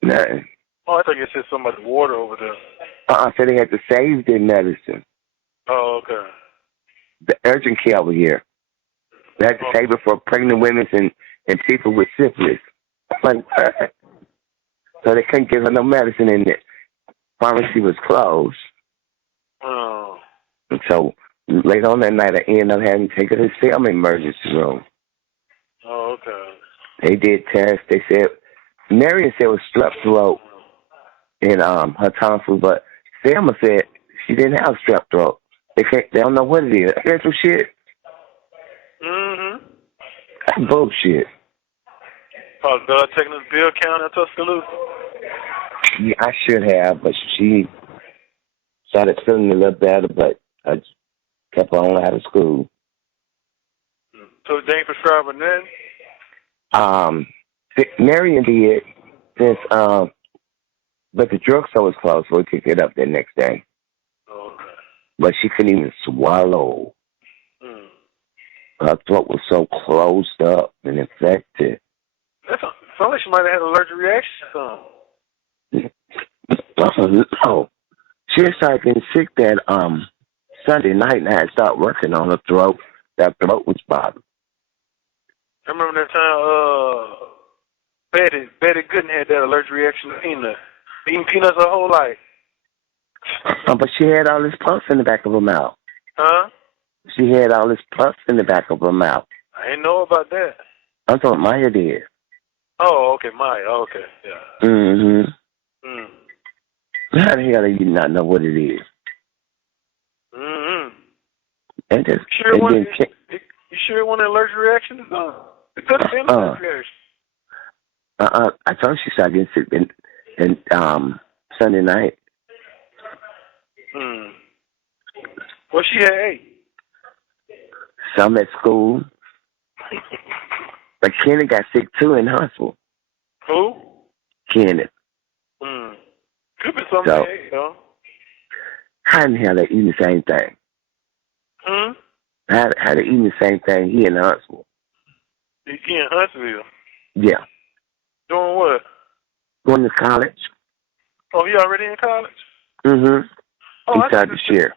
Nothing. Oh, I thought you said something about the water over there. I said they had to save their medicine. Oh, okay. The urgent care over here. They had to save it for pregnant women and people with syphilis. Like, what? So they couldn't give her no medicine, and the pharmacy was closed. Oh. And so later on that night, I ended up having to take her to the Selma emergency room. Oh, okay. They did tests. They said, Marion said it was strep throat in her tonsils, but Selma said she didn't have strep throat. They don't know what it is. That's some shit. That's bullshit. Oh, did I take this bill count at Tuscaloosa? Yeah, I should have, but she started feeling a little better, but I just kept her on out of school. So they ain't prescribing then? Marion did, since But the drugstore was closed, so we could get up there next day. Okay. But she couldn't even swallow. Her throat was so closed up and infected. Sounds like she might have had an allergic reaction or something. No. She had started getting sick that Sunday night, and I had started working on her throat. That throat was bothering. I remember that time Betty Gooden had that allergic reaction to peanuts. Eating peanuts her whole life. But she had all this pus in the back of her mouth. Huh? She had all this pus in the back of her mouth. I didn't know about that. I thought Maya did. Oh, okay, Maya. Okay, yeah. Mm-hmm. How the hell do you not know what it is? Mm-hmm. And just, you sure it wasn't an allergic reaction? It could have been an allergic reaction. I thought she started getting sick in Sunday night. What she had ate? Some at school. But Kenneth got sick too in hospital. Who? Kenneth. Could be something they ate, though. How in the hell they eating the same thing? How they eating the same thing? He in Huntsville. He in Huntsville? Yeah. Doing what? Going to college. Oh, he already in college? Mm-hmm. Oh, he started this year.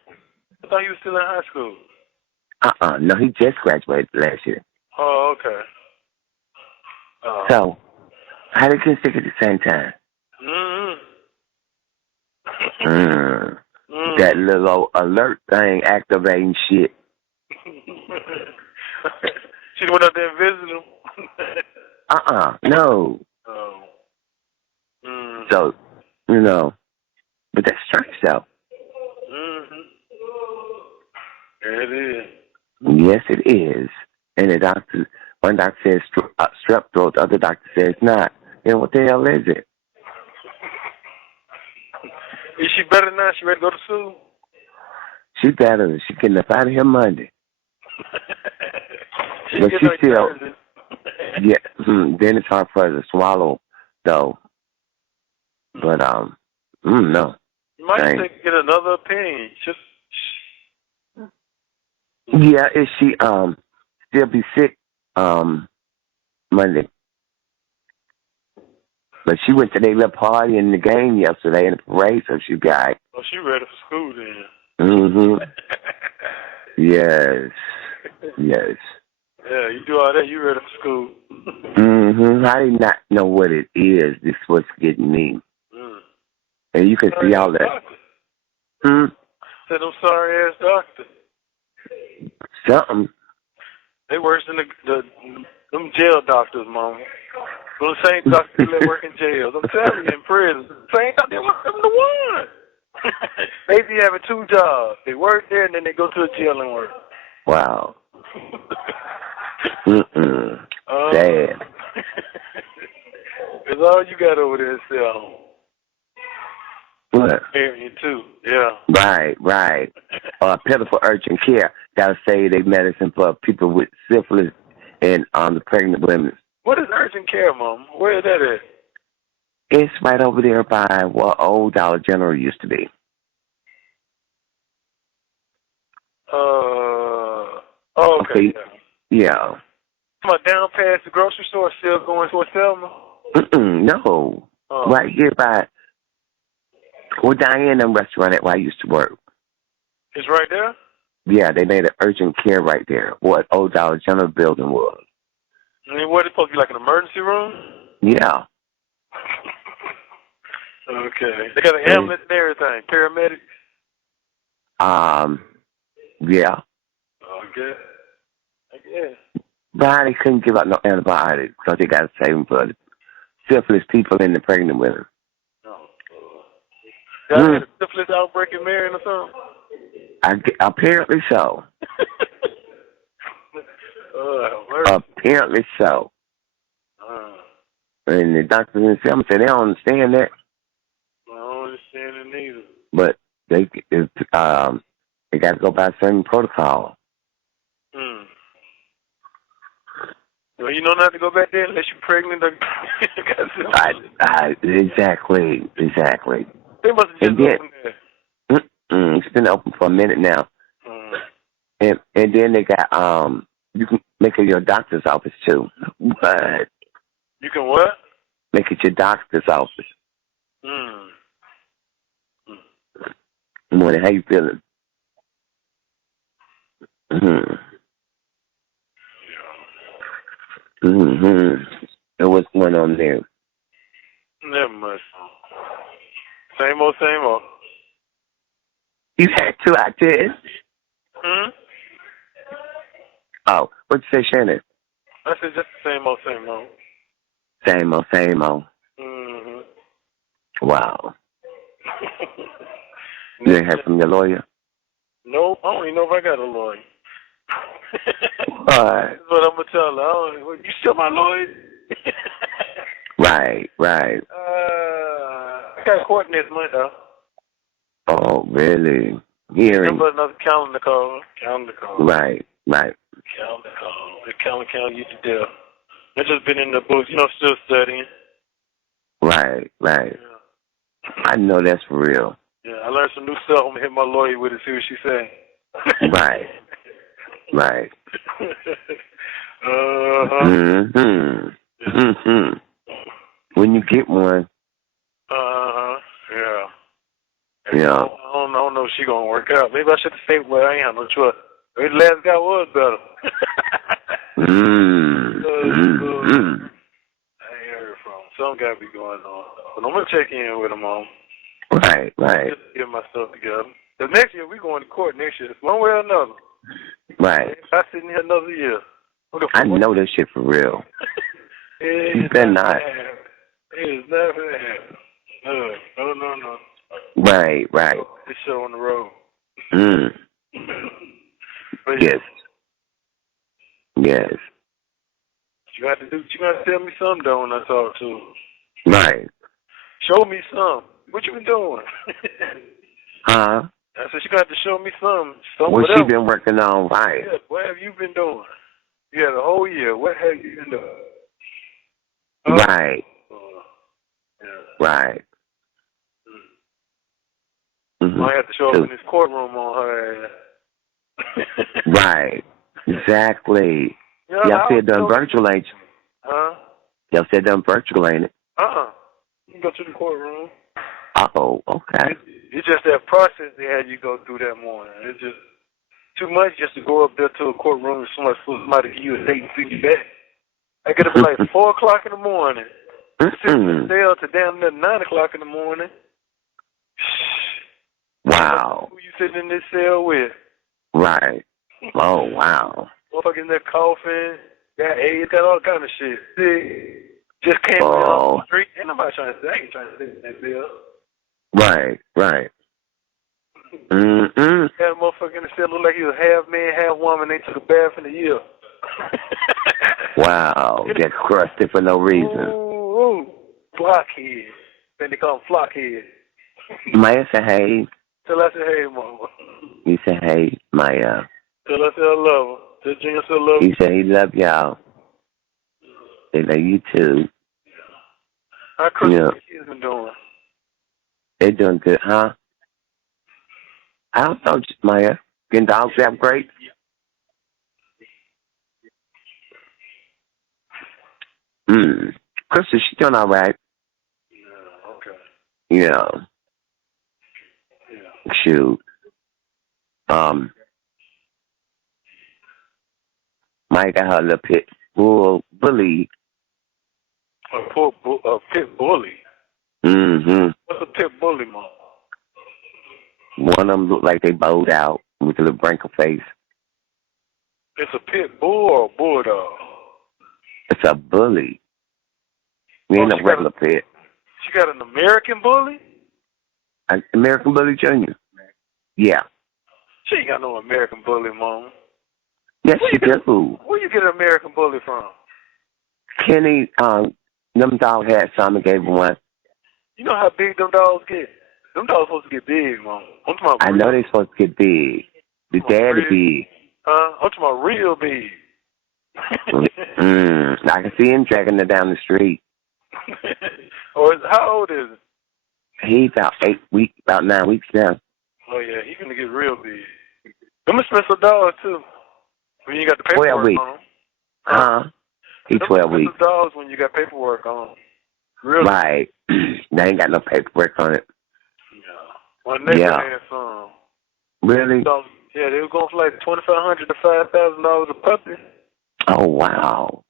I thought he was still in high school. No, he just graduated last year. Oh, okay. So, how they get sick at the same time? That little alert thing activating shit. She went up there and visited him? No. So, but that's strange though. Yeah, it is. Yes, it is. And one doctor says strep throat, the other doctor says not. What the hell is it? Is she better now? She ready to go to school? She better. She getting up out of here Monday. But she still, then it's hard for her to swallow, though. But, no. You might get another opinion. Yeah, if she, still be sick, Monday. But she went to their little party in the game yesterday in the parade, so she got. Oh, she ready for school then. Yes. Yeah, you do all that, you ready for school. I did not know what it is. This was getting me. And you can see all that. Said them sorry ass doctors. Something. They worse than them jail doctors, Mama. Those same doctors that work in jails. I'm telling you, in prison. Same doctors, I'm the one. They be having two jobs. They work there and then they go to the jail and work. Wow. Sad. That's all you got over there to sell. What? Parenting too, yeah. Right. Pitiful urgent care. Gotta say they medicine for people with syphilis and the pregnant women. What is urgent care, Mom? Where is that at? It's right over there by what old Dollar General used to be. Okay. Yeah. Come on, down past the grocery store, still going towards Selma? No. Right here by Diana restaurant at where I used to work. It's right there? Yeah, they made an urgent care right there. What old Dollar General building was. I mean, what, it's supposed to be like an emergency room? Yeah. Okay. They got an ambulance and everything. Paramedics? Yeah. Okay. I guess. But they couldn't give out no antibiotics because they got to save them for the syphilis people and the pregnant women. Y'all had a syphilis outbreak in Marion or something? Apparently so. Apparently so. And the doctors in Selma said they don't understand that. I don't understand it neither. But they got to go by a certain protocol. Well, you know not to go back there unless you're pregnant. Or Exactly. They must have just opened there. It's been open for a minute now. And then they got you can make it your doctor's office too. But you can what? Make it your doctor's office. Morning, how you feeling? And what's going on there? Never much. Same old. You had 2 out there. Oh, what'd you say, Shannon? I said just the same old. Same old. Wow. You ain't heard from your lawyer? No, I don't even know if I got a lawyer. That's what I'm going to tell her. You still my lawyer? Right. I got court next month, though. Oh, really? Hearing. Number another calendar call. Right. Calendar call. The calendar you to death. I just been in the books, still studying. Right. Yeah. I know that's for real. Yeah, I learned some new stuff. I'm going to hit my lawyer with it, see what she say. Right. When you get one. Yeah. Yeah. I don't know if she gonna work out. Maybe I should have stayed where I am. No choice. Maybe the last guy was better. I ain't heard from him. Something gotta be going on. But I'm gonna check in with him on. Right. Just to get my stuff together. The next year we going to court next year, one way or another. Right. I sit in here another year. I know this shit for real. You better not. It is never gonna happen. No. Right. This show on the road. Yes. You got to tell me something though when I talk to her. Right. Show me some. What you been doing? Huh? I said she got to show me some. What she been working on, right? Yeah, what have you been doing? You had a whole year. What have you been doing? Right. Yeah. Right. I have to show up in this courtroom on her ass. Right. Exactly. Y'all said done virtual, ain't you? Huh? Y'all said done virtual, ain't it? You can go to the courtroom. Oh, okay. It's just that process they had you go through that morning. It's just too much just to go up there to a courtroom and somebody give you a date and see you back. I get up at like 4 o'clock in the morning. Sit in the cell to damn near 9 o'clock in the morning. Wow. Who you sitting in this cell with? Right. Oh, wow. Motherfucker in there coughing, got AIDS, got all kind of shit. Just came off the street. Ain't nobody trying to sit. I ain't trying to sit in that cell. Right. Had a motherfucker in the cell look like he was half man, half woman. They took a bath in a year. Wow. Get crusted for no reason. Ooh. Blockhead. Then they call him Flockhead. Maya said, hey. Tell her I said, hey, mama. You said, hey, Maya. Tell her I said I love her. Tell Junior I said I love her. He said he love y'all. They love you too. How Christmas kids been doing? They doing good, huh? I don't know, Maya. Getting dogs have great? Krista, she doing all right. Yeah, okay. Yeah. Shoot. Maya got her little pit bull bully. A pit bully? What's a pit bully, Mom? One of them look like they bowed out with a little wrinkle face. It's a pit bull or a bulldog? It's a bully. We ain't a regular pet. She got an American bully? An American Bully Jr. Yeah. She ain't got no American bully, Mom. Yes, she do. Where you get an American bully from? Kenny, them dog had some and gave one. You know how big them dogs get? Them dogs supposed to get big, Mom. I know they supposed to get big. The daddy big. I'm talking about real big. I can see him dragging her down the street. How old is He's about 9 weeks now. Oh, yeah, he's going to get real big. Them expensive dogs, too. When you got the paperwork 12 weeks. on them. He's 12 weeks. Dogs when you got paperwork on them. Really? Right. They ain't got no paperwork on it. Yeah. My neighbor had some. Really? Yeah, they were going for like $2,500 to $5,000 a puppy. Oh, wow.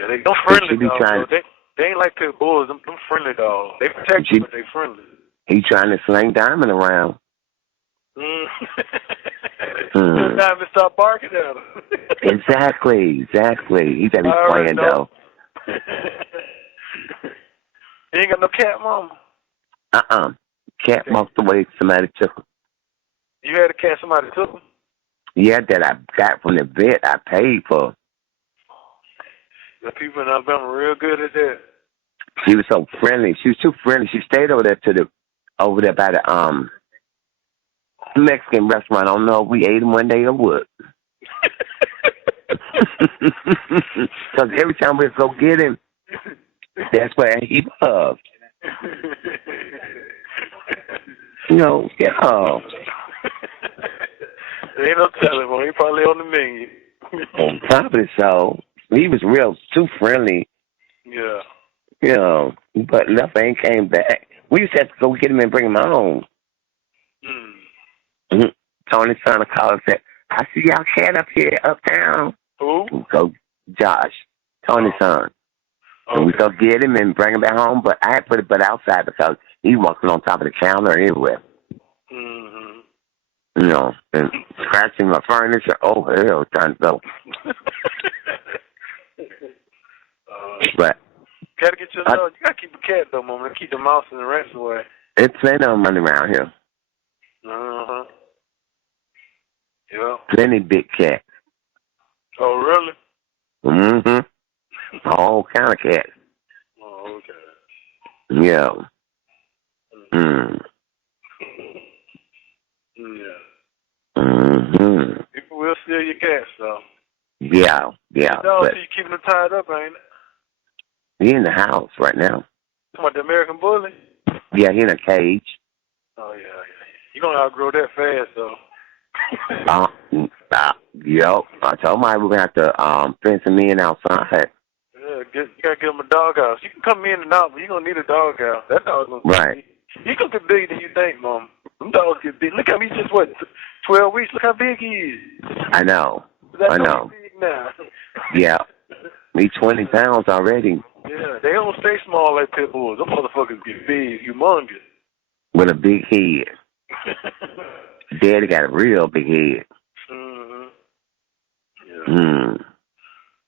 Yeah, they friendly dogs. They ain't like pit bulls. Them friendly dogs. They protect you, but they friendly. He trying to sling Diamond around. Diamond stop barking at him. Exactly. He said he's playing, though. You ain't got no cat, mama? Cat walked away. Somebody took him. You had a cat, somebody took him? Yeah, that I got from the vet I paid for. The people in Alabama real good at that. She was so friendly. She was too friendly. She stayed over there by the Mexican restaurant. I don't know if we ate him one day or what. Because every time we go get him, that's where he was. Yeah. There ain't no telling, boy. He probably on the menu. Probably so. He was too friendly. Yeah. But nothing came back. We used to have to go get him and bring him home. Tony's trying to call and said, I see y'all cat up here, uptown. Who? So, Josh, Tony's son. Okay. And we go get him and bring him back home, but I had put it outside because he walking on top of the counter everywhere. And scratching my furniture. Oh, hell, trying to go. But gotta get your dog. You gotta keep a cat though, mama. Keep the mouse and the rats away. It's plenty of money around here. Yeah. Plenty big cats. Oh, really? All kind of cats. Oh, okay. Yeah. Yeah. People will steal your cats, though. Yeah. So you keeping them tied up, ain't it? He in the house right now. Talking about the American Bully? Yeah, he in a cage. Oh, yeah. You gonna outgrow that fast, though. Yep. I told my we're gonna have to fence him in outside. Yeah, you gotta give him a doghouse. You can come in and out, but you're gonna need a doghouse. That dog's gonna right. He gonna get bigger than you think, Mom. Them dogs get big. Look how he's just 12 weeks. Look how big he is. I know. He's big now. Yeah. He's 20 pounds already. Yeah, they don't stay small like pit bulls. Them motherfuckers get big, humongous. With a big head. Daddy got a real big head. Yeah.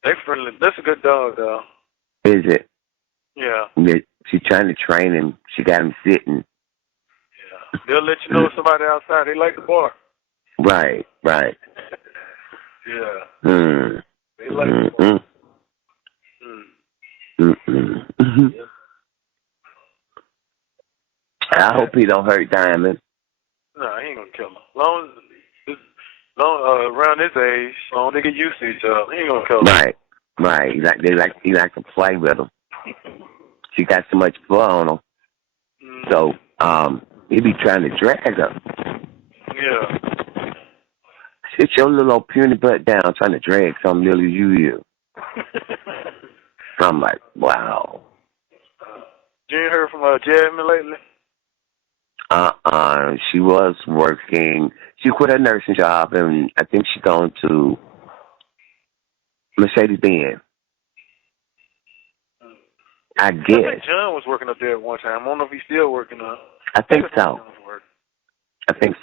They friendly. That's a good dog, though. Is it? Yeah. She's trying to train him. She got him sitting. Yeah. They'll let you know if somebody outside. They like the bark. Right. Yeah. They like the bark. Yeah. I hope he don't hurt Diamond. No, he ain't gonna kill him. Around his age, as long as they get used to each other, he ain't gonna kill him. Right. He like to play with him. She got so much fur on him. So, he be trying to drag her. Yeah. Sit your little old puny butt down trying to drag some little you. I'm like, wow. You ain't heard from Jasmine lately? She was working. She quit her nursing job, and I think she's going to Mercedes-Benz. I guess. I think John was working up there at one time. I don't know if he's still working up. I think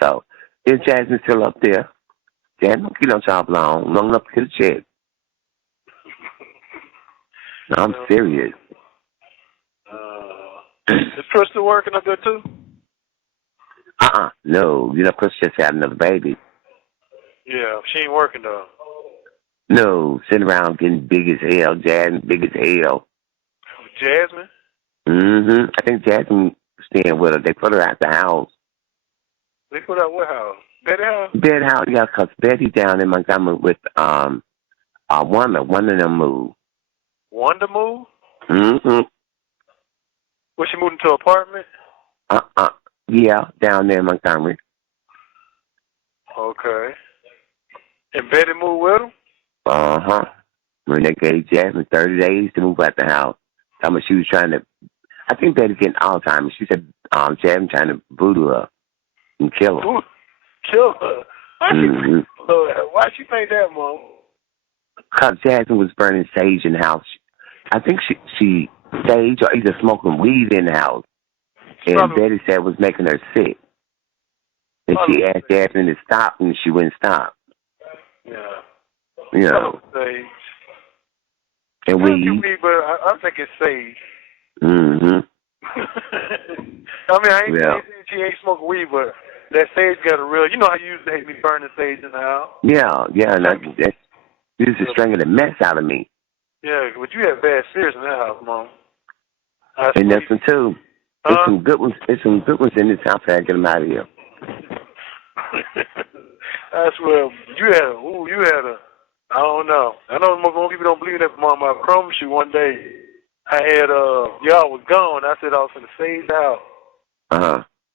so. Is Jasmine still up there? Jasmine don't keep no job long enough to get a check. No, I'm serious. Is Crystal working up there too? No. Crystal just had another baby. Yeah, she ain't working though. No, sitting around getting big as hell. Jasmine big as hell. Jasmine? I think Jasmine staying with her. They put her at the house. They put her at what house? Betty house? Betty house, yeah, because Betty down in Montgomery with One of them moved. One to move? Mm-hmm. Was she moving to an apartment? Yeah, down there in Montgomery. Okay. And Betty moved with him? Uh-huh. When they gave Jasmine 30 days to move out the house. How much she was trying to, I think Betty's getting Alzheimer's. She said Jasmine trying to voodoo her and kill her. Kill her? Why she think that, Mom? Because Jasmine was burning sage in the house. I think she sage or either smoking weed in the house. And Betty said it was making her sick. And she asked Jasmine to stop, and she wouldn't stop. Yeah. You know. Sage. And weed. But I think it's sage. Mm-hmm. I mean, I ain't saying she ain't smoking weed, but that sage got a real, you know how you used to hate me burning sage in the house? Yeah, and that's this is stringing the mess out of me. Yeah, but you had bad spirits in that house, Mom. And that's one too. There's some good ones. There's some good ones in this house. I get them out of here. I swear, you had a, I don't know. I know most people don't believe that, Mom. I promise you, one day I had y'all was gone. I said I was in the sage house.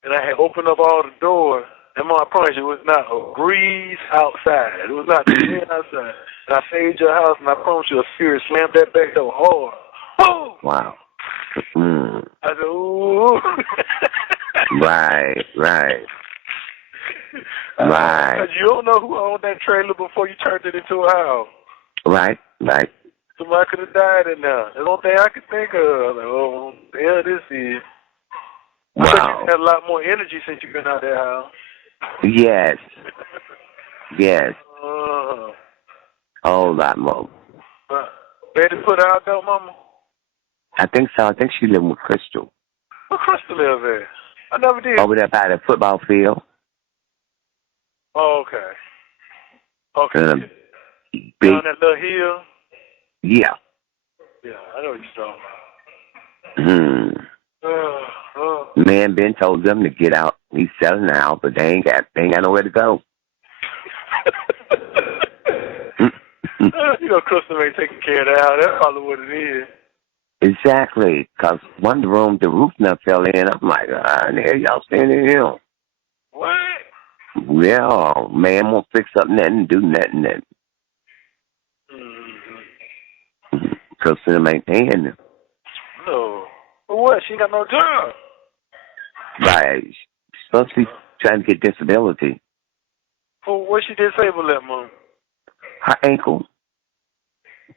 And I had opened up all the doors. And Mom, I promise you, it was not a breeze outside. It was not the wind outside. And I saved your house, and I promise you, a spirit slammed that back door hard. Boom! Wow. I said, ooh. Right. You don't know who owned that trailer before you turned it into a house. Right. Somebody could have died in there. That's the only thing I could think of. Like, oh, the hell this is. Wow. I thought you had a lot more energy since you've been out of that house. Yes. A whole lot more. Betty put her out there, Mama? I think so. I think she lived with Crystal. Where Crystal live at? I never did. Over there by the football field. Oh, okay. Down that little hill? Yeah. Yeah, I know what you're talking about. Man, Ben told them to get out. He's selling the house, but they ain't got nowhere to go. You know, Crystal ain't taking care of the house. That's probably what it is. Exactly, because one room, the roof now fell in. I'm like, the hell y'all staying in here? What? Yeah, man won't fix up nothing, do nothing. Crystal ain't paying them. No. But what? She ain't got no job. Right. She's supposed to be trying to get disability. For what she disabled at, Mom? Her ankle.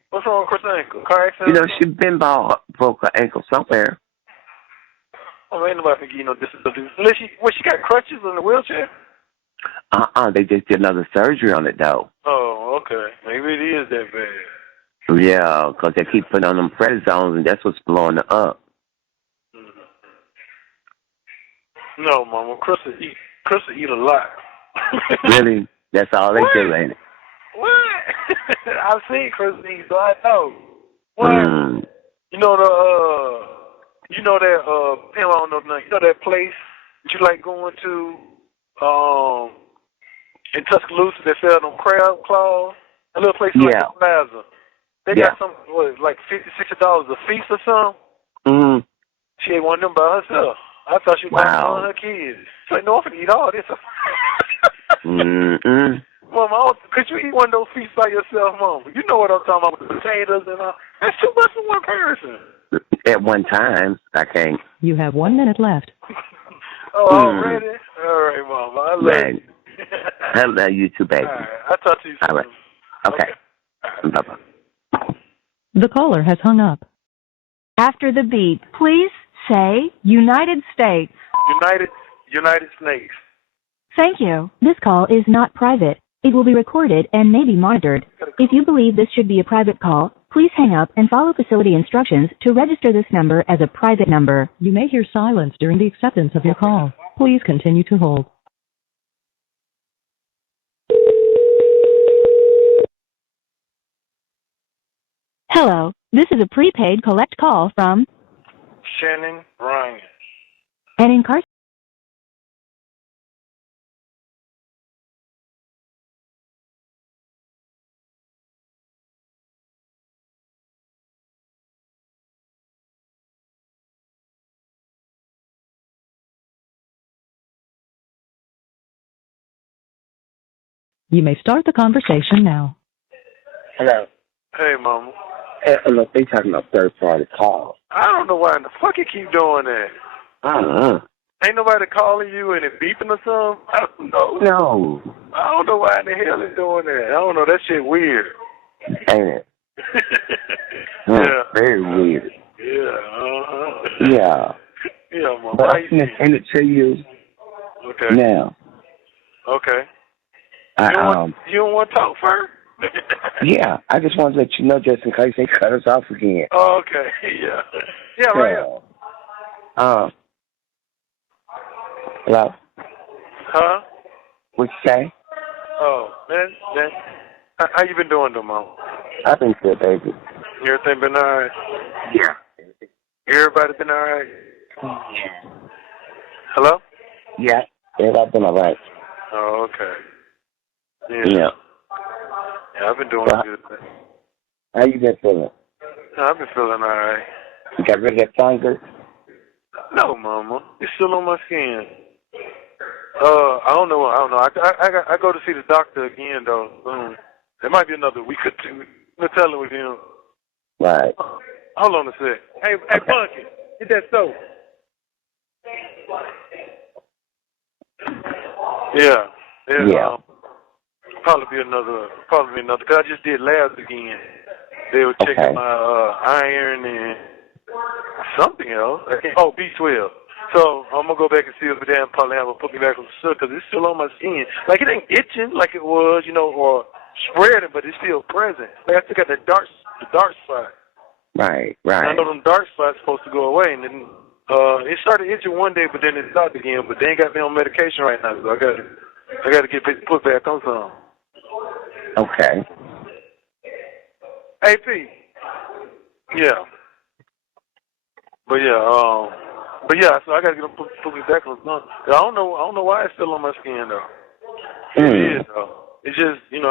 What's wrong with Crystal's ankle? Car accident? You know, she been broke her ankle somewhere. Oh, ain't nobody can give you no disability. She got crutches in the wheelchair? They just did another surgery on it, though. Oh, okay. Maybe it is that bad. Yeah, because they keep putting on them prednisones, and that's what's blowing her up. No, Mama. Crystal eat a lot. Really? That's all they do, ain't it? What? I've seen Crystal eat, so I know. What? You know that I don't know nothing. You know that place that you like going to in Tuscaloosa that sell them crab claws? A little place like the Plaza. They got some like $50-$60 a feast or something. She ate one of them by herself. I thought she was buying one of her kids. She's like, no, I'm finna eat all this. Mama, could you eat one of those feasts by yourself, Mama? You know what I'm talking about with the potatoes and all. That's too much for one person. At one time, I can't. You have 1 minute left. Already? All right, Mama. I love you. I love you too, baby. All right. I'll talk to you soon. All right. Okay. Bye-bye. The caller has hung up. After the beep, please say United States. United States. Thank you. This call is not private. It will be recorded and may be monitored. If you believe this should be a private call, please hang up and follow facility instructions to register this number as a private number. You may hear silence during the acceptance of your call. Please continue to hold. Hello, this is a prepaid collect call from Shannon Ryan. an incarcerated You may start the conversation now. Hello. Hey, Mama. Hey, look, they talking about third-party calls. I don't know why in the fuck you keep doing that. I don't know. Ain't nobody calling you and it beeping or something? I don't know. No. I don't know why in the hell it's doing that. I don't know. That shit weird. Ain't it? Yeah. Very weird. Yeah. Yeah. Yeah, Mama. But I'm going to send it to you now. Okay. You don't want to talk first? Yeah, I just wanted to let you know just in case they cut us off again. Oh, okay. Yeah. Yeah, right here. Hello? Huh? What you say? Oh, man. How you been doing, though, Mom? I've been good, baby. Everything been all right? Yeah. Everybody been all right? Yeah. Hello? Yeah, everybody been all right. Oh, okay. Yeah. Yeah, I've been doing good. How you been feeling? I've been feeling all right. You got rid of that fungus? No, Mama. It's still on my skin. I don't know. I go to see the doctor again, though. It might be another week or two. I'm telling with him. Right. Hold on a sec. Hey, Bunky, get that soap. Yeah. Probably be another. Cause I just did labs again. They were checking my iron and something else. Oh, B12. So I'm gonna go back and see if the damn probably have to put me back on the sugar because it's still on my skin. Like it ain't itching like it was, or spreading, but it's still present. Like I still got the dark spot. Right. And I know them dark spots supposed to go away, and then it started itching one day, but then it stopped again. But they ain't got me on medication right now, so I got to get put back on some. Okay. Hey, P. Yeah. But yeah, so I gotta get them put me back on some. I don't know why it's still on my skin though. It is though. It's just You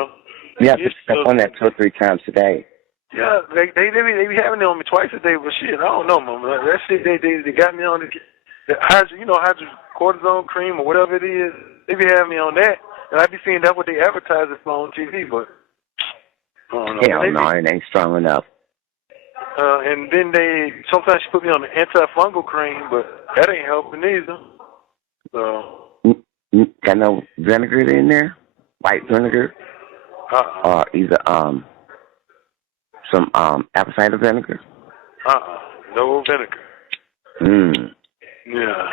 have to step on that 2 or 3 times a day. Yeah, they be having it on me twice a day, but shit, I don't know, Mama. That shit they got me on the hydrocortisone cream or whatever it is. They be having me on that, and I be seeing that's what they advertise it for on TV, but I don't know. Hell no, it ain't strong enough. And then they sometimes she put me on the antifungal cream, but that ain't helping either. So got no vinegar in there? White vinegar? Or either some apple cider vinegar? No vinegar. Yeah.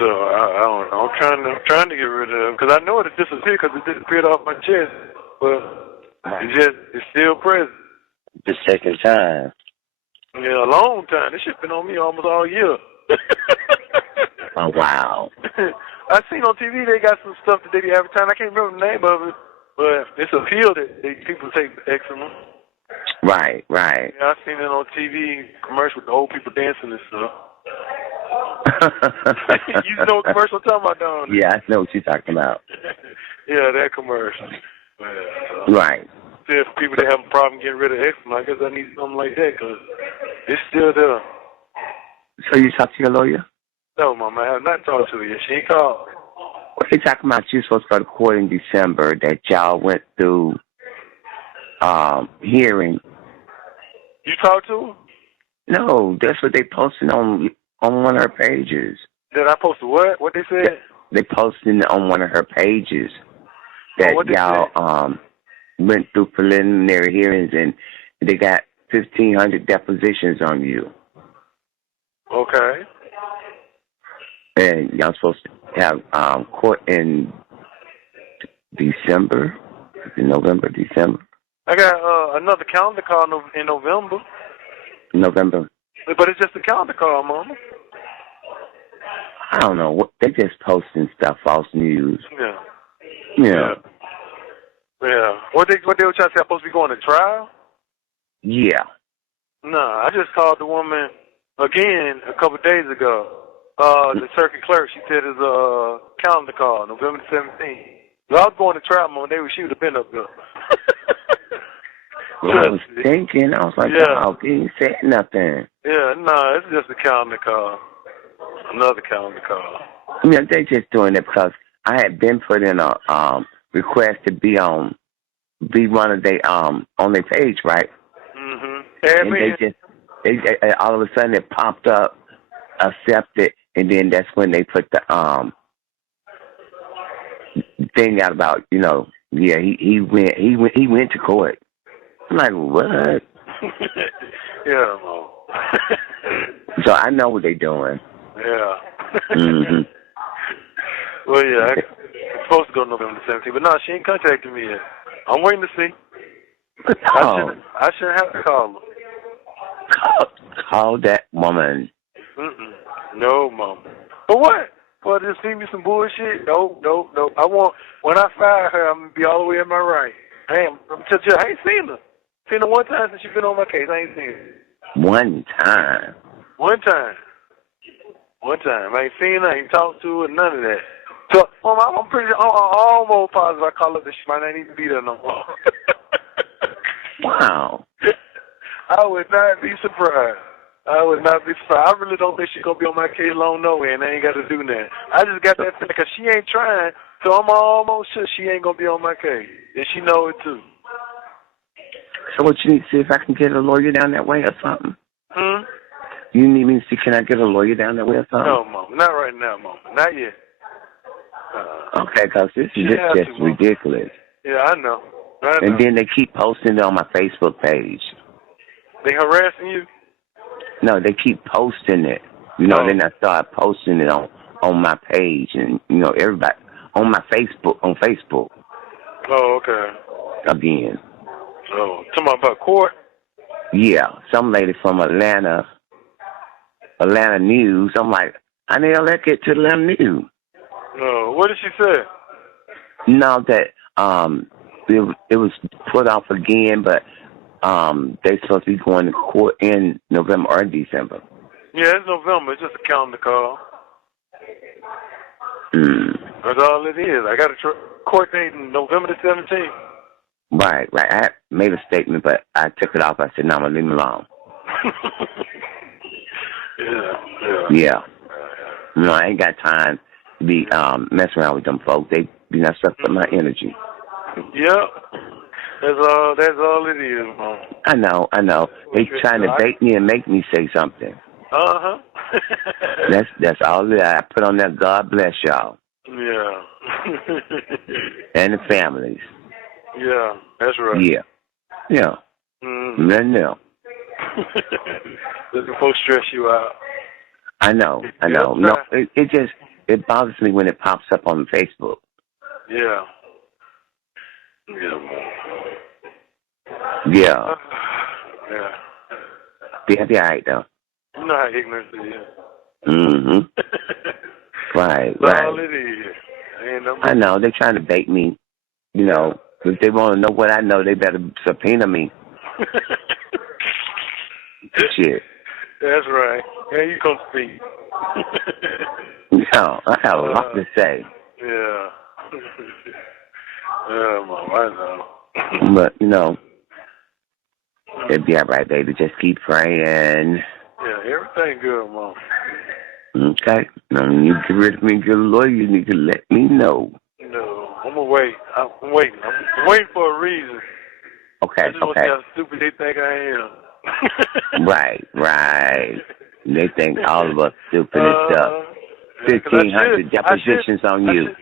So I'm trying to get rid of it because I know it disappeared because it disappeared off my chest, but it's still present. Just taking time. Yeah, a long time. This shit been on me almost all year. Oh, wow. I seen on TV they got some stuff that they be advertising. I can't remember the name of it, but it's a pill that people take eczema. Right. Yeah, I seen it on TV commercial with the old people dancing and stuff. You know what commercial I'm talking about, don't you? Yeah, I know what you're talking about. Yeah, that commercial. Right. See if people that have a problem getting rid of eczema, I guess I need something like that because it's still there. So you talked to your lawyer? No, Mama, I have not talked to her yet. She ain't called. What they talking about? You supposed to go to court in December that y'all went through hearing. You talked to her? No, that's what they posted on one of her pages. Did I post what? What they said? They posted on one of her pages that y'all went through preliminary hearings and they got 1,500 depositions on you. Okay. And y'all supposed to have court in December, November, December. I got another calendar call in November. November. But it's just a calendar call, Mama. I don't know. They just posting stuff, false news. Yeah. What they were trying to say? I'm supposed to be going to trial? Yeah. No, I just called the woman again a couple of days ago. The circuit clerk, she said it's a calendar call, November 17th. If I was going to trial, Mama, she would have been up there. Well, I was thinking, I was like, oh, he ain't said nothing. Yeah, no, it's just a calendar call. Another calendar call. Yeah, they just doing it because I had been put in a request to be one of they on their page, right? And they all of a sudden it popped up, accepted, and then that's when they put the thing out about, he went to court. I'm like, what? Yeah. So I know what they're doing. Yeah. Mm-hmm. Well, yeah, I'm supposed to go November 17th, but no, she ain't contacted me yet. I'm waiting to see. Oh. I shouldn't have to call her. Call that woman. No, Mom. But what? Well, just feed me some bullshit? No. When I fire her, I'm going to be all the way in my right. I ain't seen her. Seen her one time since she's been on my case. I ain't seen her. One time. I ain't seen her, I ain't talked to her, none of that. So, I'm almost positive I call her that she might not even be there no more. Wow. I would not be surprised. I really don't think she's going to be on my case long no way, and I ain't got to do that. I just got that feeling because she ain't trying, so I'm almost sure she ain't going to be on my case. And she know it, too. So what you need to see if I can get a lawyer down that way or something? You need me to see, can I get a lawyer down that way or something? No, Mom. Not right now, Mom. Not yet. Okay, because this is just ridiculous. Yeah, I know. And then they keep posting it on my Facebook page. They harassing you? No, they keep posting it. Then I start posting it on my page and, everybody on my Facebook, on Facebook. Oh, okay. Again. Oh, talking about court? Yeah, some lady from Atlanta News. I'm like, how the hell that get to Atlanta News? No, what did she say? No, that it was put off again, but they supposed to be going to court in November or December. Yeah, it's November. It's just a calendar call. That's all it is. I got a court date in November the 17th. Right. I made a statement, but I took it off. I said, no, I'm going to leave him alone. Yeah. No, I ain't got time to be messing around with them folks. They be not sucking up my energy. Yep. That's all it is, Mom. I know. They trying to bait me and make me say something. That's all that I put on there. God bless y'all. Yeah. And the families. Yeah, that's right. Yeah. No. Doesn't folks stress you out? I know. No, it bothers me when it pops up on Facebook. Yeah. Yeah. They'll be all right, though. You know how ignorant it is. Right. All it is. I know. They're trying to bait me. If they want to know what I know, they better subpoena me. Shit. That's right. Yeah, you come speak. No, I have a lot to say. Yeah. Yeah, Mom, I know. But, it'll be all right, baby. Just keep praying. Yeah, everything good, Mom. Okay. Now, when you get rid of me, get a lawyer, you need to let me know. No, I'm going to wait. I'm waiting. I'm waiting for a reason. Okay, I just want to see how stupid they think I am. Right. They think all of us stupid and stuff. 1,500 depositions on you.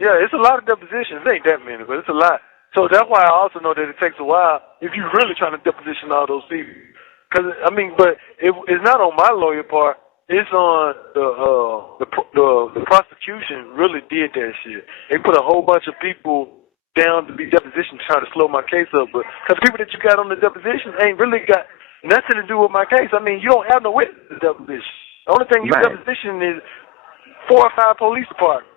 Yeah, it's a lot of depositions. It ain't that many, but it's a lot. So that's why I also know that it takes a while if you're really trying to deposition all those people. But it's not on my lawyer part. It's on the prosecution really did that shit. They put a whole bunch of people down to be depositioned trying to slow my case up. But because people that you got on the deposition ain't really got nothing to do with my case. You don't have no witness to deposition. The only thing you deposition is 4 or 5 police departments.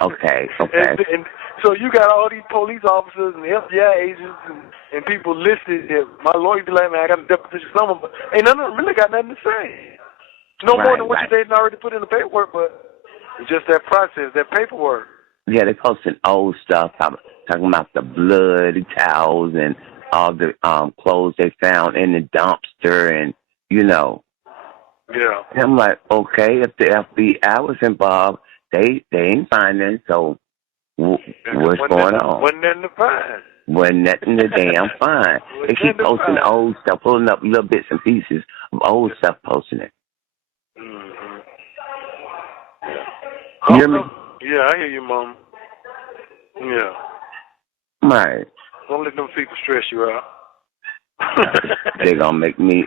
Okay. And so you got all these police officers and FBI agents and people listed that my lawyer be like, man, I got a deposition someone, but ain't none of them really got nothing to say. No more than what you didn't already put in the paperwork, but it's just that process, that paperwork. Yeah, they posting old stuff, talking about the blood towels and all the clothes they found in the dumpster and, Yeah. And I'm like, okay, if the FBI was involved, they ain't finding, so What's going on? Wasn't nothing to find. Wasn't nothing to damn find. They keep posting old stuff, pulling up little bits and pieces of old stuff, posting it. Mm-hmm. You hear me? Yeah, I hear you, Mom. Yeah. Right. Don't let them people stress you out. They're gonna make me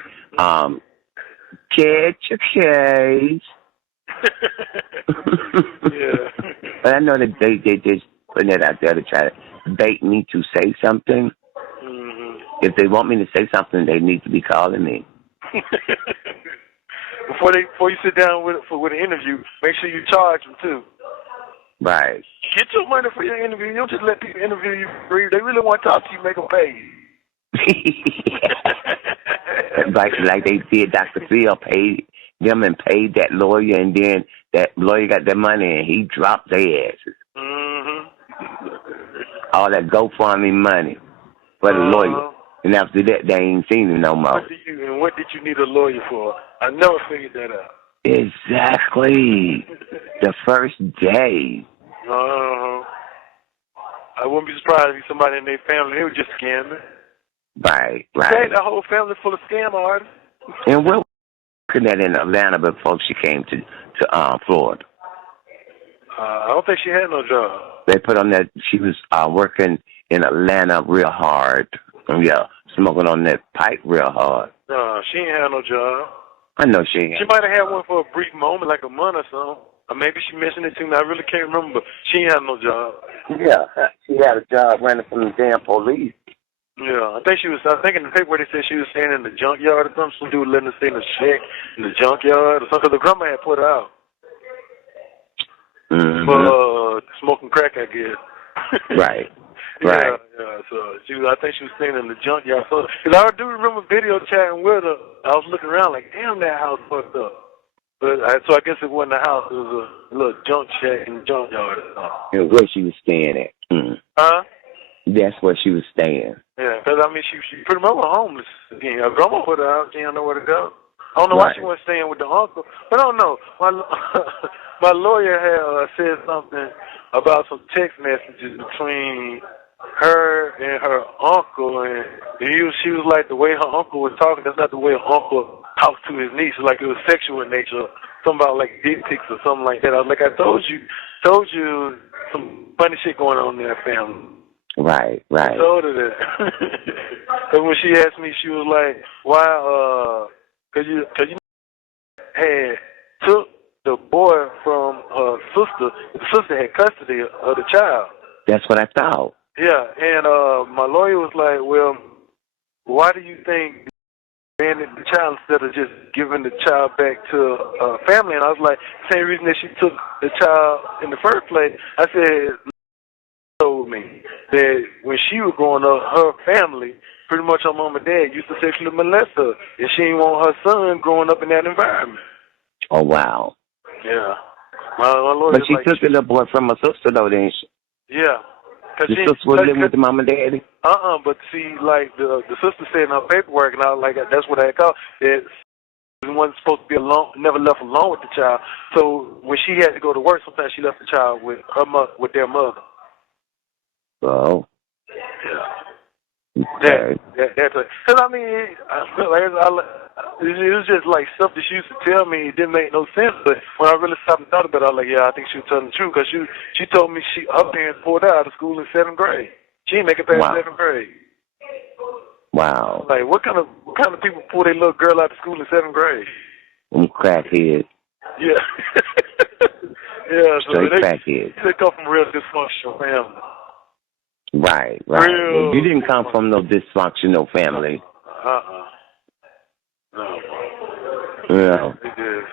catch a case. Yeah. But I know that they just putting it out there to try to bait me to say something. Mm-hmm. If they want me to say something, they need to be calling me. Before you sit down with an interview, make sure you charge them too. Right. Get your money for your interview. You don't just let people interview you free. They really want to talk to you, make them pay you. like they did Dr. Phil, paid them and paid that lawyer, and then that lawyer got their money and he dropped their asses. Mm-hmm. All that GoFundMe money for the lawyer. And after that, they ain't seen him no more. What did you need a lawyer for? I never figured that out. Exactly. The first day. I wouldn't be surprised if somebody in their family, they were just scamming. Right. The whole family full of scam artists. And what was that in Atlanta before she came to Florida? I don't think she had no job. They put on that she was working in Atlanta real hard. Yeah, smoking on that pipe real hard. No, she ain't had no job. I know she ain't. She might have had one for a brief moment, like a month or so. Or maybe she mentioned it to me. I really can't remember, but she ain't had no job. Yeah, she had a job running from the damn police. Yeah, I think in the paper where they said she was staying in the junkyard or something. Some dude letting her stay in the shack in the junkyard or something. The grandma had put her out. Mm-hmm. For smoking crack, I guess. Right. Yeah. So I think she was staying in the junkyard. So, cause I do remember video chatting with her. I was looking around like, damn, that house fucked up. But so I guess it wasn't a house. It was a little junk shack in the junkyard. And where she was staying at? Huh? That's where she was staying. Yeah, because, I mean, she pretty much was homeless. Again, her grandma put her out. She didn't know where to go. I don't know why she wasn't staying with the uncle. But I don't know. My lawyer had said something about some text messages between her and her uncle. And she was like, the way her uncle was talking, that's not the way her uncle talks to his niece. Like it was sexual in nature. Something about like dick pics or something like that. I was like, I told you some funny shit going on in that family. Right. I told her that. Because when she asked me, she was like, why, cause you had took the boy from her sister. The sister had custody of the child. That's what I thought. Yeah, and my lawyer was like, well, why do you think abandoned the child instead of just giving the child back to family? And I was like, same reason that she took the child in the first place. I said, told me that when she was growing up, her family, pretty much her mom and dad, used to sexually molest her, and she didn't want her son growing up in that environment. Oh, wow. Yeah. My lawyer but she like, took the boy from her sister, though, didn't she? Yeah. The sister was living with the mom and daddy? But see, like, the sister said in her paperwork, and I was like, that's what I call it, she wasn't supposed to be alone, never left alone with the child. So when she had to go to work, sometimes she left the child with with their mother. Oh. Yeah. Okay. That's because I mean, it was just like stuff that she used to tell me. It didn't make no sense. But when I really stopped and thought about it, I was like, yeah, I think she was telling the truth because she told me her parents pulled her out of school in 7th grade. She didn't make it past 7th grade. Wow. Like what kind of people pull their little girl out of school in 7th grade? Crackheads. Yeah. Yeah. Straight crackheads. They come from real dysfunctional families. Right. Real You didn't come from no dysfunctional family. No. Yeah. It is.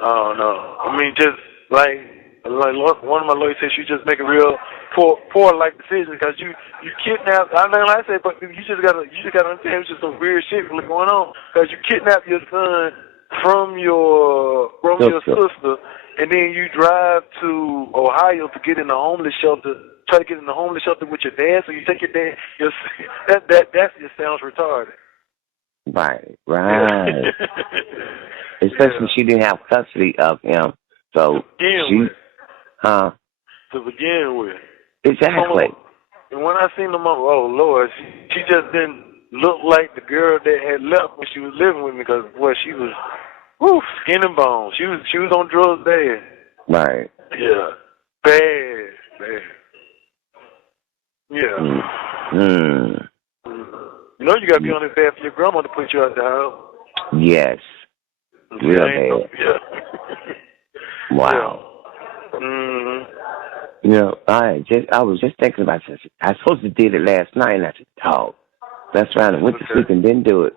I don't know. I mean, just like one of my lawyers said, she just making real poor life decisions because you kidnap. I know I said, but you just gotta understand it's just some weird shit really going on because you kidnap your son from your sister, and then you drive to Ohio to get in the homeless shelter. Try to get in the homeless shelter with your dad, so you take your dad. That just sounds retarded. Right. Especially she didn't have custody of him, so she. to begin with. Exactly. And when I seen them, oh Lord, she just didn't look like the girl that had left when she was living with me. Because she was, skin and bone. She was on drugs bad. Right. Yeah, bad. Yeah. Mm. You know you gotta be on this bad for your grandma to put you out the house. Yes. Real bad. Yeah. Wow. Yeah. Mm-hmm. You know, I was just thinking about this. I was supposed to did it last night, and I said, "Oh, that's right." I went to sleep and didn't do it.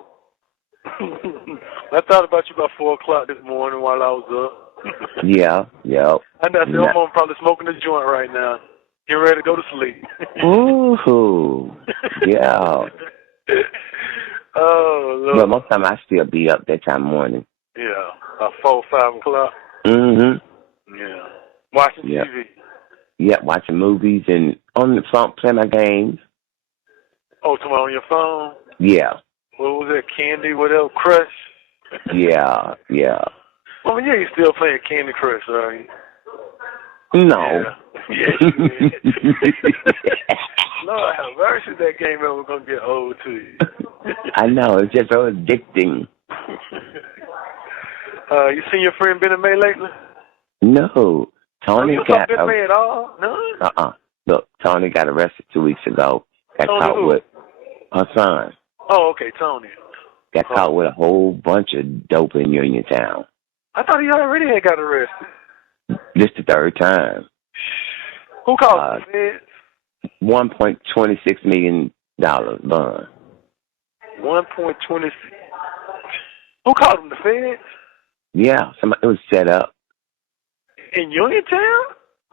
I thought about you about 4:00 this morning while I was up. Yeah. I said, I'm probably smoking a joint right now. Get ready to go to sleep. Ooh. Yeah. Oh, Lord. Well, most time I still be up that time of morning. Yeah. About 4, 5 o'clock. Mm-hmm. Yeah. Watching TV. Yeah, watching movies and on the phone, playing my games. Oh, tomorrow on your phone? Yeah. What was that, Candy, whatever, Crush? Yeah. Well, yeah, you still playing Candy Crush, are you? No. Yeah, you did. Lord have mercy, that game ever going to get old to you. I know, it's just so addicting. You seen your friend Ben and May lately? No. Tony got Ben May at all? No? Look, Tony got arrested 2 weeks ago. Got caught with her son. Oh, okay, Tony. Got caught with a whole bunch of dope in Uniontown. I thought he already had got arrested. This the third time. Who called the feds? $1.26 million bond. 1.26. Who called him, the feds? Yeah, it was set up. In Uniontown?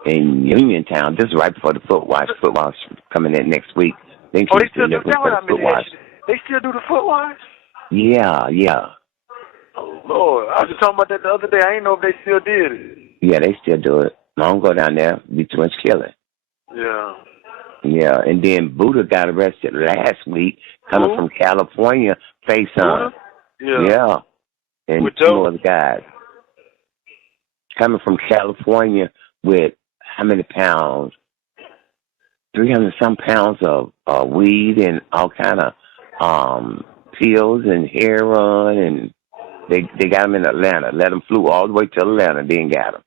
In Uniontown. This is right before the foot wash. Foot wash coming in next week. They still do that? They still do the foot wash? Yeah. Oh, Lord. I was just talking about that the other day. I didn't know if they still did it. Yeah, they still do it. I don't go down there. Be too much killing. Yeah. Yeah, and then Buddha got arrested last week coming from California, face on. Yeah. And with 2 other guys. Coming from California with how many pounds? 300-some pounds of weed and all kind of pills and heroin, and they got him in Atlanta. Let him flew all the way to Atlanta, then got him.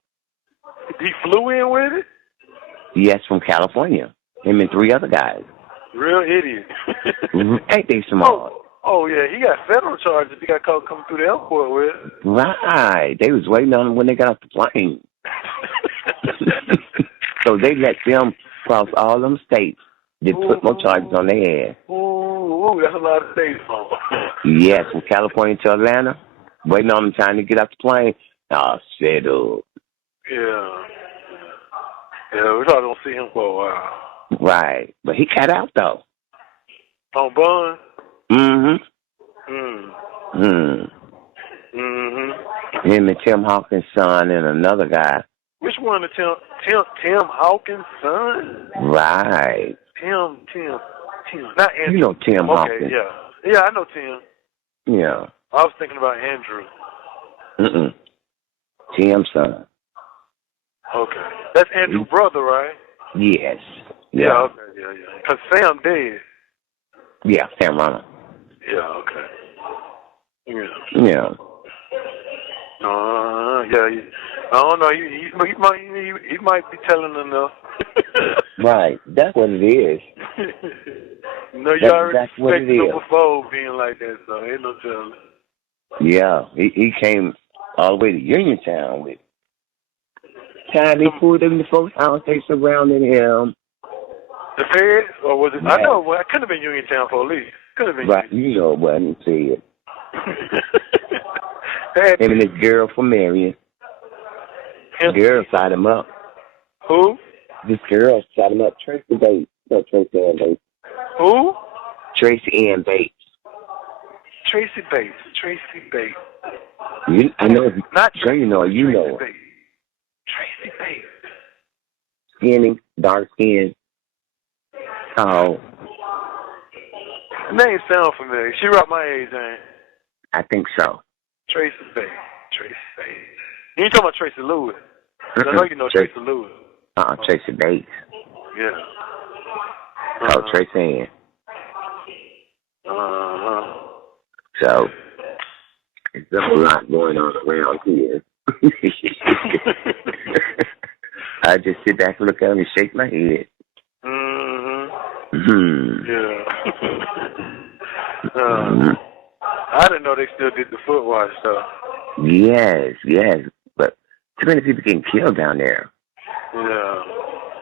He flew in with it? Yes, from California. Him and 3 other guys. Real idiot. Ain't they smart? Oh, yeah, he got federal charges. He got caught coming through the airport with. Right. They was waiting on him when they got off the plane. So they let them cross all them states. They put more charges on their head. Ooh, that's a lot of states. Yes, from California to Atlanta. Waiting on them trying to get off the plane. Oh, shit up. Yeah, we probably don't see him for a while. Right. But he got out, though. On bond? Him and Tim Hawkins' son and another guy. Which one? Tim Hawkins' son? Right. Tim. Not Andrew. You know Tim Hawkins. Okay, yeah, I know Tim. Yeah. I was thinking about Andrew. Tim's son. Okay. That's Andrew's brother, right? Yes. Yeah, okay, yeah. Because Sam dead. Yeah, Sam Runner. Yeah, okay. Yeah. Yeah. Yeah. I don't know. He might be telling enough. Right. That's what it is. No, you already expected him before being like that, so ain't no telling. Yeah, he came all the way to Uniontown with. Time they pulled him in the folks' house, they surrounded him. The feds, or was it? Yeah. I know. Well, it could have been Uniontown police. Could have been. Right. You know what I see it. Him and this girl from Marion. Girl shot him up. Who? This girl shot him up. Tracy Bates. No, Tracy Ann Bates. Who? Tracy Ann Bates. Tracy Bates. I know. Not sure you know. You know. Tracy Bates. Skinny, dark skin. Oh. Name sound familiar. She about my age, ain't? I think so. Tracy Bates. You ain't talking about Tracy Lewis. I know you know Tracy Lewis. Tracy Bates. Yeah. Oh, Tracy Ann. So, there's a lot going on around here. I just sit back and look at him and shake my head. Yeah. I didn't know they still did the foot wash stuff. Yes. But too many people getting killed down there.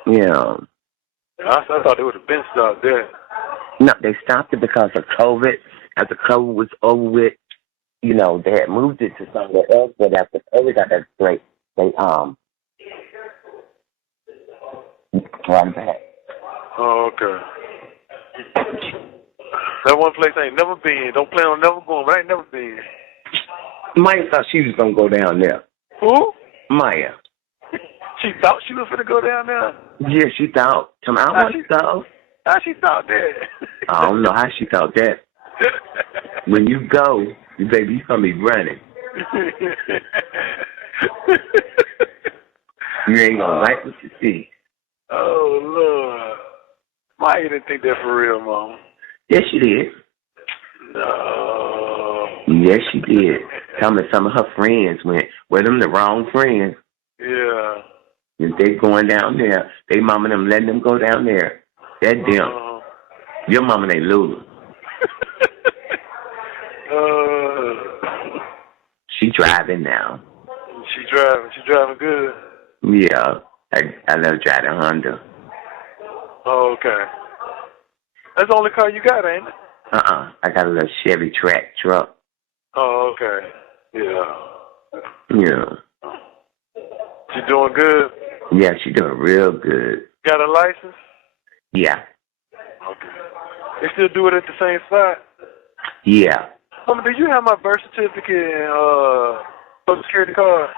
Yeah. I thought they would have been stopped there. No, they stopped it because of COVID. After COVID was over with, they had moved it to somewhere else. But after COVID got that straight, they run back. Oh, okay. That one place I ain't never been. Don't plan on never going, but I ain't never been. Maya thought she was gonna go down there. Who? Maya. She thought she was gonna go down there? Yeah, she thought. I want to go. How she thought that? I don't know how she thought that. When you go, baby, you gonna be running. You ain't gonna like what you see. Oh, Lord. Maya didn't think that for real, Mom. Yes, she did. No. Yes, she did. Some of her friends went. Were them the wrong friends? Yeah. If they going down there, they mama them letting them go down there. That them. Your mama ain't losing. She driving now. She driving good. Yeah, I love driving Honda. Oh, okay. That's the only car you got, ain't it? I got a little Chevy track truck. Oh, okay. Yeah. Yeah. She doing good? Yeah, she doing real good. Got a license? Yeah. Okay. They still do it at the same spot? Yeah. Mama, do you have my birth certificate and Social Security card?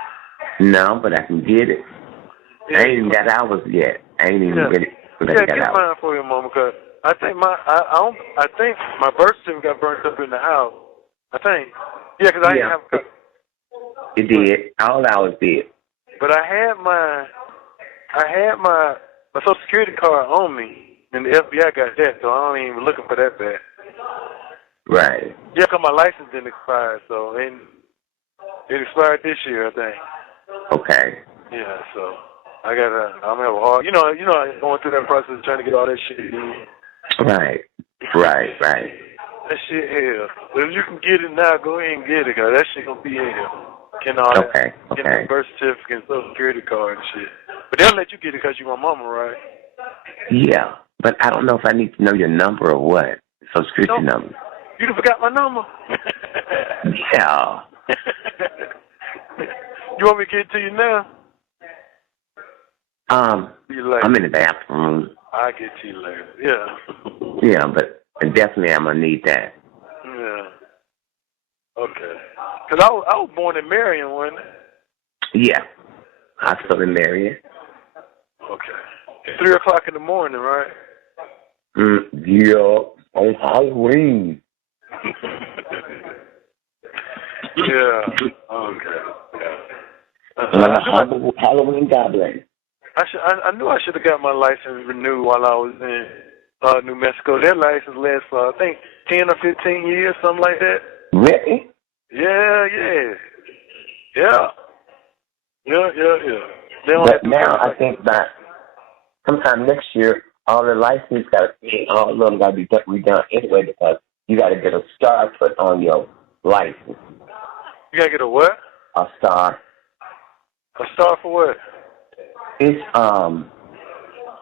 No, but I can get it. Yeah. I ain't even got hours yet. I ain't even get it. But Yeah, I got get hours. mine for you, Mama, because I think I think my birth certificate got burnt up in the house. I think. Yeah, because I didn't have a copy. It did. All hours did. But I had my Social Security card on me, and the FBI got that, so I don't even looking for that back. Right. Yeah, because my license didn't expire, so it expired this year, I think. Okay. Yeah, so I'm gonna have a hard, going through that process of trying to get all that shit in. Right. That shit hell. But if you can get it now, go ahead and get it, because that shit gonna be in here. Getting all that. Okay. Getting the birth certificate and Social Security card and shit. But they'll let you get it because you my mama, right? Yeah, but I don't know if I need to know your number or what. Social Security number. You done forgot my number? Yeah. You want me to get it to you now? I'm in the bathroom. I'll get to you later. Yeah. Yeah, but definitely I'm gonna need that. Yeah. Okay. Because I was born in Marion, wasn't I? Yeah. Hospital in Marion. Okay. 3 o'clock in the morning, right? Yeah. On Halloween. Yeah. Okay. Yeah. Halloween goblin. I knew I should have got my license renewed while I was in New Mexico. That license lasts for, I think, 10 or 15 years, something like that. Really? Yeah. But now I think that sometime next year, all the license all of them got to be redone anyway because you got to get a star put on your license. You got to get a what? A star. A star for what? It's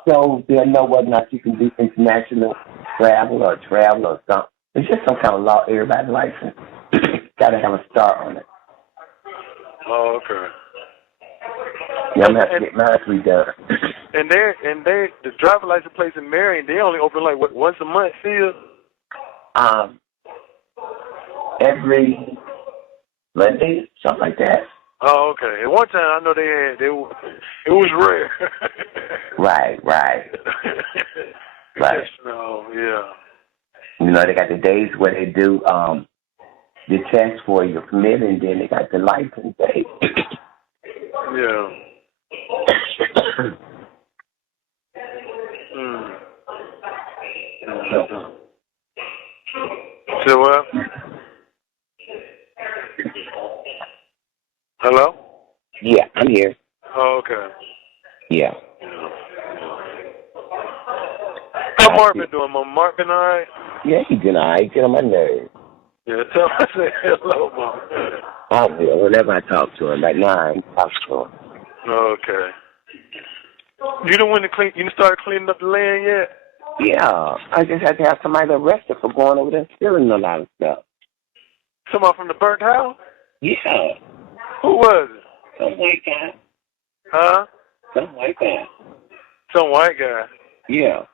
so they'll know whether or not you can do international travel or something. It's just some kind of law. Everybody's license got to have a star on it. Oh, okay. Yeah, I'm gonna have to get mine redone. And the driver license place in Marion, they only open like once a month still? Every Monday, something like that. Oh, okay. At one time, I know it was rare. Right. Right. No, yeah. You know, they got the days where they do the test for your permit, and then they got the license day. Yeah. So what? Hello? Yeah, I'm here. Oh, okay. Yeah. How Mark been doing? Mark been all right? Yeah, he did all right. Get on my nerves. Yeah, tell him I say hello, Mom. I will, whenever I talk to him. Right now, I ain't talk to him. Okay. You don't want to clean? You started cleaning up the land yet? Yeah, I just had to have somebody arrested for going over there and stealing a lot of stuff. Somebody from the burnt house? Yeah. Who was it? Some white guy. Huh? Some white guy. Some white guy. Yeah.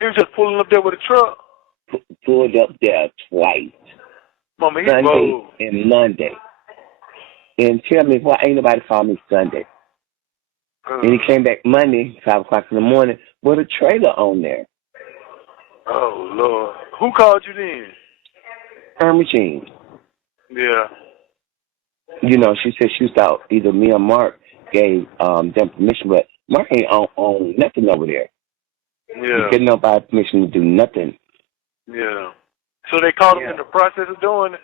He was just pulling up there with a truck. Pulled up there twice. Mama, he's Sunday bold. and Monday. And tell me why ain't nobody called me Sunday. And he came back Monday, 5 o'clock in the morning, with a trailer on there. Oh, Lord. Who called you then? Irma Jean. Yeah. You know, she said she thought either me or Mark gave them permission, but Mark ain't on nothing over there. Yeah. He getting nobody permission to do nothing. Yeah. So they called him in the process of doing it?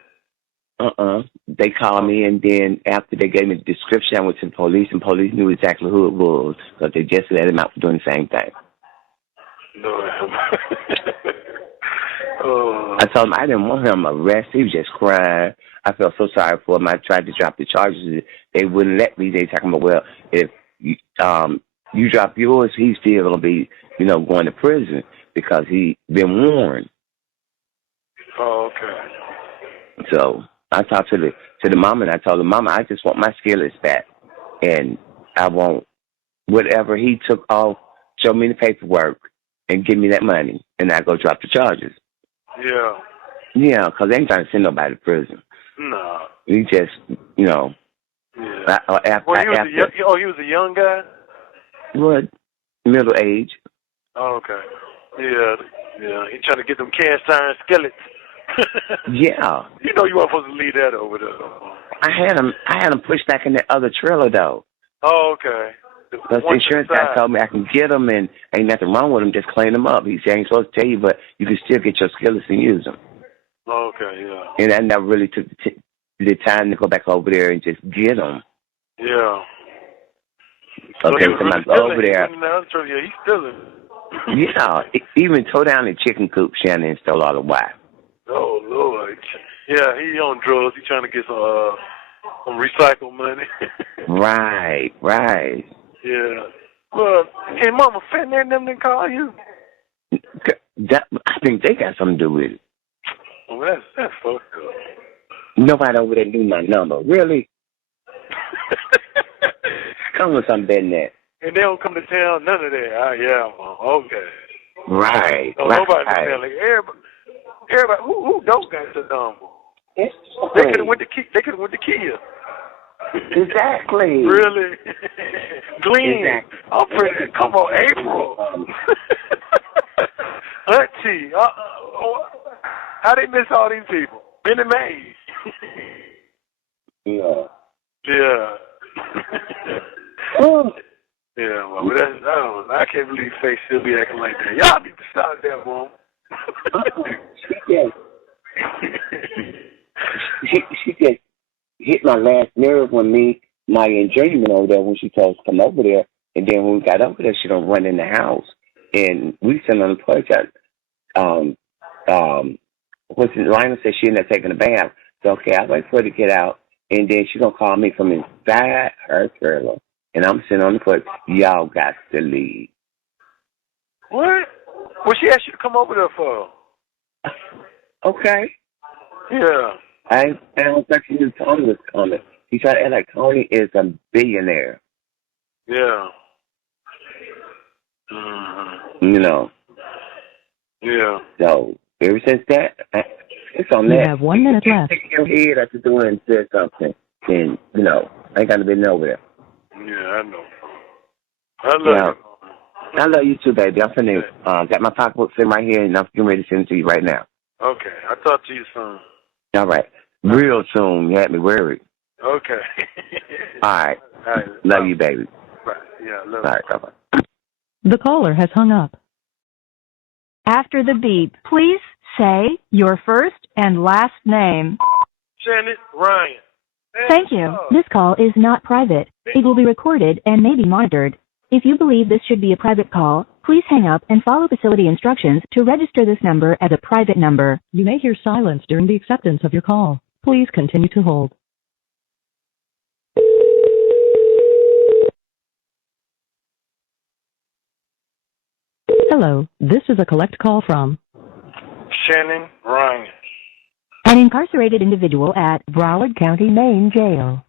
They called me, and then after they gave me the description, I went to the police, and police knew exactly who it was, because they just let him out for doing the same thing. No. Oh. I told him I didn't want him arrested. He was just crying. I felt so sorry for him. I tried to drop the charges. They wouldn't let me. They talking about, well, if you drop yours, he's still going to be, going to prison because he been warned. Oh, okay. So I talked to the mama, and I told the mama, I just want my skillets back, and I want whatever he took off, show me the paperwork, and give me that money, and I go drop the charges. Yeah. Yeah, because they ain't trying to send nobody to prison. No. He just, Yeah. He was a young guy? What? Middle age. Oh, okay. Yeah. He trying to get them cast iron skillets. Yeah. You know you weren't supposed to leave that over there. I had him pushed back in that other trailer, though. Oh, okay. Because the insurance guy told me I can get them, and ain't nothing wrong with them, just clean them up. He said, I ain't supposed to tell you, but you can still get your skillets and use them. Okay, yeah. And I never really took the time to go back over there and just get them. Yeah. Okay, so I go over there. Yeah, he's stealing. Yeah, even tore down the chicken coop, Shannon, and stole all the wife. Oh, Lord. Yeah, he on drugs. He trying to get some recycled money. Right. Yeah. Well, and Mama Fenton and them didn't call you? I think they got something to do with it. Well, that's fucked up. Nobody over there knew my number. Really? Come with something better than that. And they don't come to town, none of that. Yeah, okay. Right. So nobody can tell. Like, everybody, who don't got the number? They could have went to Kia. Exactly. Really? Glenn. Exactly. I'm pretty. Come on, April. Auntie. How they miss all these people? Benny May. Yeah. Yeah. Yeah, well, I can't believe Faye still be acting like that. Y'all need to stop that, Mom. She just hit my last nerve when my journeyman over there, when she told us to come over there, and then when we got over there, she don't run in the house, and we sitting on the porch. Lionel said she ended up taking a bath. So okay, I wait for her to get out, and then she gonna call me from inside her trailer, and I'm sitting on the porch. Y'all got to leave. What? What she asked you to come over there for? Okay. Yeah. I don't think she knew Tony was coming. He tried to act like Tony is a billionaire. Yeah. Yeah. So ever since that, it's on you that. You have 1 minute left. Take your head after doing and said something, and I ain't gonna be over there. Yeah, I know. I love you. I love you too, baby. I'm finna got my pocketbook sitting right here, and I'm getting ready to send it to you right now. Okay, I'll talk to you soon. All right, real soon. You had me worried. Okay. All right. Love you, baby. Bye. Yeah, love you. All right, bye-bye. The caller has hung up. After the beep, please say your first and last name. Shannon Ryan. Thank you. This call is not private. It will be recorded and may be monitored. If you believe this should be a private call, please hang up and follow facility instructions to register this number as a private number. You may hear silence during the acceptance of your call. Please continue to hold. Hello, this is a collect call from Shannon Ryan. An incarcerated individual at Broward County, Maine Jail.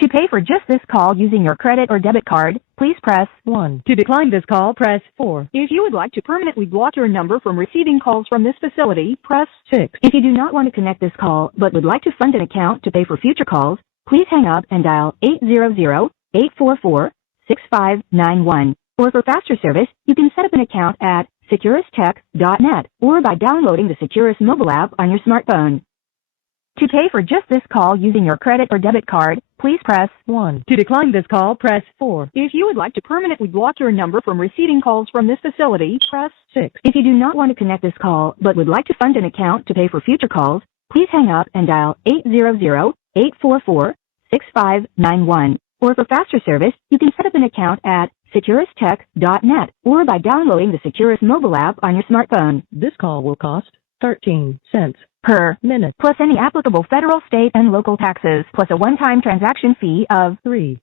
To pay for just this call using your credit or debit card, please press 1. To decline this call, press 4. If you would like to permanently block your number from receiving calls from this facility, press 6. If you do not want to connect this call but would like to fund an account to pay for future calls, please hang up and dial 800-844-6591. Or for faster service, you can set up an account at securustech.net or by downloading the Securus mobile app on your smartphone. To pay for just this call using your credit or debit card, please press 1. To decline this call, press 4. If you would like to permanently block your number from receiving calls from this facility, press 6. If you do not want to connect this call but would like to fund an account to pay for future calls, please hang up and dial 800-844-6591. Or for faster service, you can set up an account at securustech.net or by downloading the Securus mobile app on your smartphone. This call will cost 13 cents per minute, plus any applicable federal, state, and local taxes, plus a one-time transaction fee of $3,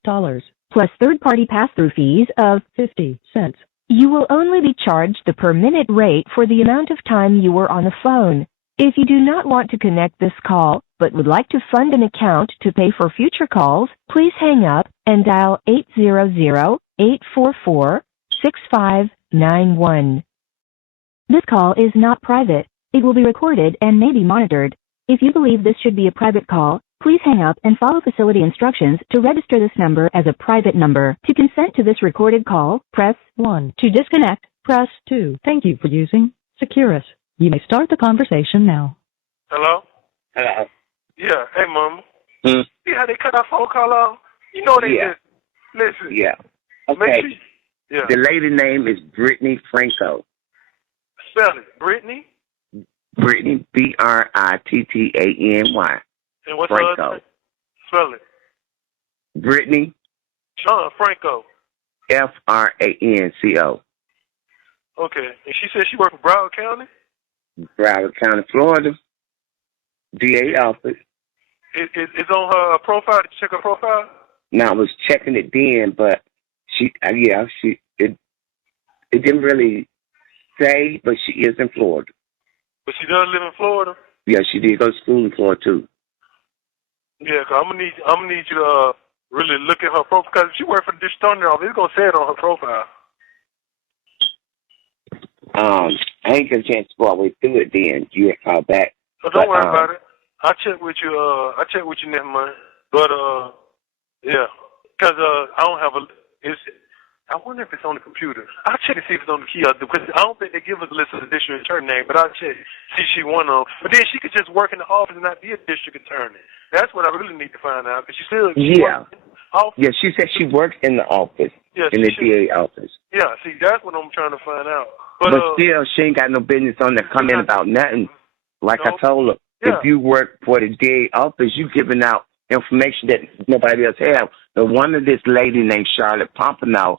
plus third-party pass-through fees of 50 cents. You will only be charged the per-minute rate for the amount of time you were on the phone. If you do not want to connect this call, but would like to fund an account to pay for future calls, please hang up and dial 800-844-6591. This call is not private. It will be recorded and may be monitored. If you believe this should be a private call, please hang up and follow facility instructions to register this number as a private number. To consent to this recorded call, press 1. To disconnect, press 2. Thank you for using Securus. You may start the conversation now. Hello? Hello. Yeah. Hey, Mama. Hmm? See how they cut our phone call off? You know they Yeah. just... Listen. Yeah. Make Okay. sure yeah. The lady name is Brittany Franco. Spell it. Brittany? Brittany, Brittany. And what's Franco. the other name? Spell it. Brittany, Franco. Franco. Okay. And she said she worked for Broward County? Broward County, Florida. DA office. It's on her profile. Did you check her profile? Now I was checking it then, but it didn't really say, but she is in Florida. But she does live in Florida? Yeah, she did go to school in Florida too. Yeah, cause I'm gonna need you to really look at her profile. Cause if she worked for the district attorney office, it's gonna say it on her profile. I ain't get a chance to go all the way through it then. You had called back. So don't worry about it. I'll check with you. I'll check with you next month. But yeah, cause I don't have I wonder if it's on the computer. I'll check to see if it's on the kiosk because I don't think they give us a list of the district attorney name. But I'll check see if she one of them. But then she could just work in the office and not be a district attorney. That's what I really need to find out because she still office. Yeah, she said she works in the office, in the DA office. Yeah, see, that's what I'm trying to find out. But still, she ain't got no business on there coming about nothing. Like I told her, if you work for the DA office, you giving out information that nobody else have. The one of this lady named Charlotte Pompano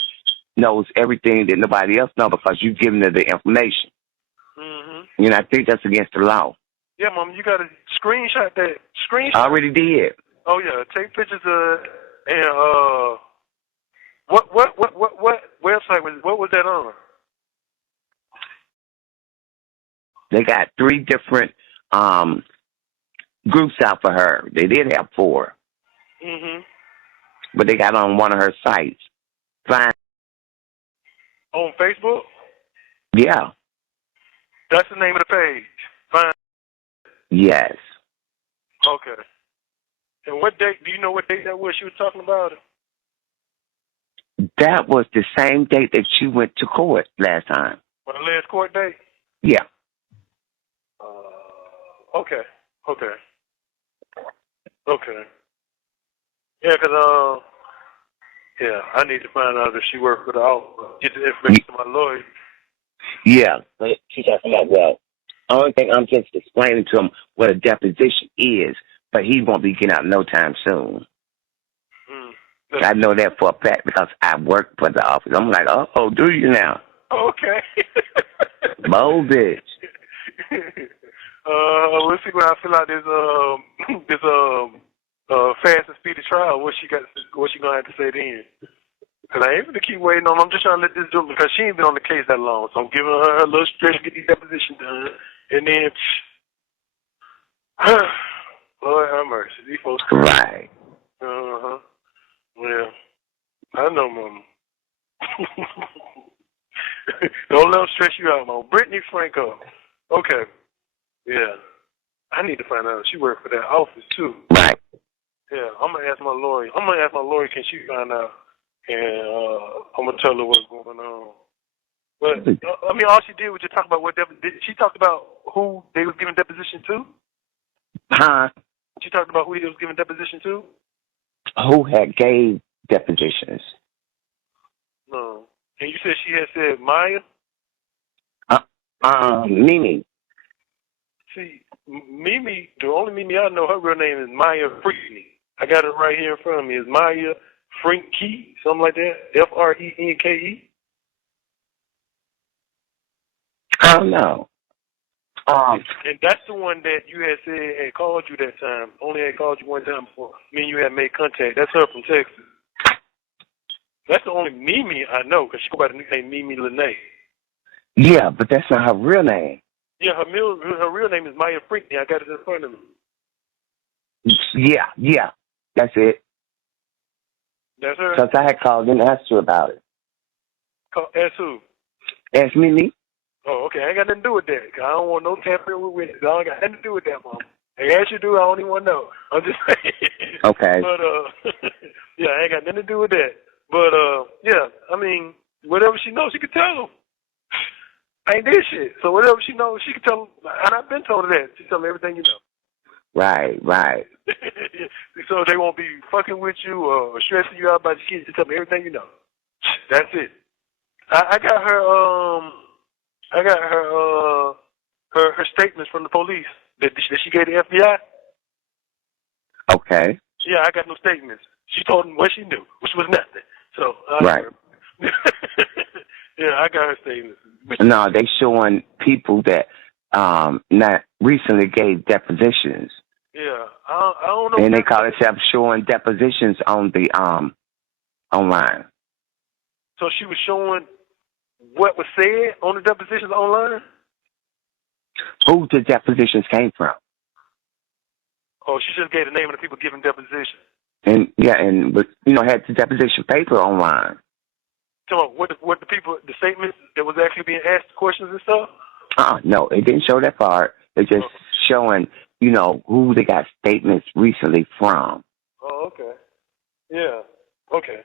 knows everything that nobody else knows because you giving her the information. Mm-hmm. You know, I think that's against the law. Yeah, Mom, you got to screenshot that. I already did. Oh yeah, take pictures of and what website what was that on? They got 3 different groups out for her. They did have 4. Mm-hmm. But they got on one of her sites. Fine. On Facebook? Yeah. That's the name of the page. Fine. Yes. Okay. And what date? Do you know what date that was she was talking about it? That was the same date that she went to court last time. What, the last court date? Yeah. Okay. Yeah, because Yeah, I need to find out if she worked for the office. Get the information to my lawyer. Yeah, but she's talking about, well, only thing I'm just explaining to him what a deposition is, but he won't be getting out no time soon. I know that for a fact because I work for the office. I'm like, oh, do you now? Okay. Bold bitch. We'll see when I fill out this fast and speedy trial. What she gonna have to say then? Cause I ain't gonna keep waiting on. I'm just trying to let this do because she ain't been on the case that long. So I'm giving her a little stretch to get these depositions done, and then, Lord have mercy, these folks. Right. Yeah, I know, Mama. Don't let them stress you out, Mama. Brittany Franco. Okay. Yeah. I need to find out if she worked for that office, too. Right. Yeah, I'm going to ask my lawyer. Can she find out? And I'm going to tell her what's going on. But, all she did was just talk about did she talk about who they was giving deposition to? Huh? She talked about who they was giving deposition to? Who had gave depositions? No. And you said she had said Maya? Mimi. See, Mimi, the only Mimi I know, her real name is Maya Freaky. I got it right here in front of me. It's Maya Frenke, something like that. Frenke. I don't know. And that's the one that you had said had called you that time. Only had called you one time before. Me and you had made contact. That's her from Texas. That's the only Mimi I know, because she go by the nickname Mimi Lene. Yeah, but that's not her real name. Yeah, her real name is Maya Freaky. I got it in front of me. Yeah. That's it. That's her? Because I had called and asked her about it. Ask who? Ask Mimi. Oh, okay. I ain't got nothing to do with that. Cause I don't want no tampering with witnesses. I don't got nothing to do with that, Mom. Hey, as you do, I don't even want to know. I'm just saying. Okay. But, yeah, I ain't got nothing to do with that. But, yeah, I mean, whatever she knows, she can tell them. I ain't did shit. So whatever she knows, she can tell them. And I've been told her that. She tell me everything you know. Right. So they won't be fucking with you or stressing you out about your kids. She tell me everything you know. That's it. I got her statements from the police that she gave the FBI. Okay. Yeah, I got no statements. She told them what she knew, which was nothing. So right. Yeah, I got her statements. No, they showing people that not recently gave depositions. Yeah, I don't know. And they call themselves showing depositions on the online. So she was showing what was said on the depositions online? Who the depositions came from. Oh, she just gave the name of the people giving depositions. And had the deposition paper online. Come on, what the people, the statements that was actually being asked questions and stuff? No, it didn't show that part. It's just showing, who they got statements recently from. Oh, okay. Yeah. Okay.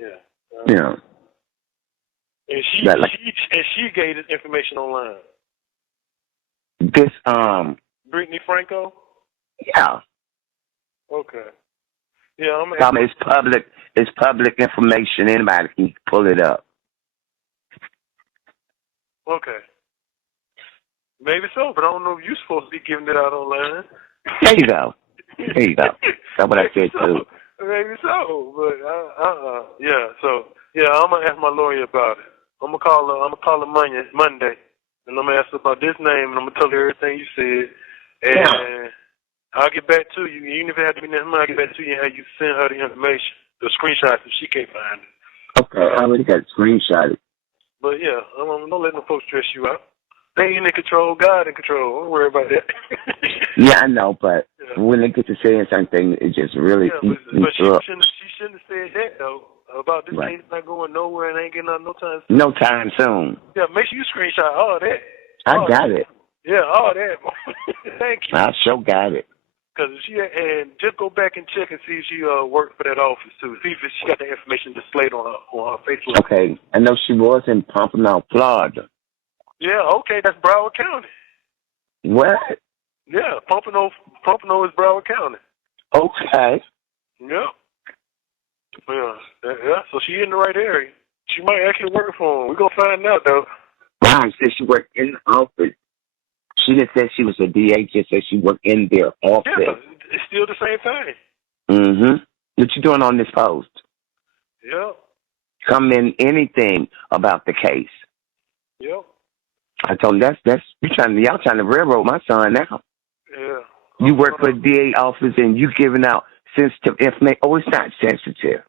Yeah. Yeah. And she gave this information online. This Brittany Franco? Yeah. Okay. Yeah, it's public information. Anybody can pull it up. Okay. Maybe so, but I don't know if you're supposed to be giving it out online. There you go. That's what I said too. Maybe so, but yeah. So yeah, I'm gonna ask my lawyer about it. I'm gonna call her Monday, and I'm gonna ask her about this name, and I'm gonna tell her everything you said, and I'll get back to you. Even if it has to be next month, I'll get back to you and have you send her the information, the screenshots if she can't find it. Okay, I already got it screenshotted. But yeah, don't let no folks stress you out. They ain't in control, God in control. Don't worry about that. Yeah, I know, but when they get to saying something, it just really but she shouldn't have said that though. About this case not going nowhere and ain't getting out no time soon. No time soon. Yeah, make sure you screenshot all that. I got it. Yeah, all that. Thank you. I sure got it. Because and just go back and check and see if she worked for that office too. See if she got the information displayed on her Facebook. Okay, I know she was in Pompano, Florida. Yeah, okay, that's Broward County. What? Yeah, Pompano is Broward County. Okay. Yeah. Yeah. So she in the right area. She might actually work for him. We're going to find out, though. Ron said she worked in the office. She didn't say she was a DA, just said she worked in their office. Yeah, it's still the same thing. Mm-hmm. What you doing on this post? Yeah. Come in anything about the case. Yep. I told him y'all trying to railroad my son now. Yeah. You work for the DA office and you giving out sensitive information. Oh, it's not sensitive.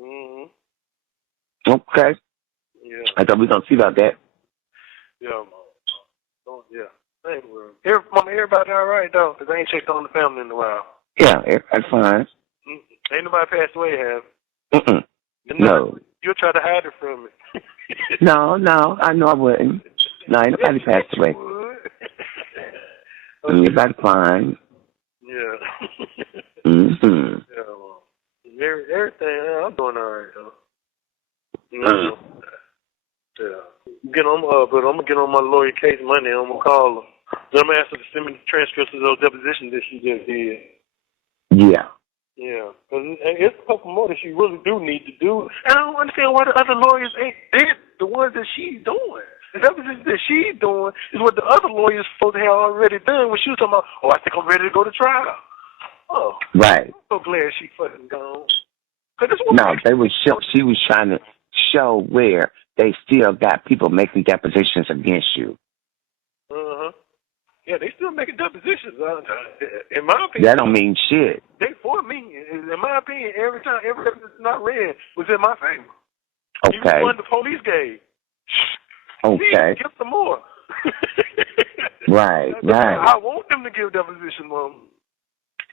Mm-hmm. Okay. Yeah. I thought we was gonna see about that. Yeah, Mom. Oh, yeah. Thank you. Mama, everybody all right though? Cause I ain't checked on the family in a while. Yeah, everybody's fine. Ain't nobody passed away, have? No. You'll try to hide it from me. No, I know I wouldn't. No, ain't nobody passed away. Everybody's fine. Yeah. Mm-hmm. Yeah, well, everything, I'm doing all right, though. Yeah. But I'm going to get on my lawyer case Monday. I'm going to call her. Then I'm going to ask her to send me the transcripts of those depositions that she just did. Yeah. Yeah. Because it's a couple more that she really do need to do. And I don't understand why the other lawyers ain't did the ones that she's doing. The depositions that she's doing is what the other lawyers supposed to have already done when she was talking about, oh, I think I'm ready to go to trial. Oh. Right. I'm so glad she fucking gone. No, she was trying to show where they still got people making depositions against you. Uh-huh. Yeah, they still making depositions. In my opinion. That don't mean shit. They for me. In my opinion, every evidence that's not read was in my favor. Okay. Even one the police gave. Okay. Give some more. Right. I want them to give deposition, Mom.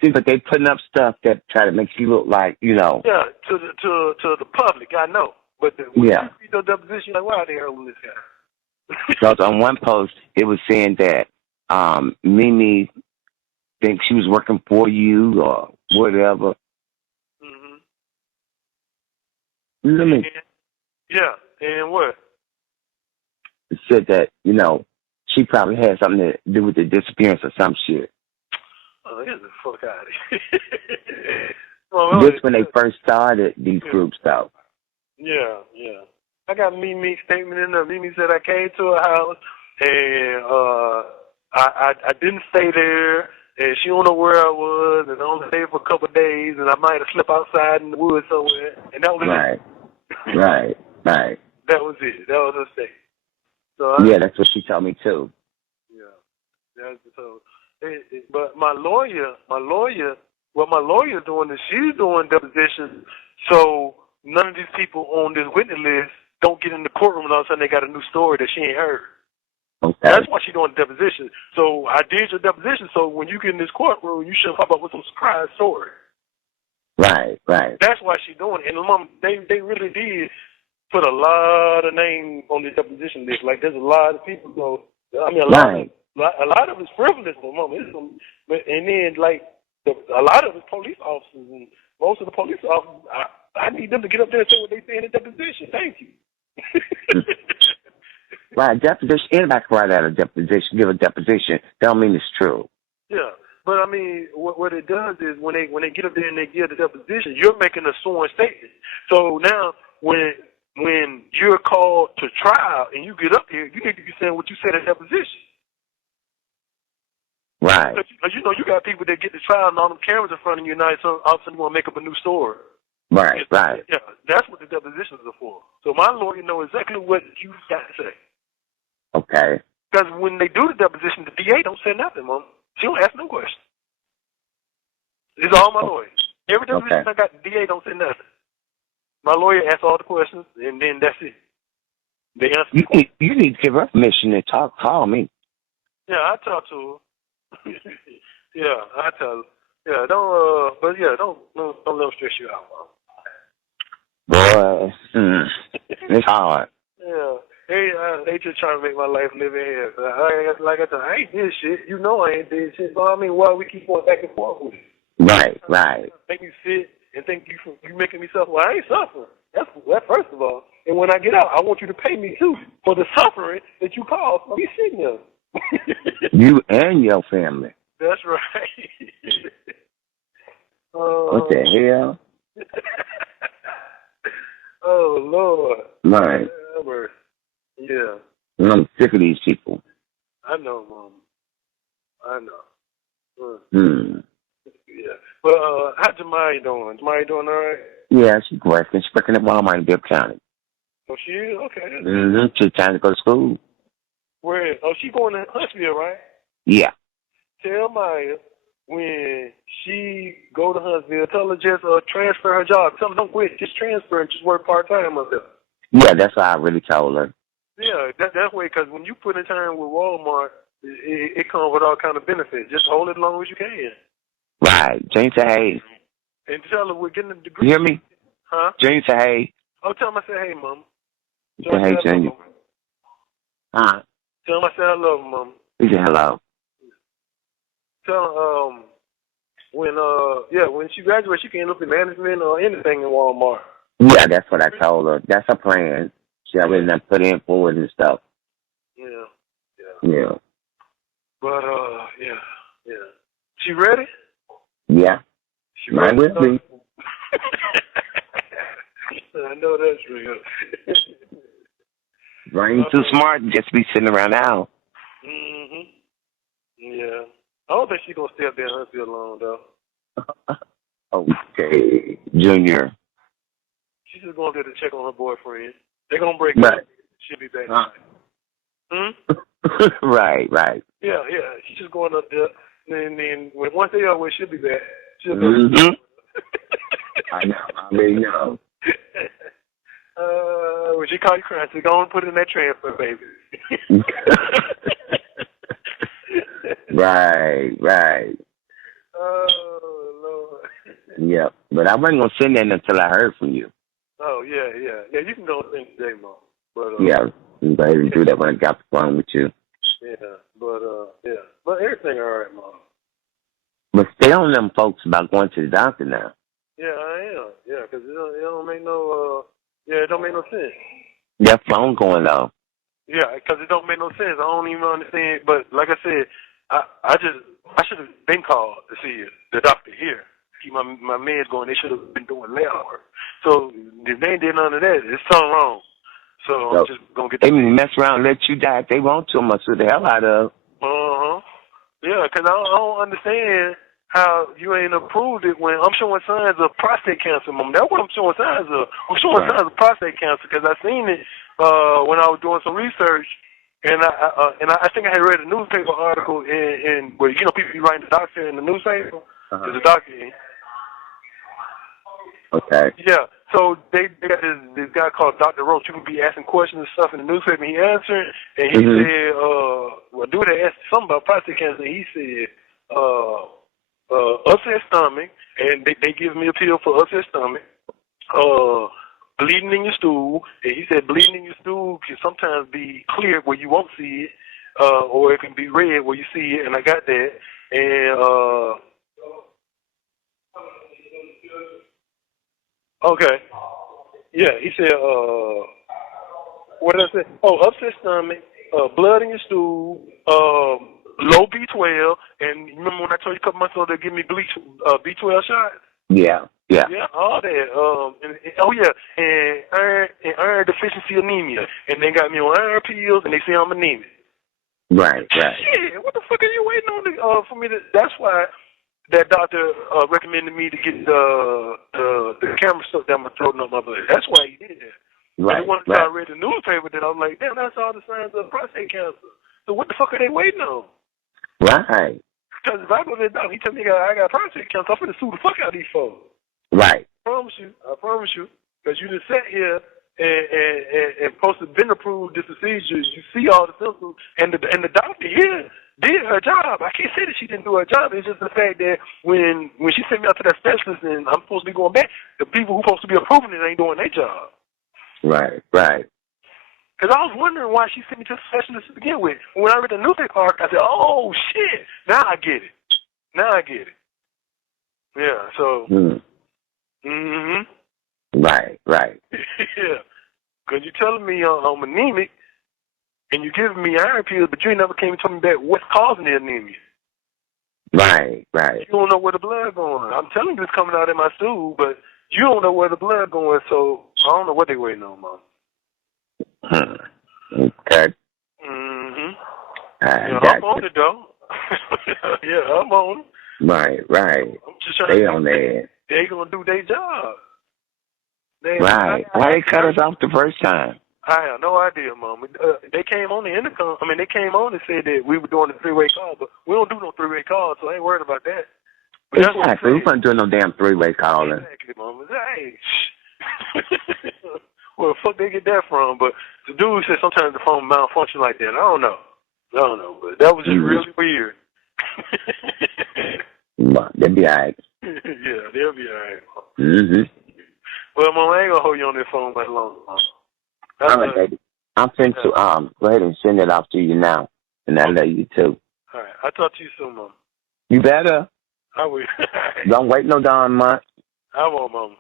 See, but they putting up stuff that try to make you look like, you know. Yeah, to the public, I know. But when you see the deposition, like, why are they holding this guy? Because on one post, it was saying that Mimi thinks she was working for you or whatever. Mm-hmm. Let me. Yeah, and what? It said that, you know, she probably had something to do with the disappearance or some shit. Oh, get the fuck out of here. This when they first started these groups, though. Yeah. I got Mimi's statement in there. Mimi said I came to her house and I didn't stay there, and she don't know where I was, and I only stayed for a couple of days, and I might have slept outside in the woods somewhere, and that was it. Right. That was it. That was her statement. So yeah, that's what she told me too. Yeah, so. But my lawyer, what my lawyer's doing is she's doing depositions, so none of these people on this witness list don't get in the courtroom and all of a sudden they got a new story that she ain't heard. Okay. That's why she's doing the deposition. So I did your deposition, so when you get in this courtroom, you shouldn't pop up with some surprise story. Right. That's why she's doing it. And Mom, they really did put a lot of names on the deposition list. Like there's a lot of people. So I mean, a lot of it's frivolous, but Mom, and then like a lot of it's police officers, and most of the police officers, I need them to get up there and say what they say in the deposition. Thank you. Right, deposition. Anybody can write out a deposition, give a deposition. That don't mean it's true. Yeah, but I mean, what it does is when they get up there and they give the deposition, you're making a sworn statement. So now when you're called to trial and you get up here, you need to be saying what you said in deposition. Right. Because you know you got people that get to trial and all them cameras in front of you, and now all of a sudden you want to make up a new story. Right. Yeah, that's what the depositions are for. So my lawyer knows exactly what you got to say. Okay. Because when they do the deposition, the DA don't say nothing, Mom. She don't ask no questions. It's all my lawyers. Every deposition I got, the DA don't say nothing. My lawyer asks all the questions, and then that's it. They answer. You need to give her permission to call me. Yeah, I talk to her. Yeah, I tell her. Yeah, don't let them stress you out, Mom. Boy, it's hard. Yeah. They just trying to make my life live in here. Like I said, I ain't did shit. You know I ain't did shit. So I mean, why we keep going back and forth with it? Right. Make me sit and think you making me suffer. Well, I ain't suffering. That's first of all. And when I get out, I want you to pay me too for the suffering that you caused for me sitting there. You and your family. That's right. What the hell? Oh, Lord. Right. Yeah. And I'm sick of these people. I know, Mom. I know. Yeah. But how's Jemiah doing? Jemiah doing all right? Yeah, she's working. She's working at Walmart in Bibb County. Oh, she is? Okay. She's trying to go to school. Where is? Oh, she going to Huntsville, right? Yeah. Tell Maya when she go to Huntsville, tell her just transfer her job. Tell her don't quit. Just transfer and just work part-time up there. Yeah, that's what I really told her. Yeah, that's way, because when you put in time with Walmart, it comes with all kind of benefits. Just hold it as long as you can. Right. Jane said, hey. And tell her we're getting a degree. You hear me? Huh? Jane said, hey. Oh, tell him I said, hey, Mom. You said, hey, Jane. Huh? Tell him I said I love him, Mom. He said, hello. Tell him, when she graduates, she can end up in management or anything in Walmart. Yeah, that's what I told her. That's her plan. She already done put in forward and stuff. Yeah. But, yeah. She ready? Yeah. She Mine ready? will be. I know that's real. Brain too smart to just be sitting around the house. Yeah. I don't think she's going to stay up there in Huntsville long, though. Okay. Junior. She's just going there to check on her boyfriend. They're going to break right. up. She'll be back tonight. Right. Yeah. She's just going up there. And then once they are where she'll be back. She'll I know. I already know. When she call you crying, so go and put it in that transfer, baby. Right. Oh, Lord. Yep. But I wasn't going to send that until I heard from you. Oh, yeah. Yeah, you can go and send today, Mom. But, yeah. I'm going to do that when I got the phone with you. Yeah. But everything all right, Mom. But stay on them folks about going to the doctor now. Yeah, I am. Yeah, because it don't make no, it don't make no sense. That phone going off. Yeah, because it don't make no sense. I don't even understand. But like I said, I should have been called to see the doctor here. Keep my meds going. They should have been doing lab work. So if they ain't did none of that, it's something wrong. So I'm just gonna get. They mess around and let you die if they want to. I'm gonna sue the hell out of. Yeah, because I don't understand how you ain't approved it when I'm showing signs of prostate cancer, Mom. That's what I'm showing signs of. I'm showing signs of prostate cancer because I seen it when I was doing some research, and I think I had read a newspaper article in where people be writing the doctor in the newspaper. There's a doctor in. Okay. Yeah. So they got this guy called Dr. Roach. People be asking questions and stuff in the newspaper, and he answered, and he said, dude, they asked something about prostate cancer, and he said, upset stomach, and they give me a pill for upset stomach, bleeding in your stool, and he said bleeding in your stool can sometimes be clear where you won't see it, or it can be red where you see it, and I got that, and okay. Yeah, he said, what did I say? Oh, upset stomach, blood in your stool, low B12, and you remember when I told you a couple months ago they give me B12 shots? Yeah, all that. And iron deficiency anemia, and they got me on iron pills, and they say I'm anemic. Right. Shit, what the fuck are you waiting on for me to? That's why that doctor recommended me to get the camera stuck down my throat and up my blood. That's why he did that. Right. And once I read the newspaper, then I was like, damn, that's all the signs of prostate cancer. So what the fuck are they waiting on? Right. Because if I go to the doctor, he tell me I got prostate cancer, I'm finna sue the fuck out of these folks. Right. I promise you. Because you just sat here and supposed to have been approved this procedure. You see all the symptoms, and the doctor here did her job. I can't say that she didn't do her job. It's just the fact that when she sent me out to that specialist and I'm supposed to be going back, the people who supposed to be approving it ain't doing their job. Right. Because I was wondering why she sent me to the specialist to begin with. When I read the newspaper article, I said, oh, shit, now I get it. Yeah, so. Right. Yeah. Because you're telling me I'm anemic, and you giving me iron pills, but you ain't never came and told me about what's causing the anemia. Right. You don't know where the blood going. I'm telling you it's coming out in my stool, but You don't know where the blood going, so I don't know what they waiting on, Mom. Okay. Mm-hmm. I'm on it, though. Yeah, I'm on it. Right. I'm just trying Stay on that. They gonna do their job. Right. Why they cut us off the first time? I have no idea, Mom. They came on the intercom. I mean, they came on and said that we were doing a three-way call, but we don't do no three-way calls, so I ain't worried about that. But Exactly. We wasn't doing no damn three-way calling. Exactly, Mom. Hey. Where the fuck they get that from? But the dude said sometimes the phone malfunction like that. I don't know, but that was just really weird. They'll be all right. Yeah, they'll be all right. Mm-hmm. Well, Mom, I ain't gonna hold you on that phone that long, Mom. All right, baby. I'm finna to go ahead and send it off to you now, and I love you too. All right, I'll talk to you soon, Mom. You better. I will. Don't wait no darn month. I won't, Mom.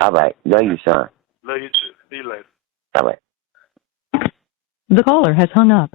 All right, love you, son. Love you too. See you later. All right. The caller has hung up.